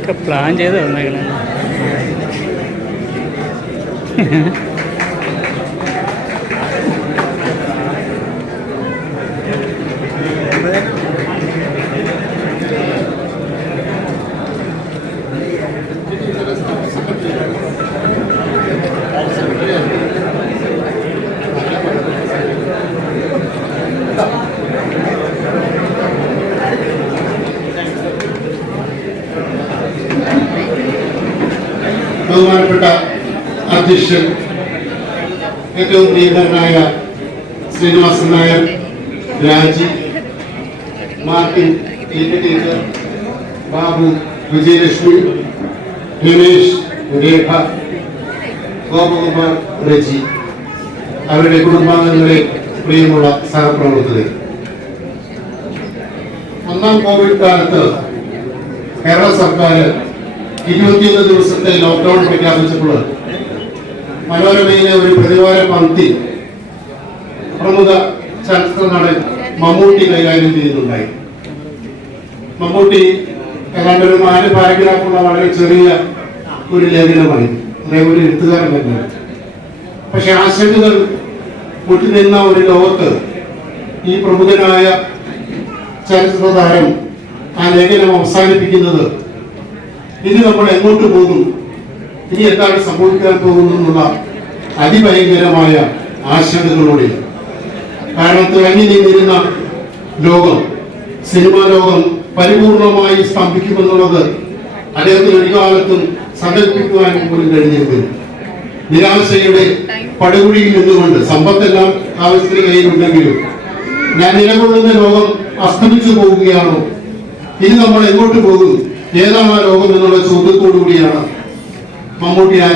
ഒക്കെ പ്ലാൻ ചെയ്ത് വന്നേക്കണേ. ബഹുമാനപ്പെട്ട അധ്യക്ഷൻ, ഏറ്റവും പ്രിയങ്കരനായ ശ്രീനിവാസൻ നായർ, രാജി, മാർട്ടിൻ, ടീച്ചർ, ബാബു, വിജയലക്ഷ്മി, ഗണേഷ്, രേഖ, ഗോപകുമാർ, റജി, അവരുടെ കുടുംബാംഗങ്ങളെ, പ്രിയമുള്ള സഹപ്രവർത്തകർ, ഒന്നാം കോവിഡ് കാലത്ത് കേരള സർക്കാർ 21 ദിവസത്തെ ലോക്ക്ഡൌൺ പ്രഖ്യാപിച്ചപ്പോൾ മനോരമയിലെ ഒരു പ്രതിവാര പങ്ക്തി പ്രമുഖ ചലച്ചിത്ര നടൻ മമ്മൂട്ടി കൈകാര്യം ചെയ്യുന്നുണ്ടായി. മമ്മൂട്ടി ഏതാണ്ട് ഒരു 4 പാരഗ്രാഫുള്ള വളരെ ചെറിയ ഒരു ലേഖനമായി, അദ്ദേഹം ഒരു എഴുത്തുകാരൻ തന്നെ. പക്ഷെ ആശങ്കകൾ മുറ്റിനിന്ന ഒരു ലോകത്ത് ഈ പ്രമുഖനായ ചലച്ചിത്ര താരം ആ ലേഖനം അവസാനിപ്പിക്കുന്നത് ഇനി നമ്മൾ എങ്ങോട്ട് പോകും, ഇനി എന്താണ് സംഭവിക്കാൻ പോകുന്നു എന്നുള്ള അതിഭയങ്കരമായ ആശങ്കകളോടെ. കാരണം തിളങ്ങി നിന്നിരുന്ന ലോകം, സിനിമാ ലോകം പരിപൂർണമായി സ്തംഭിക്കുമെന്നുള്ളത് അദ്ദേഹത്തിന് ഒരു കാലത്തും സങ്കല്പിക്കുവാൻ പോലും കഴിഞ്ഞിരുന്നില്ല. നിരാശയുടെ പടുകുഴിയിൽ നിന്നുകൊണ്ട് സമ്പത്തെല്ലാം ആവശ്യത്തിന് കയ്യിലുണ്ടെങ്കിലും ഞാൻ നിലകൊള്ളുന്ന ലോകം അസ്തമിച്ചു പോവുകയാണോ, ഇനി നമ്മൾ എങ്ങോട്ട് പോകും, ഏതാണ് ആ ലോകം എന്നുള്ള ചോദ്യത്തോടു കൂടിയാണ് മമ്മൂട്ടി ആ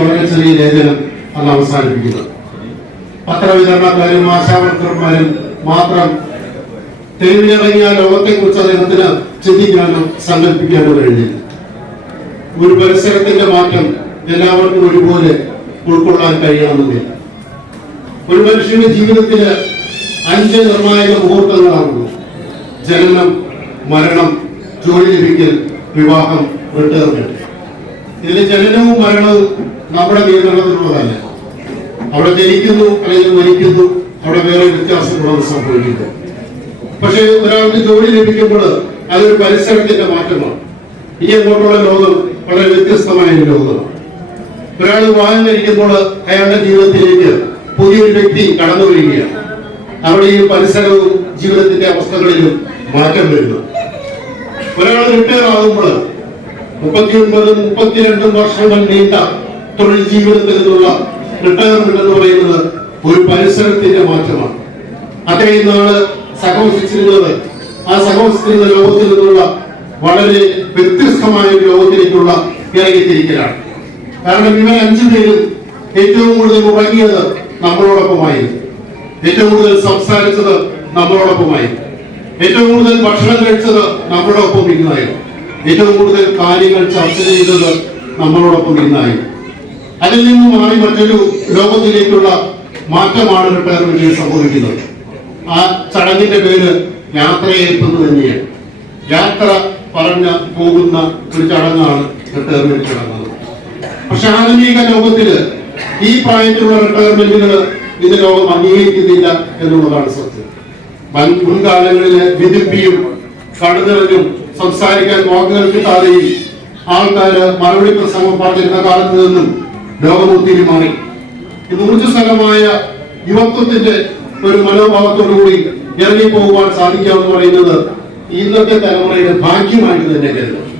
വളരെ ചെറിയ ലേഖനം അന്ന് അവസാനിപ്പിക്കുന്നത്. പത്രവിതരണക്കാരും ആശാവർക്കർമാരും മാത്രം തെരുവിലിറങ്ങിയ ലോകത്തെ കുറിച്ച് അദ്ദേഹത്തിന് ചിന്തിക്കാനോ സങ്കല്പിക്കാനോ കഴിഞ്ഞില്ല. ഒരു പരിസരത്തിന്റെ മാറ്റം എല്ലാവർക്കും ഒരുപോലെ ഉൾക്കൊള്ളാൻ കഴിയണമെന്നില്ല. ഒരു മനുഷ്യന്റെ ജീവിതത്തിന് 5 നിർണായക മുഹൂർത്തങ്ങളാണുള്ളൂ: ജനനം, മരണം, ജോലി ലഭിക്കൽ, വിവാഹം, റിട്ടയർമെന്റ്. ഇതിൽ ജനനവും മരണവും നമ്മുടെ നിയന്ത്രണത്തിലുള്ളതല്ല. അവിടെ ജനിക്കുന്നു അല്ലെങ്കിൽ മരിക്കുന്നു, അവിടെ വേറെ വ്യത്യാസങ്ങളൊന്നും സംഭവിക്കുന്നു. പക്ഷെ ഒരാൾക്ക് ജോലി ലഭിക്കുമ്പോൾ അതൊരു പരിസരത്തിന്റെ മാറ്റമാണ്. ഇനി അങ്ങോട്ടുള്ള ലോകം വളരെ വ്യത്യസ്തമായ ഒരു ലോകമാണ്. ഒരാൾ വിവാഹം കഴിക്കുമ്പോൾ അയാളുടെ ജീവിതത്തിലേക്ക് പുതിയൊരു വ്യക്തി കടന്നു വരികയാണ്. അവിടെ ഈ പരിസരവും ജീവിതത്തിന്റെ അവസ്ഥകളിലും മാറ്റം വരുന്നു. ഒരാൾ റിട്ടയർ ആകുമ്പോൾ 39-32 വർഷങ്ങൾ നീണ്ട തൊഴിൽ ജീവിതത്തിൽ നിന്നുള്ള റിട്ടയർമെന്റ് എന്ന് പറയുന്നത് ഒരു പരിസരത്തിന്റെ മാറ്റമാണ്. അത്രയും നാള് സഹവസിച്ചിരുന്നത് ആ സഹോദര ലോകത്തിൽ നിന്നുള്ള വളരെ വ്യത്യസ്തമായ ഒരു ലോകത്തിലേക്കുള്ള ഇറങ്ങിത്തിരിക്കലാണ്. കാരണം ഇവർ 5 പേരും ഏറ്റവും കൂടുതൽ ഉറങ്ങിയത് നമ്മളോടൊപ്പമായിരുന്നു, ഏറ്റവും കൂടുതൽ സംസാരിച്ചത് നമ്മളോടൊപ്പമായിരുന്നു, ഏറ്റവും കൂടുതൽ ഭക്ഷണം കഴിച്ചത് നമ്മളോടൊപ്പം ഇരുന്നായിരുന്നു, ഏറ്റവും കൂടുതൽ കാര്യങ്ങൾ ചർച്ച ചെയ്തത് നമ്മളോടൊപ്പം ഇരുന്നായിരുന്നു. അതിൽ നിന്നും മാറി മറ്റൊരു ലോകത്തിലേക്കുള്ള മാറ്റമാണ് റിട്ടയർമെന്റിൽ സംഭവിക്കുന്നത്. ആ ചടങ്ങിന്റെ പേര് യാത്രയേൽപ്പെന്ന് തന്നെയാണ്. യാത്ര പറഞ്ഞ് പോകുന്ന ഒരു ചടങ്ങാണ് റിട്ടയർമെന്റ് ചടങ്ങ്. പക്ഷെ ആധുനിക ലോകത്തില് ഈ പ്രായത്തിലുള്ള റിട്ടയർമെന്റുകൾ ഇത് ലോകം അംഗീകരിക്കുന്നില്ല എന്നുള്ളതാണ് സത്യം. മുൻകാലങ്ങളിലെ വിധിപ്പിയും കടുനിറഞ്ഞും സംസാരിക്കാൻ വാക്കുകൾ കിട്ടാതെയും ആൾക്കാര് മറുപടി പ്രസംഗം പറഞ്ഞിരുന്ന കാലത്ത് നിന്നും ലോകം ഒത്തിരി മാറി. ഊർജ്ജസ്വലമായ യുവത്വത്തിന്റെ ഒരു മനോഭാവത്തോടുകൂടി ഇറങ്ങി പോകുവാൻ സാധിക്കുക എന്ന് പറയുന്നത് ഇന്നത്തെ തലമുറയുടെ ഭാഗ്യമായിട്ട് തന്നെ കരുതുന്നു.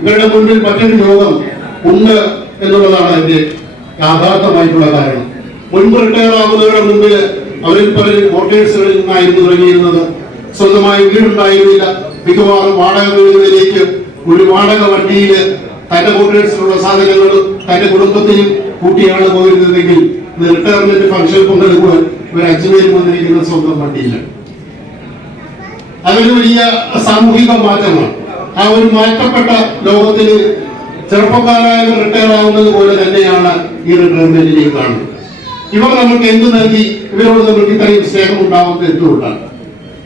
ഇവരുടെ മുന്നിൽ മറ്റൊരു ലോകം ഉണ്ട് എന്നുള്ളതാണ് അതിന്റെ യാഥാർത്ഥമായിട്ടുള്ള കാരണം. മുൻപ് റിട്ടയർ ആകുന്നവരുടെ മുമ്പിൽ അവരിൽ പലരും മോട്ടേഴ്സുകളിൽ നിന്നായിരുന്നു തുടങ്ങിയിരുന്നത്. സ്വന്തമായി വീടുണ്ടായിരുന്നില്ല. മിക്കവാറും വാടക വീടുകളിലേക്ക് ഒരു വാടക വണ്ടിയില് തന്റെ മോട്ടേഴ്സിലുള്ള സാധനങ്ങളും തന്റെ കുടുംബത്തെയും കൂട്ടിയാണ് പോയിരുന്നതെങ്കിൽ റിട്ടയർമെന്റ് ഫംഗ്ഷൻ പങ്കെടുക്കുവാൻ ഒരു 5 പേര് വന്നിരിക്കുന്ന സ്വന്തം വണ്ടിയിലാണ്. അതൊരു വലിയ സാമൂഹിക മാറ്റമാണ്. ആ ഒരു മാറ്റപ്പെട്ട ലോകത്തിൽ ചെറുപ്പക്കാരായ റിട്ടയർ ആവുന്നത് പോലെ തന്നെയാണ് ഈ റിട്ടയർമെന്റിലേക്ക് കാണുന്നത്. ഇവർ നമുക്ക് എന്ത് നൽകി? ഇവരോട് നമുക്ക് ഇത്രയും സ്നേഹം ഉണ്ടാവുന്നത് എന്തുകൊണ്ടാണ്?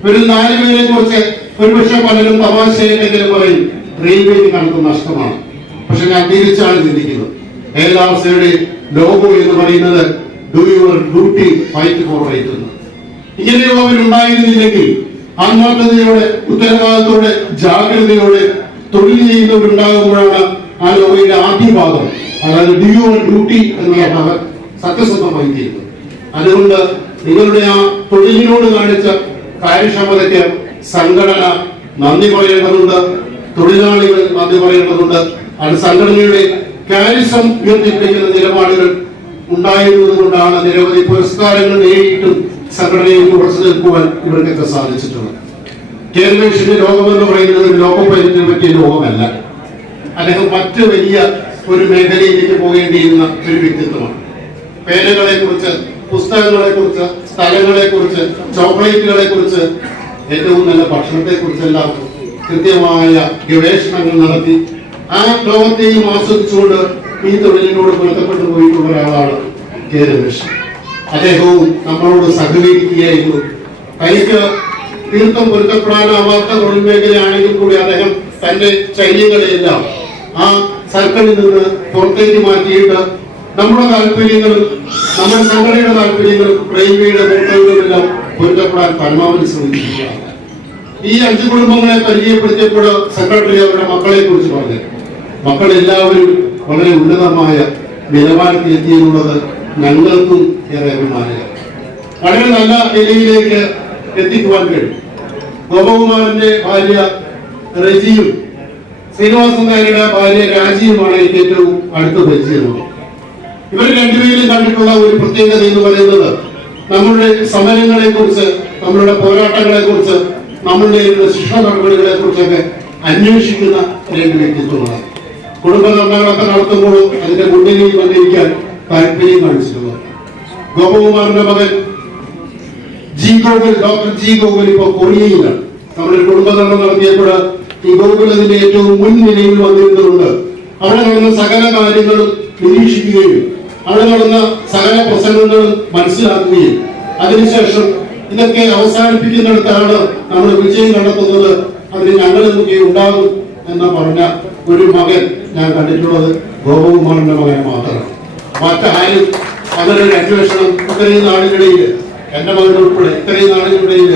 ഇവരിൽ 4 പേരെ കുറിച്ച് ഒരുപക്ഷെ പലരും തമാശയിലെങ്കിലും പറയും റെയിൽവേക്ക് കണക്ക് നഷ്ടമാണ്. പക്ഷെ ഞാൻ തിരിച്ചാണ് ചിന്തിക്കുന്നത്. ഏലാവസ്ഥയുടെ ലോഗോ എന്ന് പറയുന്നത് do your duty fight for right എന്ന്. ഇങ്ങനെയുള്ളവരുണ്ടായിരുന്നില്ലെങ്കിൽ ആത്മാർത്ഥതയോടെ ഉത്തരവാദിത്തോടെ ജാഗ്രതയോടെ തൊഴിൽ ചെയ്യുന്നവരുണ്ടാകുമ്പോഴാണ് ആ ലോകയുടെ ആദ്യ ഭാഗം, അതായത് ഡു യുവർ ഡ്യൂട്ടി എന്നുള്ള ഭാഗം സത്യസന്ധമായി തീരുന്നത്. അതുകൊണ്ട് നിങ്ങളുടെ ആ തൊഴിലിനോട് കാണിച്ച കാര്യക്ഷമതയ്ക്ക് സംഘടന നന്ദി പറയേണ്ടതുണ്ട്, തൊഴിലാളികൾ നന്ദി പറയേണ്ടതുണ്ട്. അത് സംഘടനയുടെ കാര്യസം ഉയർത്തിപ്പിടിക്കുന്ന നിലപാടുകൾ ഉണ്ടായിരുന്നത് കൊണ്ടാണ് നിരവധി പുരസ്കാരങ്ങൾ നേടിയിട്ടും സംഘടനയിൽ ഉറച്ചു നിൽക്കുവാൻ ഇവർക്കൊക്കെ സാധിച്ചിട്ടുള്ളത്. കേരളീഷിന്റെ ലോകം എന്ന് പറയുന്നത് ലോകം പൈലറ്റിനെ പറ്റിയ ലോകമല്ല. അദ്ദേഹം മറ്റ് വലിയ ഒരു മേഖലയിലേക്ക് പോകേണ്ടിയിരുന്ന ഒരു വ്യക്തിത്വമാണ്. പേനകളെ കുറിച്ച്, പുസ്തകങ്ങളെ കുറിച്ച്, സ്ഥലങ്ങളെ കുറിച്ച്, ചോക്ലേറ്റുകളെ കുറിച്ച്, ഏറ്റവും നല്ല ഭക്ഷണത്തെ കുറിച്ചെല്ലാം കൃത്യമായ ഗവേഷണങ്ങൾ നടത്തി ആ ലോകത്തെയും ആസ്വദിച്ചുകൊണ്ട് ഈ തൊഴിലിനോട് ബന്ധപ്പെട്ടു പോയിട്ടുള്ള ഒരാളാണ് കെ രമേശ്. അദ്ദേഹവും നമ്മളോട് സഹകരിക്കുകയായിരുന്നു. തനിക്ക് തീർത്ഥം പൊരുത്തപ്പെടാനാവാത്ത തൊഴിൽ മേഖലയാണെങ്കിൽ കൂടി അദ്ദേഹം തന്റെ ശൈലികളെയെല്ലാം ആ സർക്കിളിൽ നിന്ന് പുറത്തേക്ക് മാറ്റിയിട്ട് നമ്മുടെ താല്പര്യങ്ങളും നമ്മുടെ സംഘടനയുടെ താല്പര്യങ്ങളും റെയിൽവേയുടെ മോട്ടോറുകളെല്ലാം പൊരുത്തപ്പെടാൻ പരമാവധി ശ്രമിക്കുകയാണ്. ഈ 5 കുടുംബങ്ങളെ പരിചയപ്പെടുത്തിയപ്പോൾ സെക്രട്ടറി അവരുടെ മക്കളെ കുറിച്ച് പറഞ്ഞു. മക്കളെല്ലാവരും വളരെ ഉന്നതമായ നിലവാരത്തിൽ എത്തിയെന്നുള്ളത് ഞങ്ങൾക്കും ഏറെ അഭിമാനമാണ്. വളരെ നല്ല നിലയിലേക്ക് എത്തിക്കുവാൻ കഴിയും. ഗോപകുമാരന്റെ ഭാര്യ റജിയും ശ്രീനിവാസൻ നായരുടെ ഭാര്യ രാജിയുമാണ് എനിക്ക് ഏറ്റവും അടുത്ത് പരിചയമുള്ളത്. ഇവർ രണ്ടുപേരും കണ്ടിട്ടുള്ള ഒരു പ്രത്യേകത എന്ന് പറയുന്നത് നമ്മളുടെ സമരങ്ങളെ കുറിച്ച്, നമ്മളുടെ പോരാട്ടങ്ങളെ കുറിച്ച്, നമ്മളുടെ ശിക്ഷ നടപടികളെ കുറിച്ചൊക്കെ അന്വേഷിക്കുന്ന 2 വ്യക്തിത്വങ്ങളാണ്. കുടുംബ നിർണ്ണയങ്ങളൊക്കെ നടത്തുമ്പോഴും അതിന്റെ മുന്നിലേക്ക് വന്നിരിക്കാൻ താല്പര്യം കാണിച്ചിട്ടുള്ളത്. ഗോപകുമാറിന്റെ മകൻ ഡോക്ടർ ജി ഗോകുൽ ഇപ്പൊ കൊറിയയിലാണ്. നമ്മുടെ കുടുംബധർമ്മം നടത്തിയപ്പോൾ ഈ ഗോകുൽ അതിന്റെ ഏറ്റവും മുൻനിരയിൽ വന്നിരുന്നുകൊണ്ട് അവിടെ നടന്ന സകല കാര്യങ്ങളും നിരീക്ഷിക്കുകയും അവിടെ നടന്ന സകല പ്രസംഗങ്ങളും മനസ്സിലാക്കുകയും അതിനുശേഷം ഇതൊക്കെ അവസാനിപ്പിക്കുന്നിടത്താണ് നമ്മൾ വിജയം കണ്ടെത്തുന്നത്, അതിന് ഞങ്ങൾ എന്തൊക്കെ ഉണ്ടാകും എന്ന് പറഞ്ഞ ഒരു മകൻ ഞാൻ കണ്ടിട്ടുള്ളത് ഗോപകുമാറിന്റെ മകൻ മാത്രമാണ്. മറ്റാരും അങ്ങനെ ഒരു അന്വേഷണം ഇത്രയും നാളിനിടയിൽ, എന്റെ മകൻ ഉൾപ്പെടെ ഇത്രയും നാളിനിടയിൽ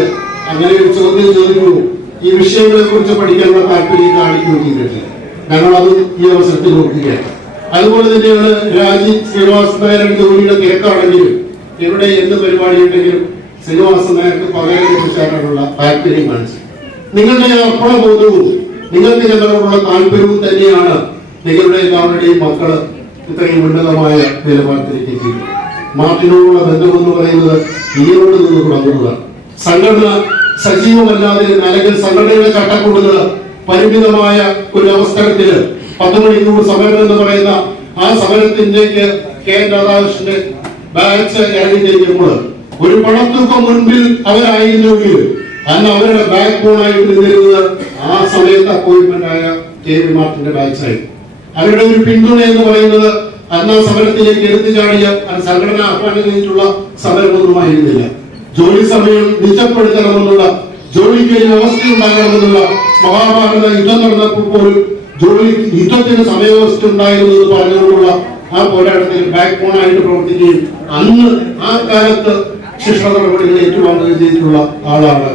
അങ്ങനെ ഒരു ചോദ്യം ചോദിക്കുള്ളൂ, ഈ വിഷയങ്ങളെ കുറിച്ച് പഠിക്കാനുള്ള താല്പര്യം കാണിക്കുകയും ചെയ്തിട്ടില്ല. ഞങ്ങളത് ഈ അവസരത്തിൽ നോക്കുകയാണ്. അതുപോലെ തന്നെയാണ് രാജി ശ്രീനിവാസൻ നായരുടെ ജോലിയുടെ തിരക്കാണെങ്കിലും ഇവിടെ എന്ത് പരിപാടി ഉണ്ടെങ്കിലും ശ്രീനിവാസൻ നായർക്ക് പകരം കുറിച്ചാനുള്ള താല്പര്യം കാണിച്ചു. നിങ്ങളുടെ അർപ്പണബോധവും നിങ്ങൾക്ക് ഞങ്ങളോടുള്ള താല്പര്യവും തന്നെയാണ് നിങ്ങളുടെ എല്ലാവരുടെയും മക്കള് ഇത്രയും ഉന്നതമായ നിലവാരത്തിലേക്ക് എത്തിയത്. മാർട്ടിനോടുള്ള ബന്ധമെന്ന് പറയുന്നത് ഈയോട് നിന്ന് തുടങ്ങുന്നതാണ്. സംഘടന സജീവമല്ലാതിരുന്ന അല്ലെങ്കിൽ സംഘടനയുടെ ചട്ടക്കൂടുകൾ പരിമിതമായ ഒരു അവസരത്തില് 10 മണിക്കൂർ സമരം എന്ന് പറയുന്ന ആ സമരത്തിലേക്ക് കെ രാധാകൃഷ്ണന്റെ ബാച്ച് ഇറങ്ങി കഴിഞ്ഞപ്പോൾ ഒരു പണത്തൂക്കം മുൻപിൽ അവരായിരുന്നെങ്കിൽ അന്ന് അവരുടെ ബാക്ക് ബോണായിട്ട് നിന്നിരുന്നത് ആ സമയത്ത് അപ്പോയിന്റ്മെന്റ് ആയ കെ വി മാർട്ടിന്റെ ബാച്ചായി. അവരുടെ ഒരു പിന്തുണ എന്ന് പറയുന്നത് അന്ന് ആ സമരത്തിലേക്ക് എടുത്തു ചാടിയ സംഘടന ആഹ്വാനം ചെയ്തിട്ടുള്ള സമരമൊന്നുമായിരുന്നില്ല. ജോലി സമയം നിജപ്പെടുത്തണമെന്നുള്ള, ജോലിക്ക് ഒരു വ്യവസ്ഥ ഉണ്ടാകണമെന്നുള്ള, മഹാഭാരത യുദ്ധം നടന്നപ്പോൾ പോലും യുദ്ധത്തിന് സമയവസ്ഥ ഉണ്ടായിരുന്നു എന്ന് പറഞ്ഞുകൊണ്ടുള്ള ആ പോരാട്ടത്തിൽ ബാക്ക് ബോണായിട്ട് പ്രവർത്തിക്കുകയും അന്ന് ആ കാലത്ത് ശിക്ഷണ നടപടികൾ ഏറ്റുവാങ്ങുകയും ചെയ്തിട്ടുള്ള ആളാണ്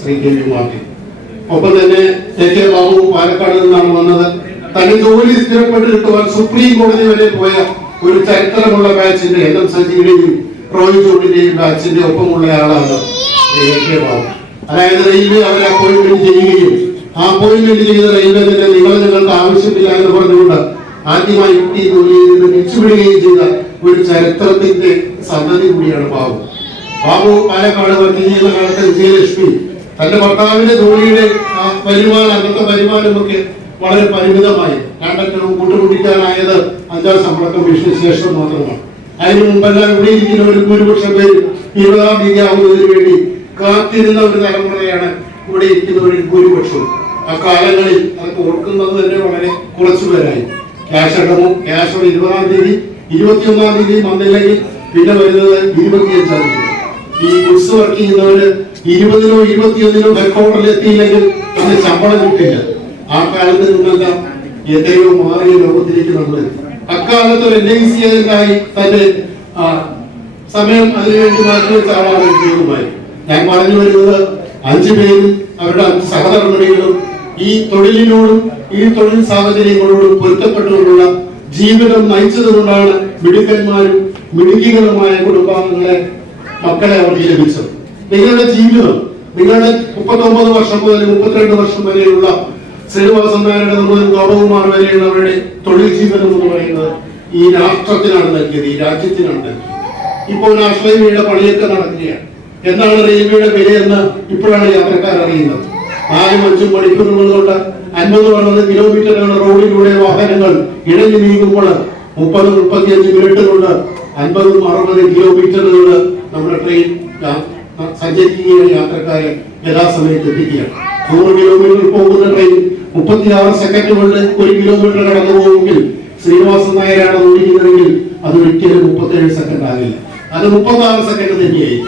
ശ്രീ കെ വി മാർട്ടിൻ. ഒപ്പം തന്നെ എ കെ ബാബു പാലക്കാട് നിന്നാണ് വന്നത്. തന്നെ ജോലി സ്ഥിരപ്പെട്ട് കിട്ടുവാൻ സുപ്രീം കോടതി വരെ പോയ ഒരു ചരിത്രമുള്ള ബാച്ചിന്റെ എൻ എം സജിയുടെയും റോയ് ജോണിന്റെയും ബാച്ചിന്റെ ഒപ്പമുള്ള ആളാണ് എ കെ ബാബു. അതായത് റെയിൽവേ അവരെ അപ്പോയിന്റ്മെന്റ് ചെയ്യുകയും ആ അപ്പോയിന്റ്മെന്റ് ചെയ്ത റെയിൽവേ തന്നെ നിങ്ങൾക്ക് ആവശ്യമില്ല എന്ന് പറഞ്ഞുകൊണ്ട് ആദ്യമായി കുട്ടി ജോലിയിൽ നിന്ന് പിരിച്ചുവിടുകയും ചെയ്ത ഒരു ചരിത്രത്തിന്റെ സന്തതി കൂടിയാണ് ബാബു. ബാബു പാലക്കാട് വർക്ക് ചെയ്യുന്ന കാലത്ത് വിജയലക്ഷ്മി തന്റെ ഭർത്താവിന്റെ ജോലിയുടെ വരുമാനം, അന്നത്തെ വരുമാനമൊക്കെ വളരെ പരിമിതമായി. കണ്ടക്ടറും കൂട്ടുപിടിക്കാനായത് 5ാം ശമ്പള കമ്മീഷന് ശേഷം മാത്രമാണ്. അതിനു മുമ്പെല്ലാം ഇവിടെ ഇരിക്കുന്ന ഒരു ഭൂരിപക്ഷം പേര് 20ാം തീയതി ആവുന്നതിന് വേണ്ടി കാത്തിരുന്ന ഒരു തലമുറയാണ് ഇവിടെ ഇരിക്കുന്നവരിൽ ഭൂരിപക്ഷവും. അക്കാലങ്ങളിൽ അതൊക്കെ ഓർക്കുന്നത് തന്നെ വളരെ കുറച്ചുപേരായി. ക്യാഷ് അടവും ക്യാഷ് 20ാം തീയതി 21ാം തീയതി വന്നില്ലെങ്കിൽ പിന്നെ വരുന്നത് 25ാം തീയതി. ഈ ഗുഡ്സ് വർക്ക് ചെയ്യുന്നവര് 20നോ 21നോ ഹെഡ്ക്വാർട്ടറിൽ എത്തിയില്ലെങ്കിൽ അതിന് ശമ്പളം കിട്ടില്ല. ആ കാലത്ത് നിന്നെല്ലാം എത്രയോ മാറിയ ലോകത്തിലേക്ക് നമ്മൾ അക്കാലത്ത് ഒരു NIC ഏജന്റായി തന്റെ സമയം അതിനുവേണ്ടി മാറ്റി വെച്ച ആളാണ് ഉദ്യോഗമായി. ഞാൻ പറഞ്ഞു വരുന്നത് 5 പേരും അവരുടെ 5 സഹധർമ്മിണികളും ഈ തൊഴിലിനോടും ഈ തൊഴിൽ സാഹചര്യങ്ങളോടും പൊരുത്തപ്പെട്ടുകൊണ്ടുള്ള ജീവിതം നയിച്ചതുകൊണ്ടാണ് മിടുക്കന്മാരും മിടുക്കികളുമായ കുടുംബാംഗങ്ങളെ മക്കളെ അവർക്ക് ലഭിച്ചത്. നിങ്ങളുടെ ജീവിതം, നിങ്ങളുടെ 39 വർഷം മുതൽ 32 വർഷം വരെയുള്ള ശ്രീനിവാസൻ നായരുടെ മുതൽ ഗോപകുമാർ വരെയുള്ളവരുടെ തൊഴിൽ ജീവിതം എന്ന് പറയുന്നത് ഈ രാഷ്ട്രത്തിനാണ് നൽകിയത്, ഈ രാജ്യത്തിനാണ് നൽകിയത്. ഇപ്പോൾ നാഷണൽ ഹൈവേയുടെ പണിയൊക്കെ നടക്കുകയാണ്. എന്താണ് റെയിൽവേയുടെ വിലയെന്ന് ഇപ്പോഴാണ് യാത്രക്കാർ അറിയുന്നത്. 4-5 മണിക്കൂറുകൾ കൊണ്ട് 50-60 കിലോമീറ്ററുകളുടെ റോഡിലൂടെ വാഹനങ്ങൾ ഇഴഞ്ഞു നീങ്ങുമ്പോൾ 30-35 മിനിറ്റ് കൊണ്ട് 50-60 കിലോമീറ്ററുകൾ നമ്മുടെ ട്രെയിൻ സഞ്ചരിക്കുകയാണ്. യാത്രക്കാരെ യഥാസമയത്ത് എത്തിക്കുകയാണ്. 100 കിലോമീറ്റർ പോകുന്ന ട്രെയിൻ 36 സെക്കൻഡ് കൊണ്ട് 1 കിലോമീറ്റർ കടന്നു പോകുമെങ്കിൽ ശ്രീനിവാസൻ നായരാണ് ഓടിക്കുന്നതെങ്കിൽ അത് ഒരിക്കലും 37 സെക്കൻഡ് ആകില്ല, അത് 36 സെക്കൻഡ് തന്നെയായി.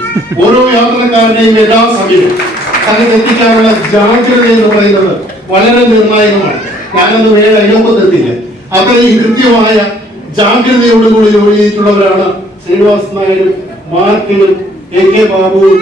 ഓരോ യാത്രക്കാരനെയും യഥാസമയം സ്ഥലത്ത് എത്തിക്കാനുള്ള ജാഗ്രത എന്ന് പറയുന്നത് വളരെ നിർണായകമാണ്. ഞാനത് വേറെ അയലോക്കത്തെത്തില്ല. അത്രയും കൃത്യമായ ജാഗ്രതയോടുകൂടി ജോലി ചെയ്തിട്ടുള്ളവരാണ് ശ്രീനിവാസൻ നായരും മാർക്കിനും എ കെ ബാബുവും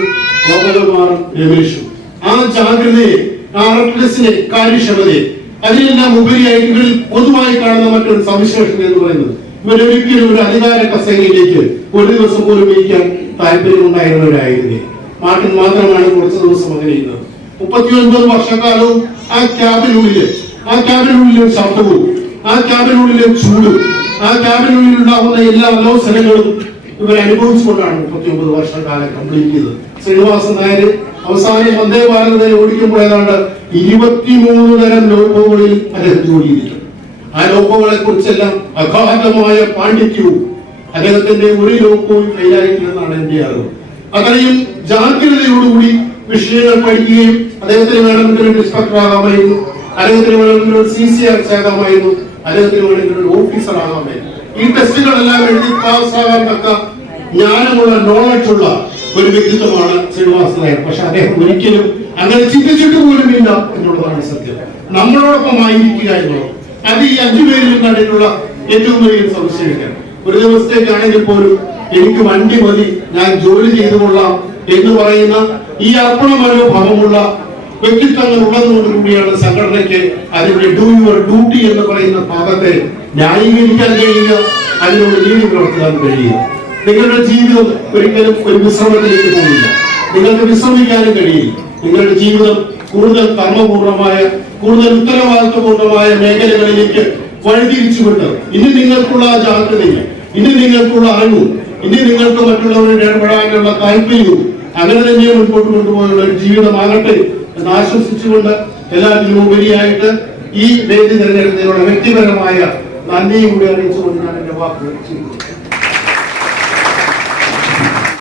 ഗോപകുമാറും രമേശും. ആ ജാഗ്രതയെ, ആ അറക്ട്നെസ്സിനെ, കാര്യക്ഷമതയെ, അതിനെല്ലാം ഉപരിയായിട്ട് ഇവരിൽ പൊതുവായി കാണുന്ന മറ്റൊരു സവിശേഷത എന്ന് പറയുന്നത് ഇവരൊരിക്കലും ഒരു അധികാര കസേരയിലേക്ക് ഒരു ദിവസം പോലും ഇരിക്കാൻ താല്പര്യമുണ്ടായിരുന്നവരായിരുന്നില്ല. മാർട്ടിൻ മാത്രമാണ് കുറച്ച് ദിവസം അങ്ങനെ ഇരുന്നത്. 39 വർഷക്കാലവും ആ ക്യാബിനുള്ളിലെ ശബ്ദവും ആ ക്യാബിനുള്ളിലെ ചൂടും ആ ക്യാബിനുള്ളിൽ ഉണ്ടാകുന്ന എല്ലാ അലോസരങ്ങളും ഇവർ അനുഭവിച്ചുകൊണ്ടാണ് 39 വർഷക്കാലം കംപ്ലീറ്റ് ചെയ്തത്. ശ്രീനിവാസൻ നായർ അവസാനം വന്ദേ ഭാരത് ഓടിക്കുമ്പോൾ ഏതാണ്ട് 23 തരം ലോക്കോകളിൽ അദ്ദേഹം ജോലി ചെയ്തിട്ടുണ്ട്. ആ ലോക്കോകളെ കുറിച്ചെല്ലാം അഗാധമായ പാണ്ഡിത്യവും അദ്ദേഹത്തിന്റെ ഒരു ലോക്കവും ഫെയിലായിട്ടില്ലെന്നാണ് എന്റെ അറിവ്. അത്രയും ജാഗ്രതയോടുകൂടി വിഷയങ്ങൾ പഠിക്കുകയും അദ്ദേഹത്തിന് വേണമെങ്കിൽ ഒരു ഇൻസ്പെക്ടർ ആകാമായിരുന്നു, അദ്ദേഹത്തിന് വേണമെങ്കിൽ ഒരു CCR ആകാമായിരുന്നു, അദ്ദേഹത്തിന് വേണമെങ്കിൽ ഒരു ഓഫീസർ ആകാമായിരുന്നു. ഈ ടെസ്റ്റുകളെല്ലാം എഴുതി പാസ്സാകാൻ തക്ക ജ്ഞാനമുള്ള, നോളജുള്ള ഒരു വ്യക്തിത്വമാണ് ശ്രീനിവാസൻ നായർ. പക്ഷെ അദ്ദേഹം ഒരിക്കലും അങ്ങനെ ചിന്തിച്ചിട്ട് പോലും ഇല്ല എന്നുള്ളതാണ് സത്യം. നമ്മളോടൊപ്പം ആയിരിക്കുക എന്നുള്ളത് അത് ഈ 5 പേരിലും കണ്ടിട്ടുള്ള ഏറ്റവും വലിയ സവിശേഷതയാണ്. ഒരു ദിവസത്തേക്കാണെങ്കിൽ പോലും എനിക്ക് വണ്ടി മതി, ഞാൻ ജോലി ചെയ്തുകൊള്ളാം എന്ന് പറയുന്ന ഈ അർപ്പണ മനോഭാവമുള്ള വ്യക്തിത്വങ്ങൾ ഉള്ളതുകൊണ്ട് കൂടിയാണ് സംഘടനയ്ക്ക് അതിവിടെ ഡു യുവർ ഡ്യൂട്ടി എന്ന് പറയുന്ന ഭാഗത്തെ ന്യായീകരിക്കാൻ കഴിയുക, അതിനോട് നീതി പ്രവർത്തിക്കാൻ കഴിയുക. നിങ്ങളുടെ ജീവിതം ഒരിക്കലും ഒരു വിശ്രമത്തിലേക്ക് പോകില്ല, നിങ്ങൾക്ക് വിശ്രമിക്കാനും കഴിയില്ല. നിങ്ങളുടെ ജീവിതം കൂടുതൽ കർമ്മപൂർണമായ, കൂടുതൽ ഉത്തരവാദിത്വപൂർണമായ മേഖലകളിലേക്ക് വഴിതിരിച്ചുകൊണ്ട് ഇനി നിങ്ങൾക്കുള്ള ജാഗ്രതയും, ഇനി നിങ്ങൾക്കുള്ള അറിവും, ഇനി നിങ്ങൾക്ക് മറ്റുള്ളവരുടെ ഇടപെടാനുള്ള താല്പര്യവും അങ്ങനെ തന്നെ മുൻപോട്ട് കൊണ്ടുപോയുള്ള ഒരു ജീവിതമാകട്ടെ എന്ന് ആശ്വസിച്ചുകൊണ്ട് എല്ലാത്തിനും ഉപരിയായിട്ട് ഈ വേദി തിരഞ്ഞെടുത്തതിനുള്ള വ്യക്തിപരമായ നന്ദിയും കൂടി അറിയിച്ചുകൊണ്ട് ഞാൻ എന്റെ വാക്കുകൾ ചെയ്യുന്നു.